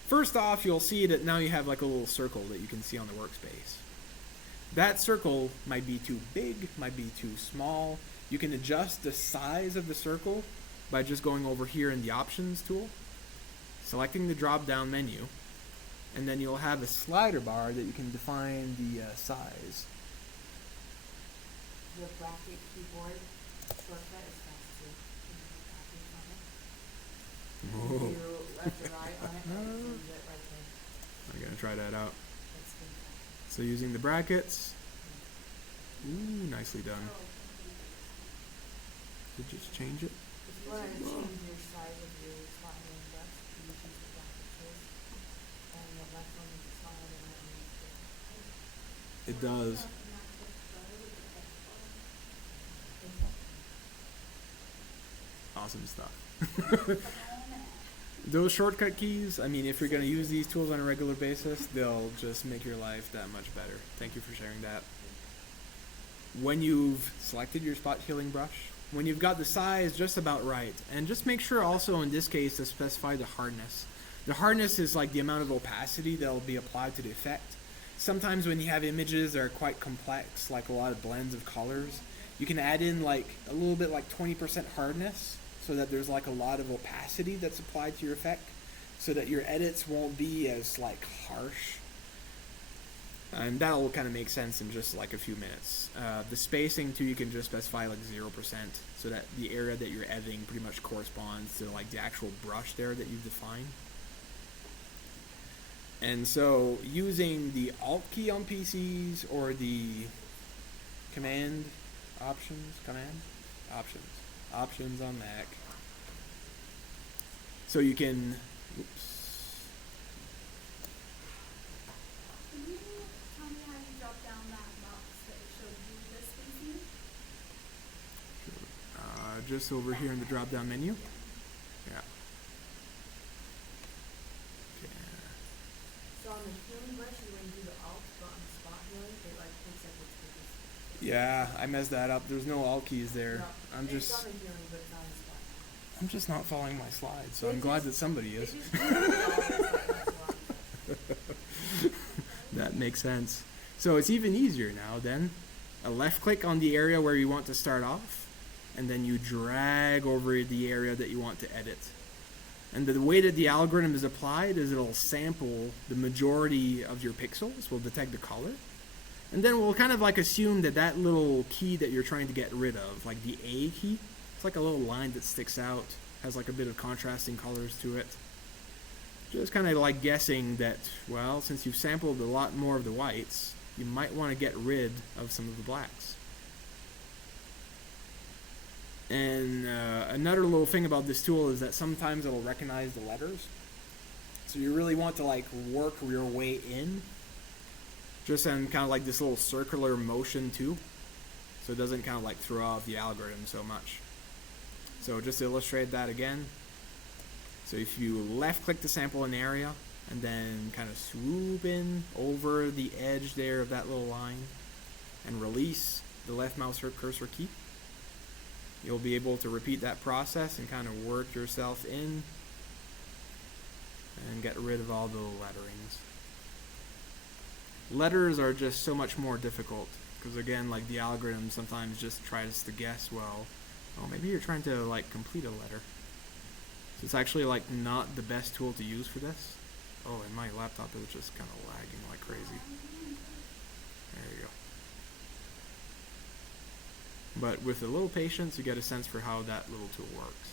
first off, you'll see that now you have like a little circle that you can see on the workspace. That circle might be too big, might be too small. You can adjust the size of the circle by just going over here in the Options tool, selecting the drop-down menu, and then you'll have a slider bar that you can define the size. The bracket keyboard shortcut is fast too. Oh. You left or right on it, and it sends it right there. I'm gonna try that out. That's fantastic. So using the brackets. Ooh, nicely done. Did you just change it? If you wanted to change your size of your spot healing brush, you would use the brackets. And the left one is smaller than the right one. It does. Awesome stuff. Those shortcut keys, I mean, if you're going to use these tools on a regular basis, they'll just make your life that much better. Thank you for sharing that. When you've selected your spot healing brush, when you've got the size just about right, and just make sure also in this case to specify the hardness. The hardness is like the amount of opacity that will be applied to the effect. Sometimes when you have images that are quite complex, like a lot of blends of colors, you can add in like a little bit like 20% hardness so that there's like a lot of opacity that's applied to your effect so that your edits won't be as like harsh. And that will kind of make sense in just like a few minutes. The spacing too, you can just specify like 0% so that the area that you're editing pretty much corresponds to like the actual brush there that you've defined. And so using the Alt key on PCs or the options on Mac. So you can, Can you tell me how you drop down that box that showed you the spacing? just over here in the drop down menu. Yeah. Okay. So on the healing brush, you wouldn't do the alt, but on the spot healing, it like looks like it's because Yeah, I messed that up. There's no Alt keys there. no, I'm it's just on the healing, but it's not on the spot. I'm just not following my slides, so They I'm glad just- that somebody is. They just do it all this, like, That makes sense. So it's even easier now then. A left click on the area where you want to start off, and then you drag over the area that you want to edit. And the way that the algorithm is applied is it'll sample the majority of your pixels, will detect the color, and then we'll kind of like assume that that little key that you're trying to get rid of, like the A key, it's like a little line that sticks out, has like a bit of contrasting colors to it. Just kind of like guessing that, well, since you've sampled a lot more of the whites, you might want to get rid of some of the blacks. And another little thing about this tool is that sometimes it'll recognize the letters. So you really want to like work your way in, just in kind of like this little circular motion too, so it doesn't kind of like throw off the algorithm so much. So just to illustrate that again, so if you left click to sample an area and then kind of swoop in over the edge there of that little line and release the left mouse cursor key, you'll be able to repeat that process and kind of work yourself in and get rid of all the letterings. Letters are just so much more difficult because again, like the algorithm sometimes just tries to guess, well, oh, maybe you're trying to like complete a letter. So it's actually like not the best tool to use for this. Oh, and my laptop is just kind of lagging like crazy. There you go. But with a little patience, you get a sense for how that little tool works.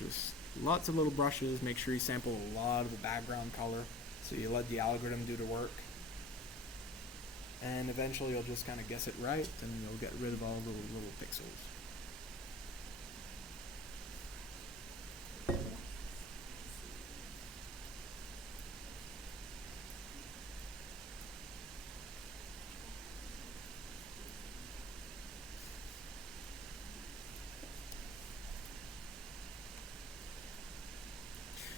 Just lots of little brushes. Make sure you sample a lot of the background color, so you let the algorithm do the work. And eventually you'll just kind of guess it right, and you'll get rid of all the little pixels.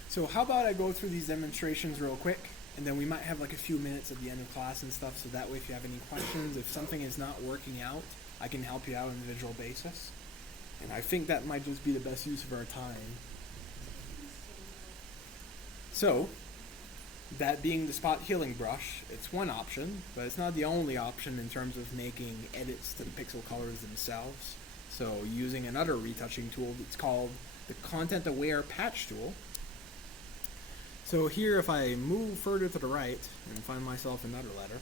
So how about I go through these demonstrations real quick, and then we might have like a few minutes at the end of class and stuff, so that way if you have any questions, if something is not working out, I can help you out on an individual basis. And I think that might just be the best use of our time. So, that being the spot healing brush, it's one option, but it's not the only option in terms of making edits to the pixel colors themselves. So using another retouching tool that's called the Content Aware Patch Tool. So here, if I move further to the right and find myself another letter,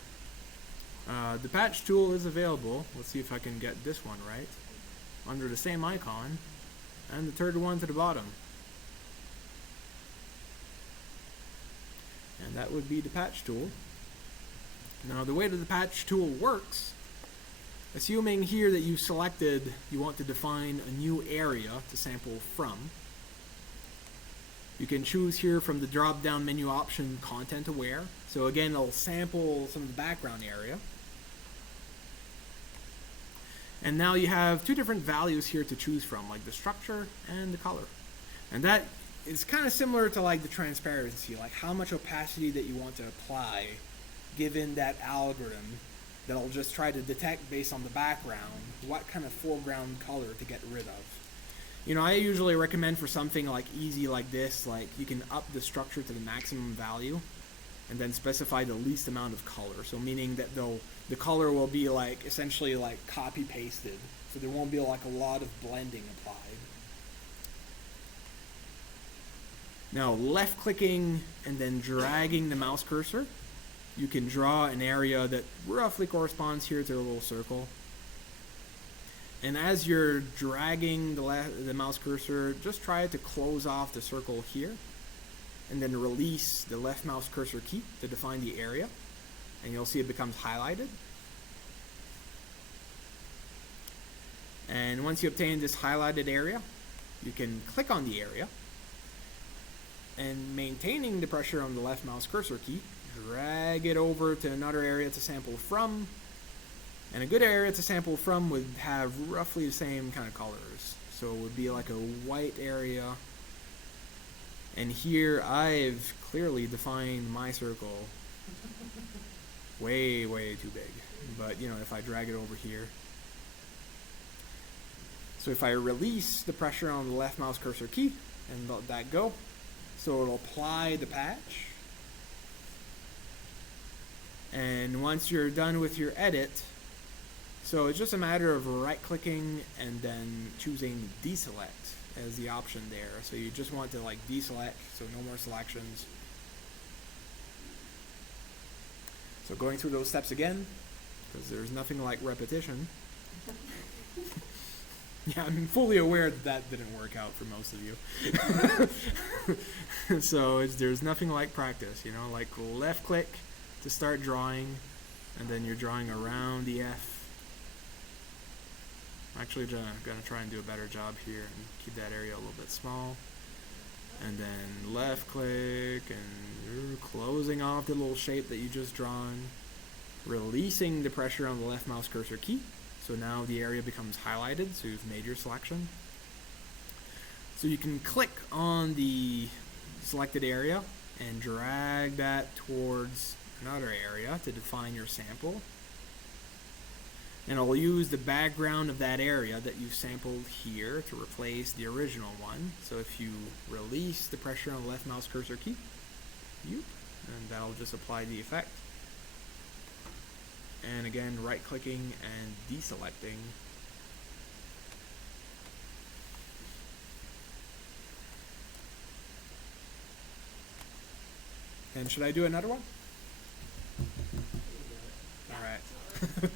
the patch tool is available. Let's see if I can get this one right. under the same icon, and the third one to the bottom. And that would be the patch tool. Now the way that the patch tool works, assuming here that you selected, you want to define a new area to sample from, you can choose here from the drop down menu option content aware. So again, it'll sample some of the background area. And now you have two different values here to choose from, like the structure and the color. And that is kind of similar to like the transparency, like how much opacity that you want to apply given that algorithm that'll just try to detect based on the background what kind of foreground color to get rid of. You know, I usually recommend for something like easy like this, like you can up the structure to the maximum value and then specify the least amount of color. So meaning that the color will be like essentially like copy pasted. So there won't be like a lot of blending applied. Now left clicking and then dragging the mouse cursor, you can draw an area that roughly corresponds here to a little circle. And as you're dragging the mouse cursor, just try to close off the circle here and then release the left mouse cursor key to define the area, and you'll see it becomes highlighted. And once you obtain this highlighted area, you can click on the area and maintaining the pressure on the left mouse cursor key, drag it over to another area to sample from. And a good area to sample from would have roughly the same kind of colors. So it would be like a white area. And here I've clearly defined my circle way, way too big. But you know, if I drag it over here. So if I release the pressure on the left mouse cursor key and let that go, so it'll apply the patch. And once you're done with your edit, so it's just a matter of right clicking and then choosing deselect as the option there. So you just want to like deselect, so no more selections. So going through those steps again, because there's nothing like repetition. Yeah, I'm fully aware that that didn't work out for most of you. So there's nothing like practice, you know, like left click to start drawing, and then you're drawing around the F. I'm actually gonna try and do a better job here and keep that area a little bit small. And then left click and you're closing off the little shape that you just drawn, releasing the pressure on the left mouse cursor key. So now the area becomes highlighted, so you've made your selection. So you can click on the selected area and drag that towards another area to define your sample. And I'll use the background of that area that you sampled here to replace the original one. So if you release the pressure on the left mouse cursor key, and that'll just apply the effect. And again, right clicking and deselecting. And should I do another one? Alright.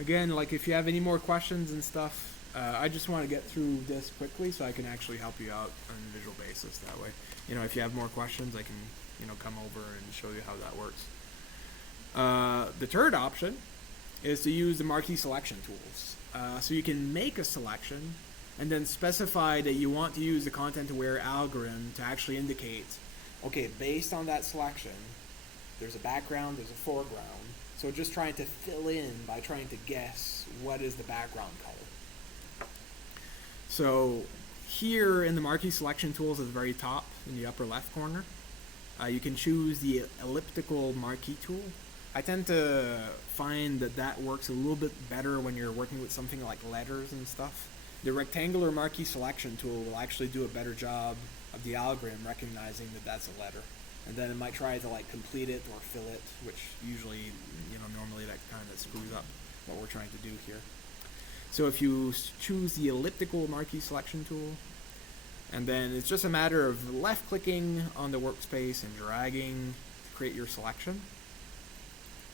Again, like if you have any more questions and stuff, I just want to get through this quickly so I can actually help you out on a visual basis that way. You know, if you have more questions, I can, you know, come over and show you how that works. The third option is to use the marquee selection tools. So you can make a selection and then specify that you want to use the content-aware algorithm to actually indicate, okay, based on that selection, there's a background, there's a foreground. So just trying to fill in by trying to guess what is the background color. So here in the marquee selection tools at the very top in the upper left corner, you can choose the elliptical marquee tool. I tend to find that that works a little bit better when you're working with something like letters and stuff. The rectangular marquee selection tool will actually do a better job of the algorithm recognizing that that's a letter. And then it might try to like complete it or fill it, which usually, you know, normally that kind of screws up what we're trying to do here. So if you choose the elliptical marquee selection tool, and then it's just a matter of left clicking on the workspace and dragging to create your selection.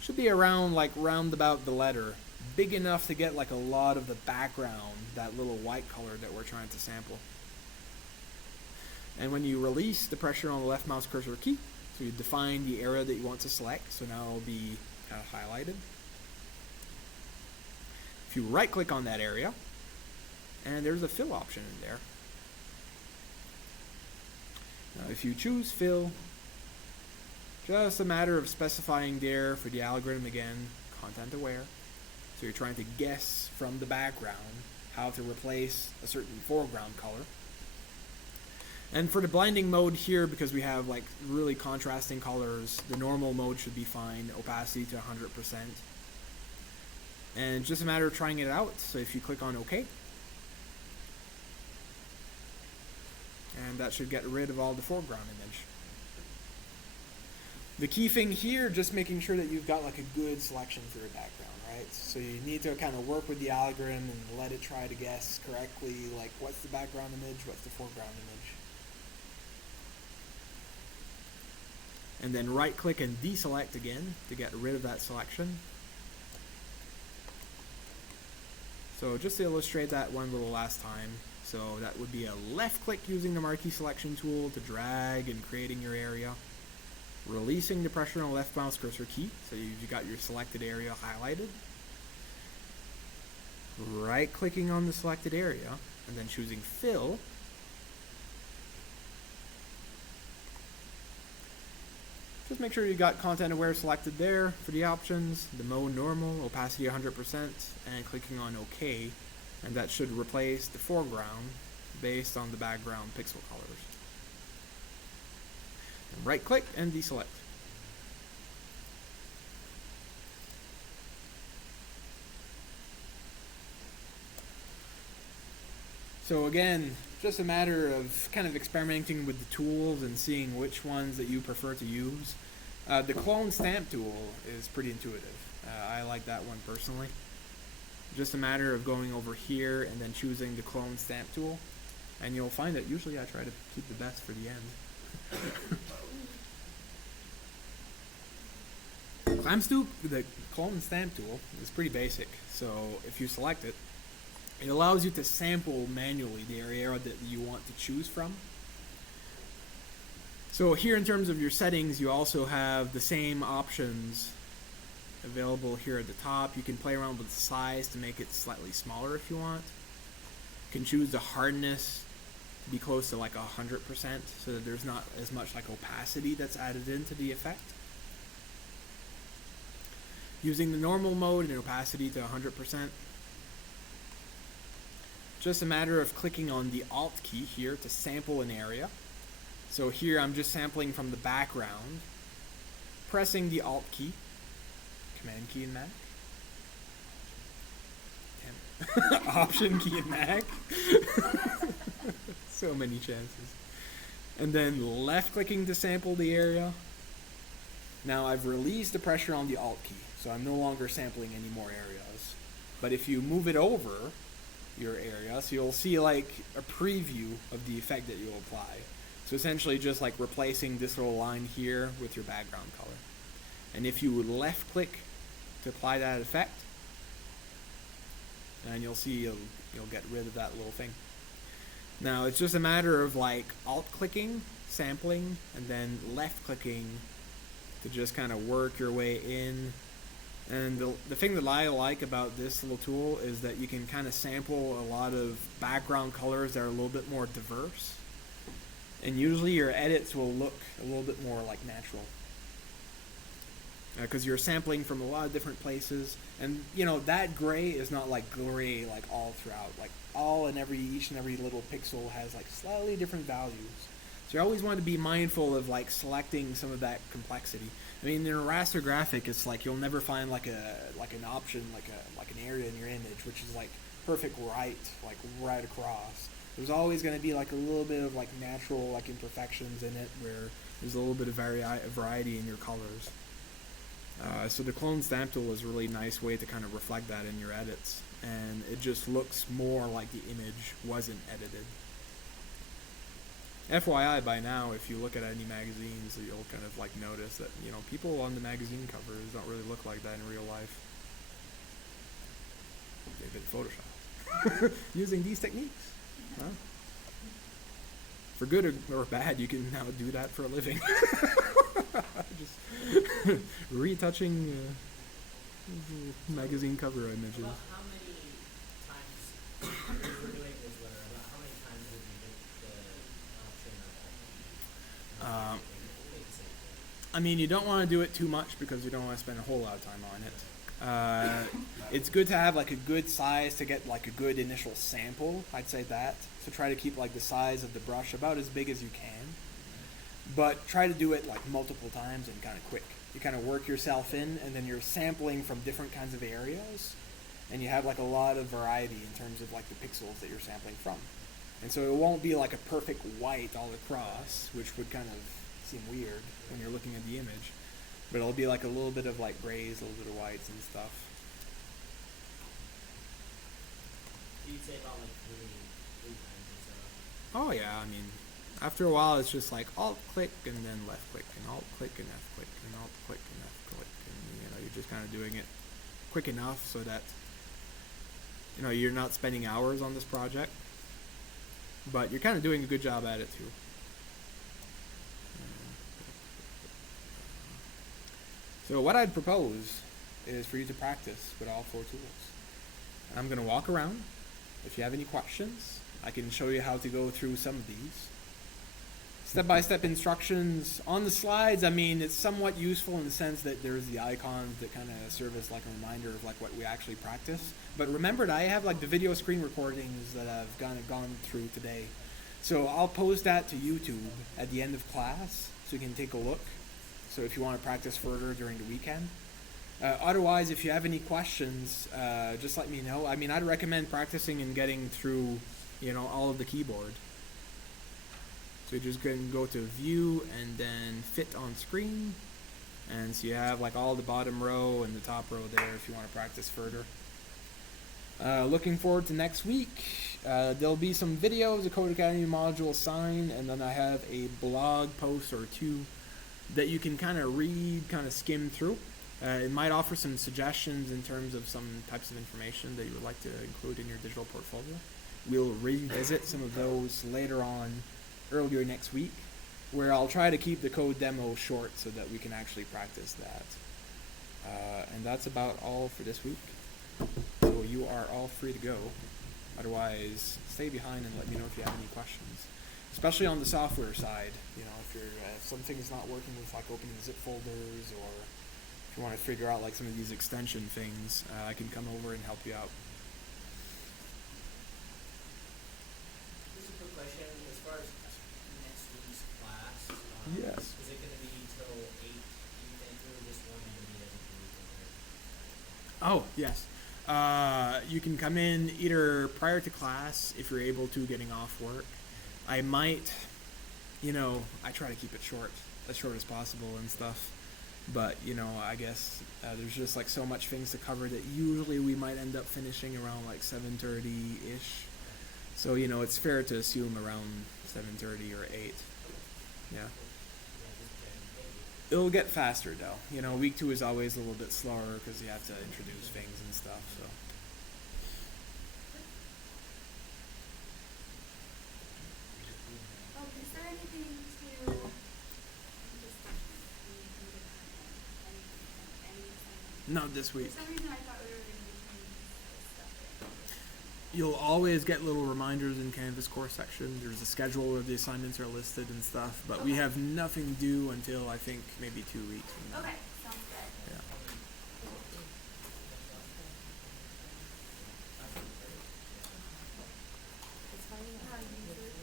Should be around like round about the letter big enough to get like a lot of the background, that little white color that we're trying to sample. And when you release the pressure on the left mouse cursor key, so you define the area that you want to select, so now it'll be kind of highlighted. If you right click on that area, and there's a fill option in there. Now if you choose fill, just a matter of specifying there for the algorithm again, content aware. So you're trying to guess from the background how to replace a certain foreground color. And for the blending mode here, because we have like really contrasting colors, the normal mode should be fine, opacity to 100%. And it's just a matter of trying it out. So if you click on OK, and that should get rid of all the foreground image. The key thing here, just making sure that you've got like a good selection for your background, right? So you need to kind of work with the algorithm and let it try to guess correctly, like what's the background image, what's the foreground image. And then right click and deselect again to get rid of that selection. So just to illustrate that one little last time, so that would be a left click using the marquee selection tool to drag and creating your area. Releasing the pressure on the left mouse cursor key, so you've got your selected area highlighted. Right clicking on the selected area and then choosing fill. Just make sure you got content aware selected there for the options, the mode normal, opacity 100%, and clicking on OK, and that should replace the foreground based on the background pixel colors. And right click and deselect. So again, just a matter of kind of experimenting with the tools and seeing which ones that you prefer to use. The clone stamp tool is pretty intuitive. I like that one personally. Just a matter of going over here and then choosing the clone stamp tool, and you'll find that usually I try to keep the best for the end. The clone stamp tool is pretty basic. So if you select it, it allows you to sample manually the area that you want to choose from. So here in terms of your settings, you also have the same options available here at the top. You can play around with the size to make it slightly smaller if you want. You can choose the hardness to be close to like 100% so that there's not as much like opacity that's added into the effect. Using the normal mode and opacity to 100%. Just a matter of clicking on the Alt key here to sample an area. So here I'm just sampling from the background, pressing the Alt key, Command key in Mac, Option key in Mac, so many chances, and then left clicking to sample the area. Now I've released the pressure on the Alt key, so I'm no longer sampling any more areas. But if you move it over your area, so you'll see like a preview of the effect that you'll apply. So essentially just like replacing this little line here with your background color. And if you would left click to apply that effect, and you'll see you'll get rid of that little thing. Now it's just a matter of like alt clicking, sampling, and then left clicking to just kind of work your way in. And the thing that I like about this little tool is that you can kind of sample a lot of background colors that are a little bit more diverse. And usually your edits will look a little bit more like natural. Because you're sampling from a lot of different places. And you know, that gray is not like gray like all throughout. Like each and every little pixel has like slightly different values. So you always want to be mindful of like selecting some of that complexity. I mean, in a raster graphic, it's like you'll never find like an option, like an area in your image, which is like perfect right across. There's always going to be like a little bit of like natural like imperfections in it where there's a little bit of variety in your colors. So the clone stamp tool is a really nice way to kind of reflect that in your edits, and it just looks more like the image wasn't edited. FYI, by now, if you look at any magazines, you'll kind of like notice that, you know, people on the magazine covers don't really look like that in real life. they've been photoshopped using these techniques. Huh? For good or bad, you can now do that for a living. Just retouching magazine cover images. About how many times, if we're doing newsletter, about how many times would you get the option of make the same thing? I mean, you don't want to do it too much because you don't want to spend a whole lot of time on it. It's good to have like a good size to get like a good initial sample. I'd say that. So try to keep like the size of the brush about as big as you can. But try to do it like multiple times and kind of quick. You kind of work yourself in, and then you're sampling from different kinds of areas, and you have like a lot of variety in terms of like the pixels that you're sampling from. And so it won't be like a perfect white all across, which would kind of seem weird when you're looking at the image. But it'll be like a little bit of like grays, a little bit of whites and stuff. So you'd say about like three times or so. Oh yeah, I mean, after a while it's just like alt click and then left click and alt click and F click and alt click and F click, and you're just kind of doing it quick enough so that you're not spending hours on this project, but you're kind of doing a good job at it too. So what I'd propose is for you to practice with all 4 tools. I'm going to walk around. If you have any questions, I can show you how to go through some of these. Step-by-step instructions on the slides. I mean, it's somewhat useful in the sense that there's the icons that kind of serve as like a reminder of like what we actually practice. But remember that I have like the video screen recordings that I've gone through today. So I'll post that to YouTube at the end of class so you can take a look. So if you want to practice further during the weekend. Otherwise, if you have any questions, just let me know. I mean, I'd recommend practicing and getting through, all of the keyboard. So you just can go to View and then Fit on Screen. And so you have like all the bottom row and the top row there if you want to practice further. Looking forward to next week. There'll be some videos, a Code Academy module assigned, and then I have a blog post or 2 that you can kind of read, kind of skim through. It might offer some suggestions in terms of some types of information that you would like to include in your digital portfolio. We'll revisit some of those later on, earlier next week, where I'll try to keep the code demo short so that we can actually practice that. And that's about all for this week. So you are all free to go. Otherwise, stay behind and let me know if you have any questions. Especially on the software side, if something's not working with like opening zip folders, or if you want to figure out like some of these extension things, I can come over and help you out. Just a quick question, as far as next week's class, Yes. is it going to be till 8, you think, or just wanting to meet as a group? Oh, yes. You can come in either prior to class if you're able to, getting off work. I might, I try to keep it short as possible and stuff. But, I guess there's just like so much things to cover that usually we might end up finishing around like 7:30-ish. So, it's fair to assume around 7:30 or 8. Yeah. It'll get faster though. Week 2 is always a little bit slower because you have to introduce things and stuff, so. Is there anything to Not this week. For some reason I thought we were going to be turning this stuff in. You'll always get little reminders in Canvas course section. There's a schedule where the assignments are listed and stuff, but we Okay. have nothing due until I think maybe 2 weeks from now. Okay, sounds good. Yeah. It's funny how you do it.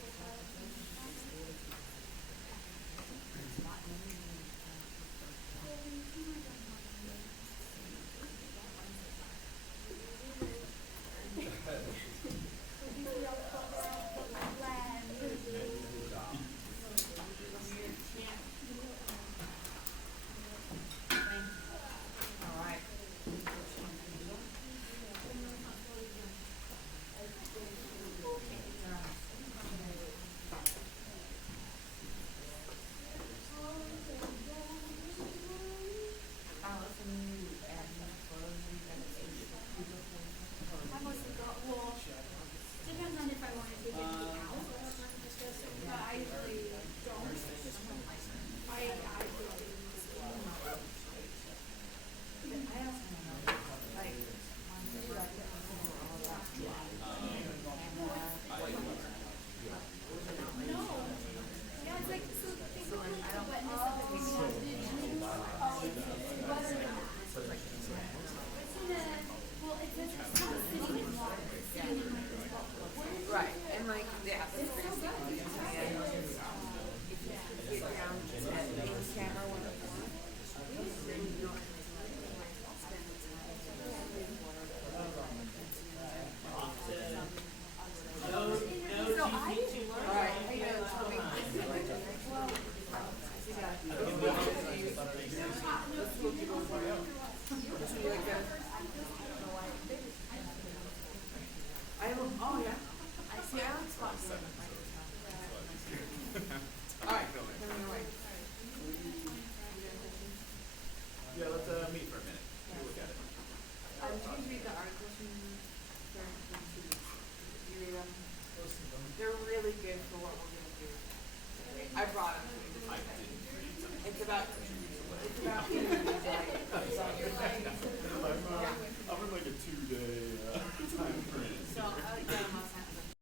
Thank This would be like a. I don't know why. I have. Oh yeah. I see. I like spot seven. All right. Coming away. Yeah, let's meet for a minute. We'll look at it. Did you read the articles from you read them? They're really good for what we're gonna do. I brought them to you. I didn't read some. It's about